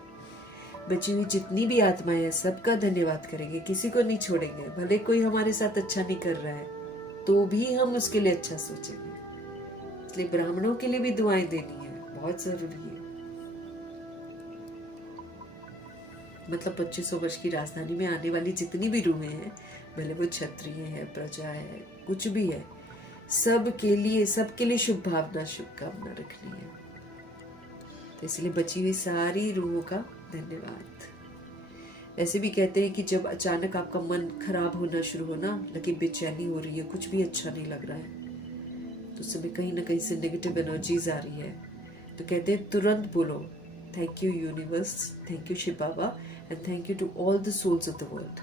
बची हुई जितनी भी आत्माएं हैं सबका धन्यवाद करेंगे, किसी को नहीं छोड़ेंगे। भले कोई हमारे साथ अच्छा नहीं कर रहा है तो भी हम उसके लिए अच्छा सोचेंगे। इसलिए ब्राह्मणों के लिए भी दुआएं देनी है, बहुत जरूरी है। मतलब 2500 वर्ष की राजधानी में आने वाली जितनी भी रूहें हैं, भले वो क्षत्रिय है, प्रजा है, कुछ भी है, सबके लिए शुभ भावना, शुभकामना रखनी है। तो इसलिए बची हुई सारी रूहों का धन्यवाद। ऐसे भी कहते हैं कि जब अचानक आपका मन खराब होना शुरू हो ना लगे, बेचैनी हो रही है, कुछ भी अच्छा नहीं लग रहा है, तो उस समय कहीं ना कहीं से नेगेटिव एनर्जीज आ रही है, तो कहते हैं तुरंत बोलो thank you universe, thank you Shiv Baba, and thank you to all the souls of the world.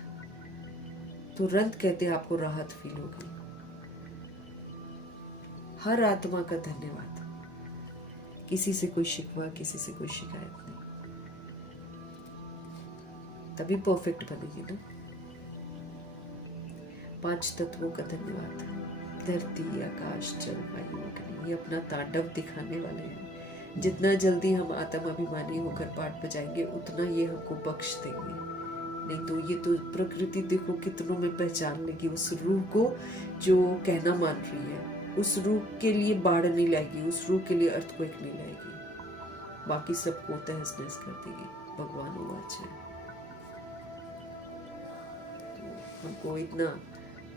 तुरंत कहते हैं आपको राहत फील होगी। हर आत्मा का धन्यवाद किसी से कोई शिकवा, किसी से कोई शिकायत नहीं, तभी परफेक्ट बनेगी ना। 5 तत्वों का धन्यवाद। धरती, आकाश, जल, वायु, अग्नि, ये अपना तांडव दिखाने वाले हैं। जितना जल्दी हम आत्म अभिमानी होकर पाठ बजाएंगे उतना ये हमको बख्श देंगे। नहीं तो ये तो प्रकृति देखो कितनों में पहचान लेगी उस रूह को जो कहना मान रही है। उस रूह के लिए बाढ़ नहीं लाएगी, उस रूह के लिए अर्थक्वेक नहीं लाएगी, बाकी सबको तहस नहस कर देगी। भगवान वाच है। तो हमको इतना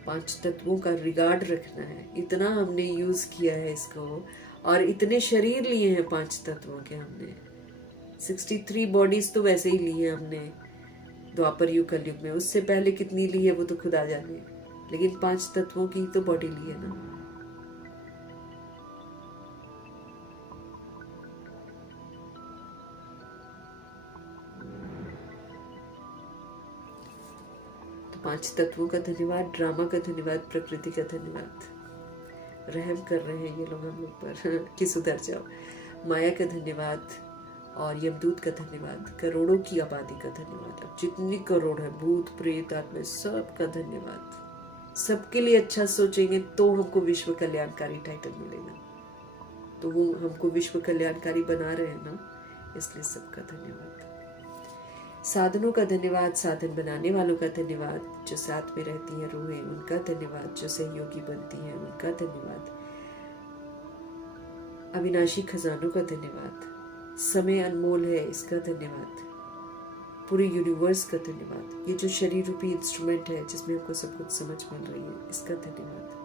5 तत्वों का रिगार्ड रखना है। इतना हमने यूज किया है इसको, और इतने शरीर लिए हैं 5 तत्वों के हमने। 63 बॉडीज तो वैसे ही ली है हमने द्वापर युग कलयुग में। उससे पहले कितनी ली है वो तो खुदा जाने, लेकिन 5 तत्वों की तो बॉडी ली है ना। तो 5 तत्वों का धन्यवाद, ड्रामा का धन्यवाद, प्रकृति का धन्यवाद। रहम कर रहे हैं ये लोग हम लोग पर कि सुधर जाओ। माया का धन्यवाद और यमदूत का धन्यवाद। करोड़ों की आबादी का धन्यवाद। अब जितनी करोड़ है, भूत प्रेत आत्मा, सबका धन्यवाद। सबके लिए अच्छा सोचेंगे तो हमको विश्व कल्याणकारी टाइटल मिलेगा। तो वो हमको विश्व कल्याणकारी बना रहे हैं ना, इसलिए सबका धन्यवाद। साधनों का धन्यवाद, साधन बनाने वालों का धन्यवाद, जो साथ में रहती हैं रूहें उनका धन्यवाद, जो सहयोगी बनती हैं उनका धन्यवाद, अविनाशी खजानों का धन्यवाद, समय अनमोल है इसका धन्यवाद, पूरे यूनिवर्स का धन्यवाद, ये जो शरीर रूपी इंस्ट्रूमेंट है जिसमें हमको सब कुछ समझ मिल रही है इसका धन्यवाद।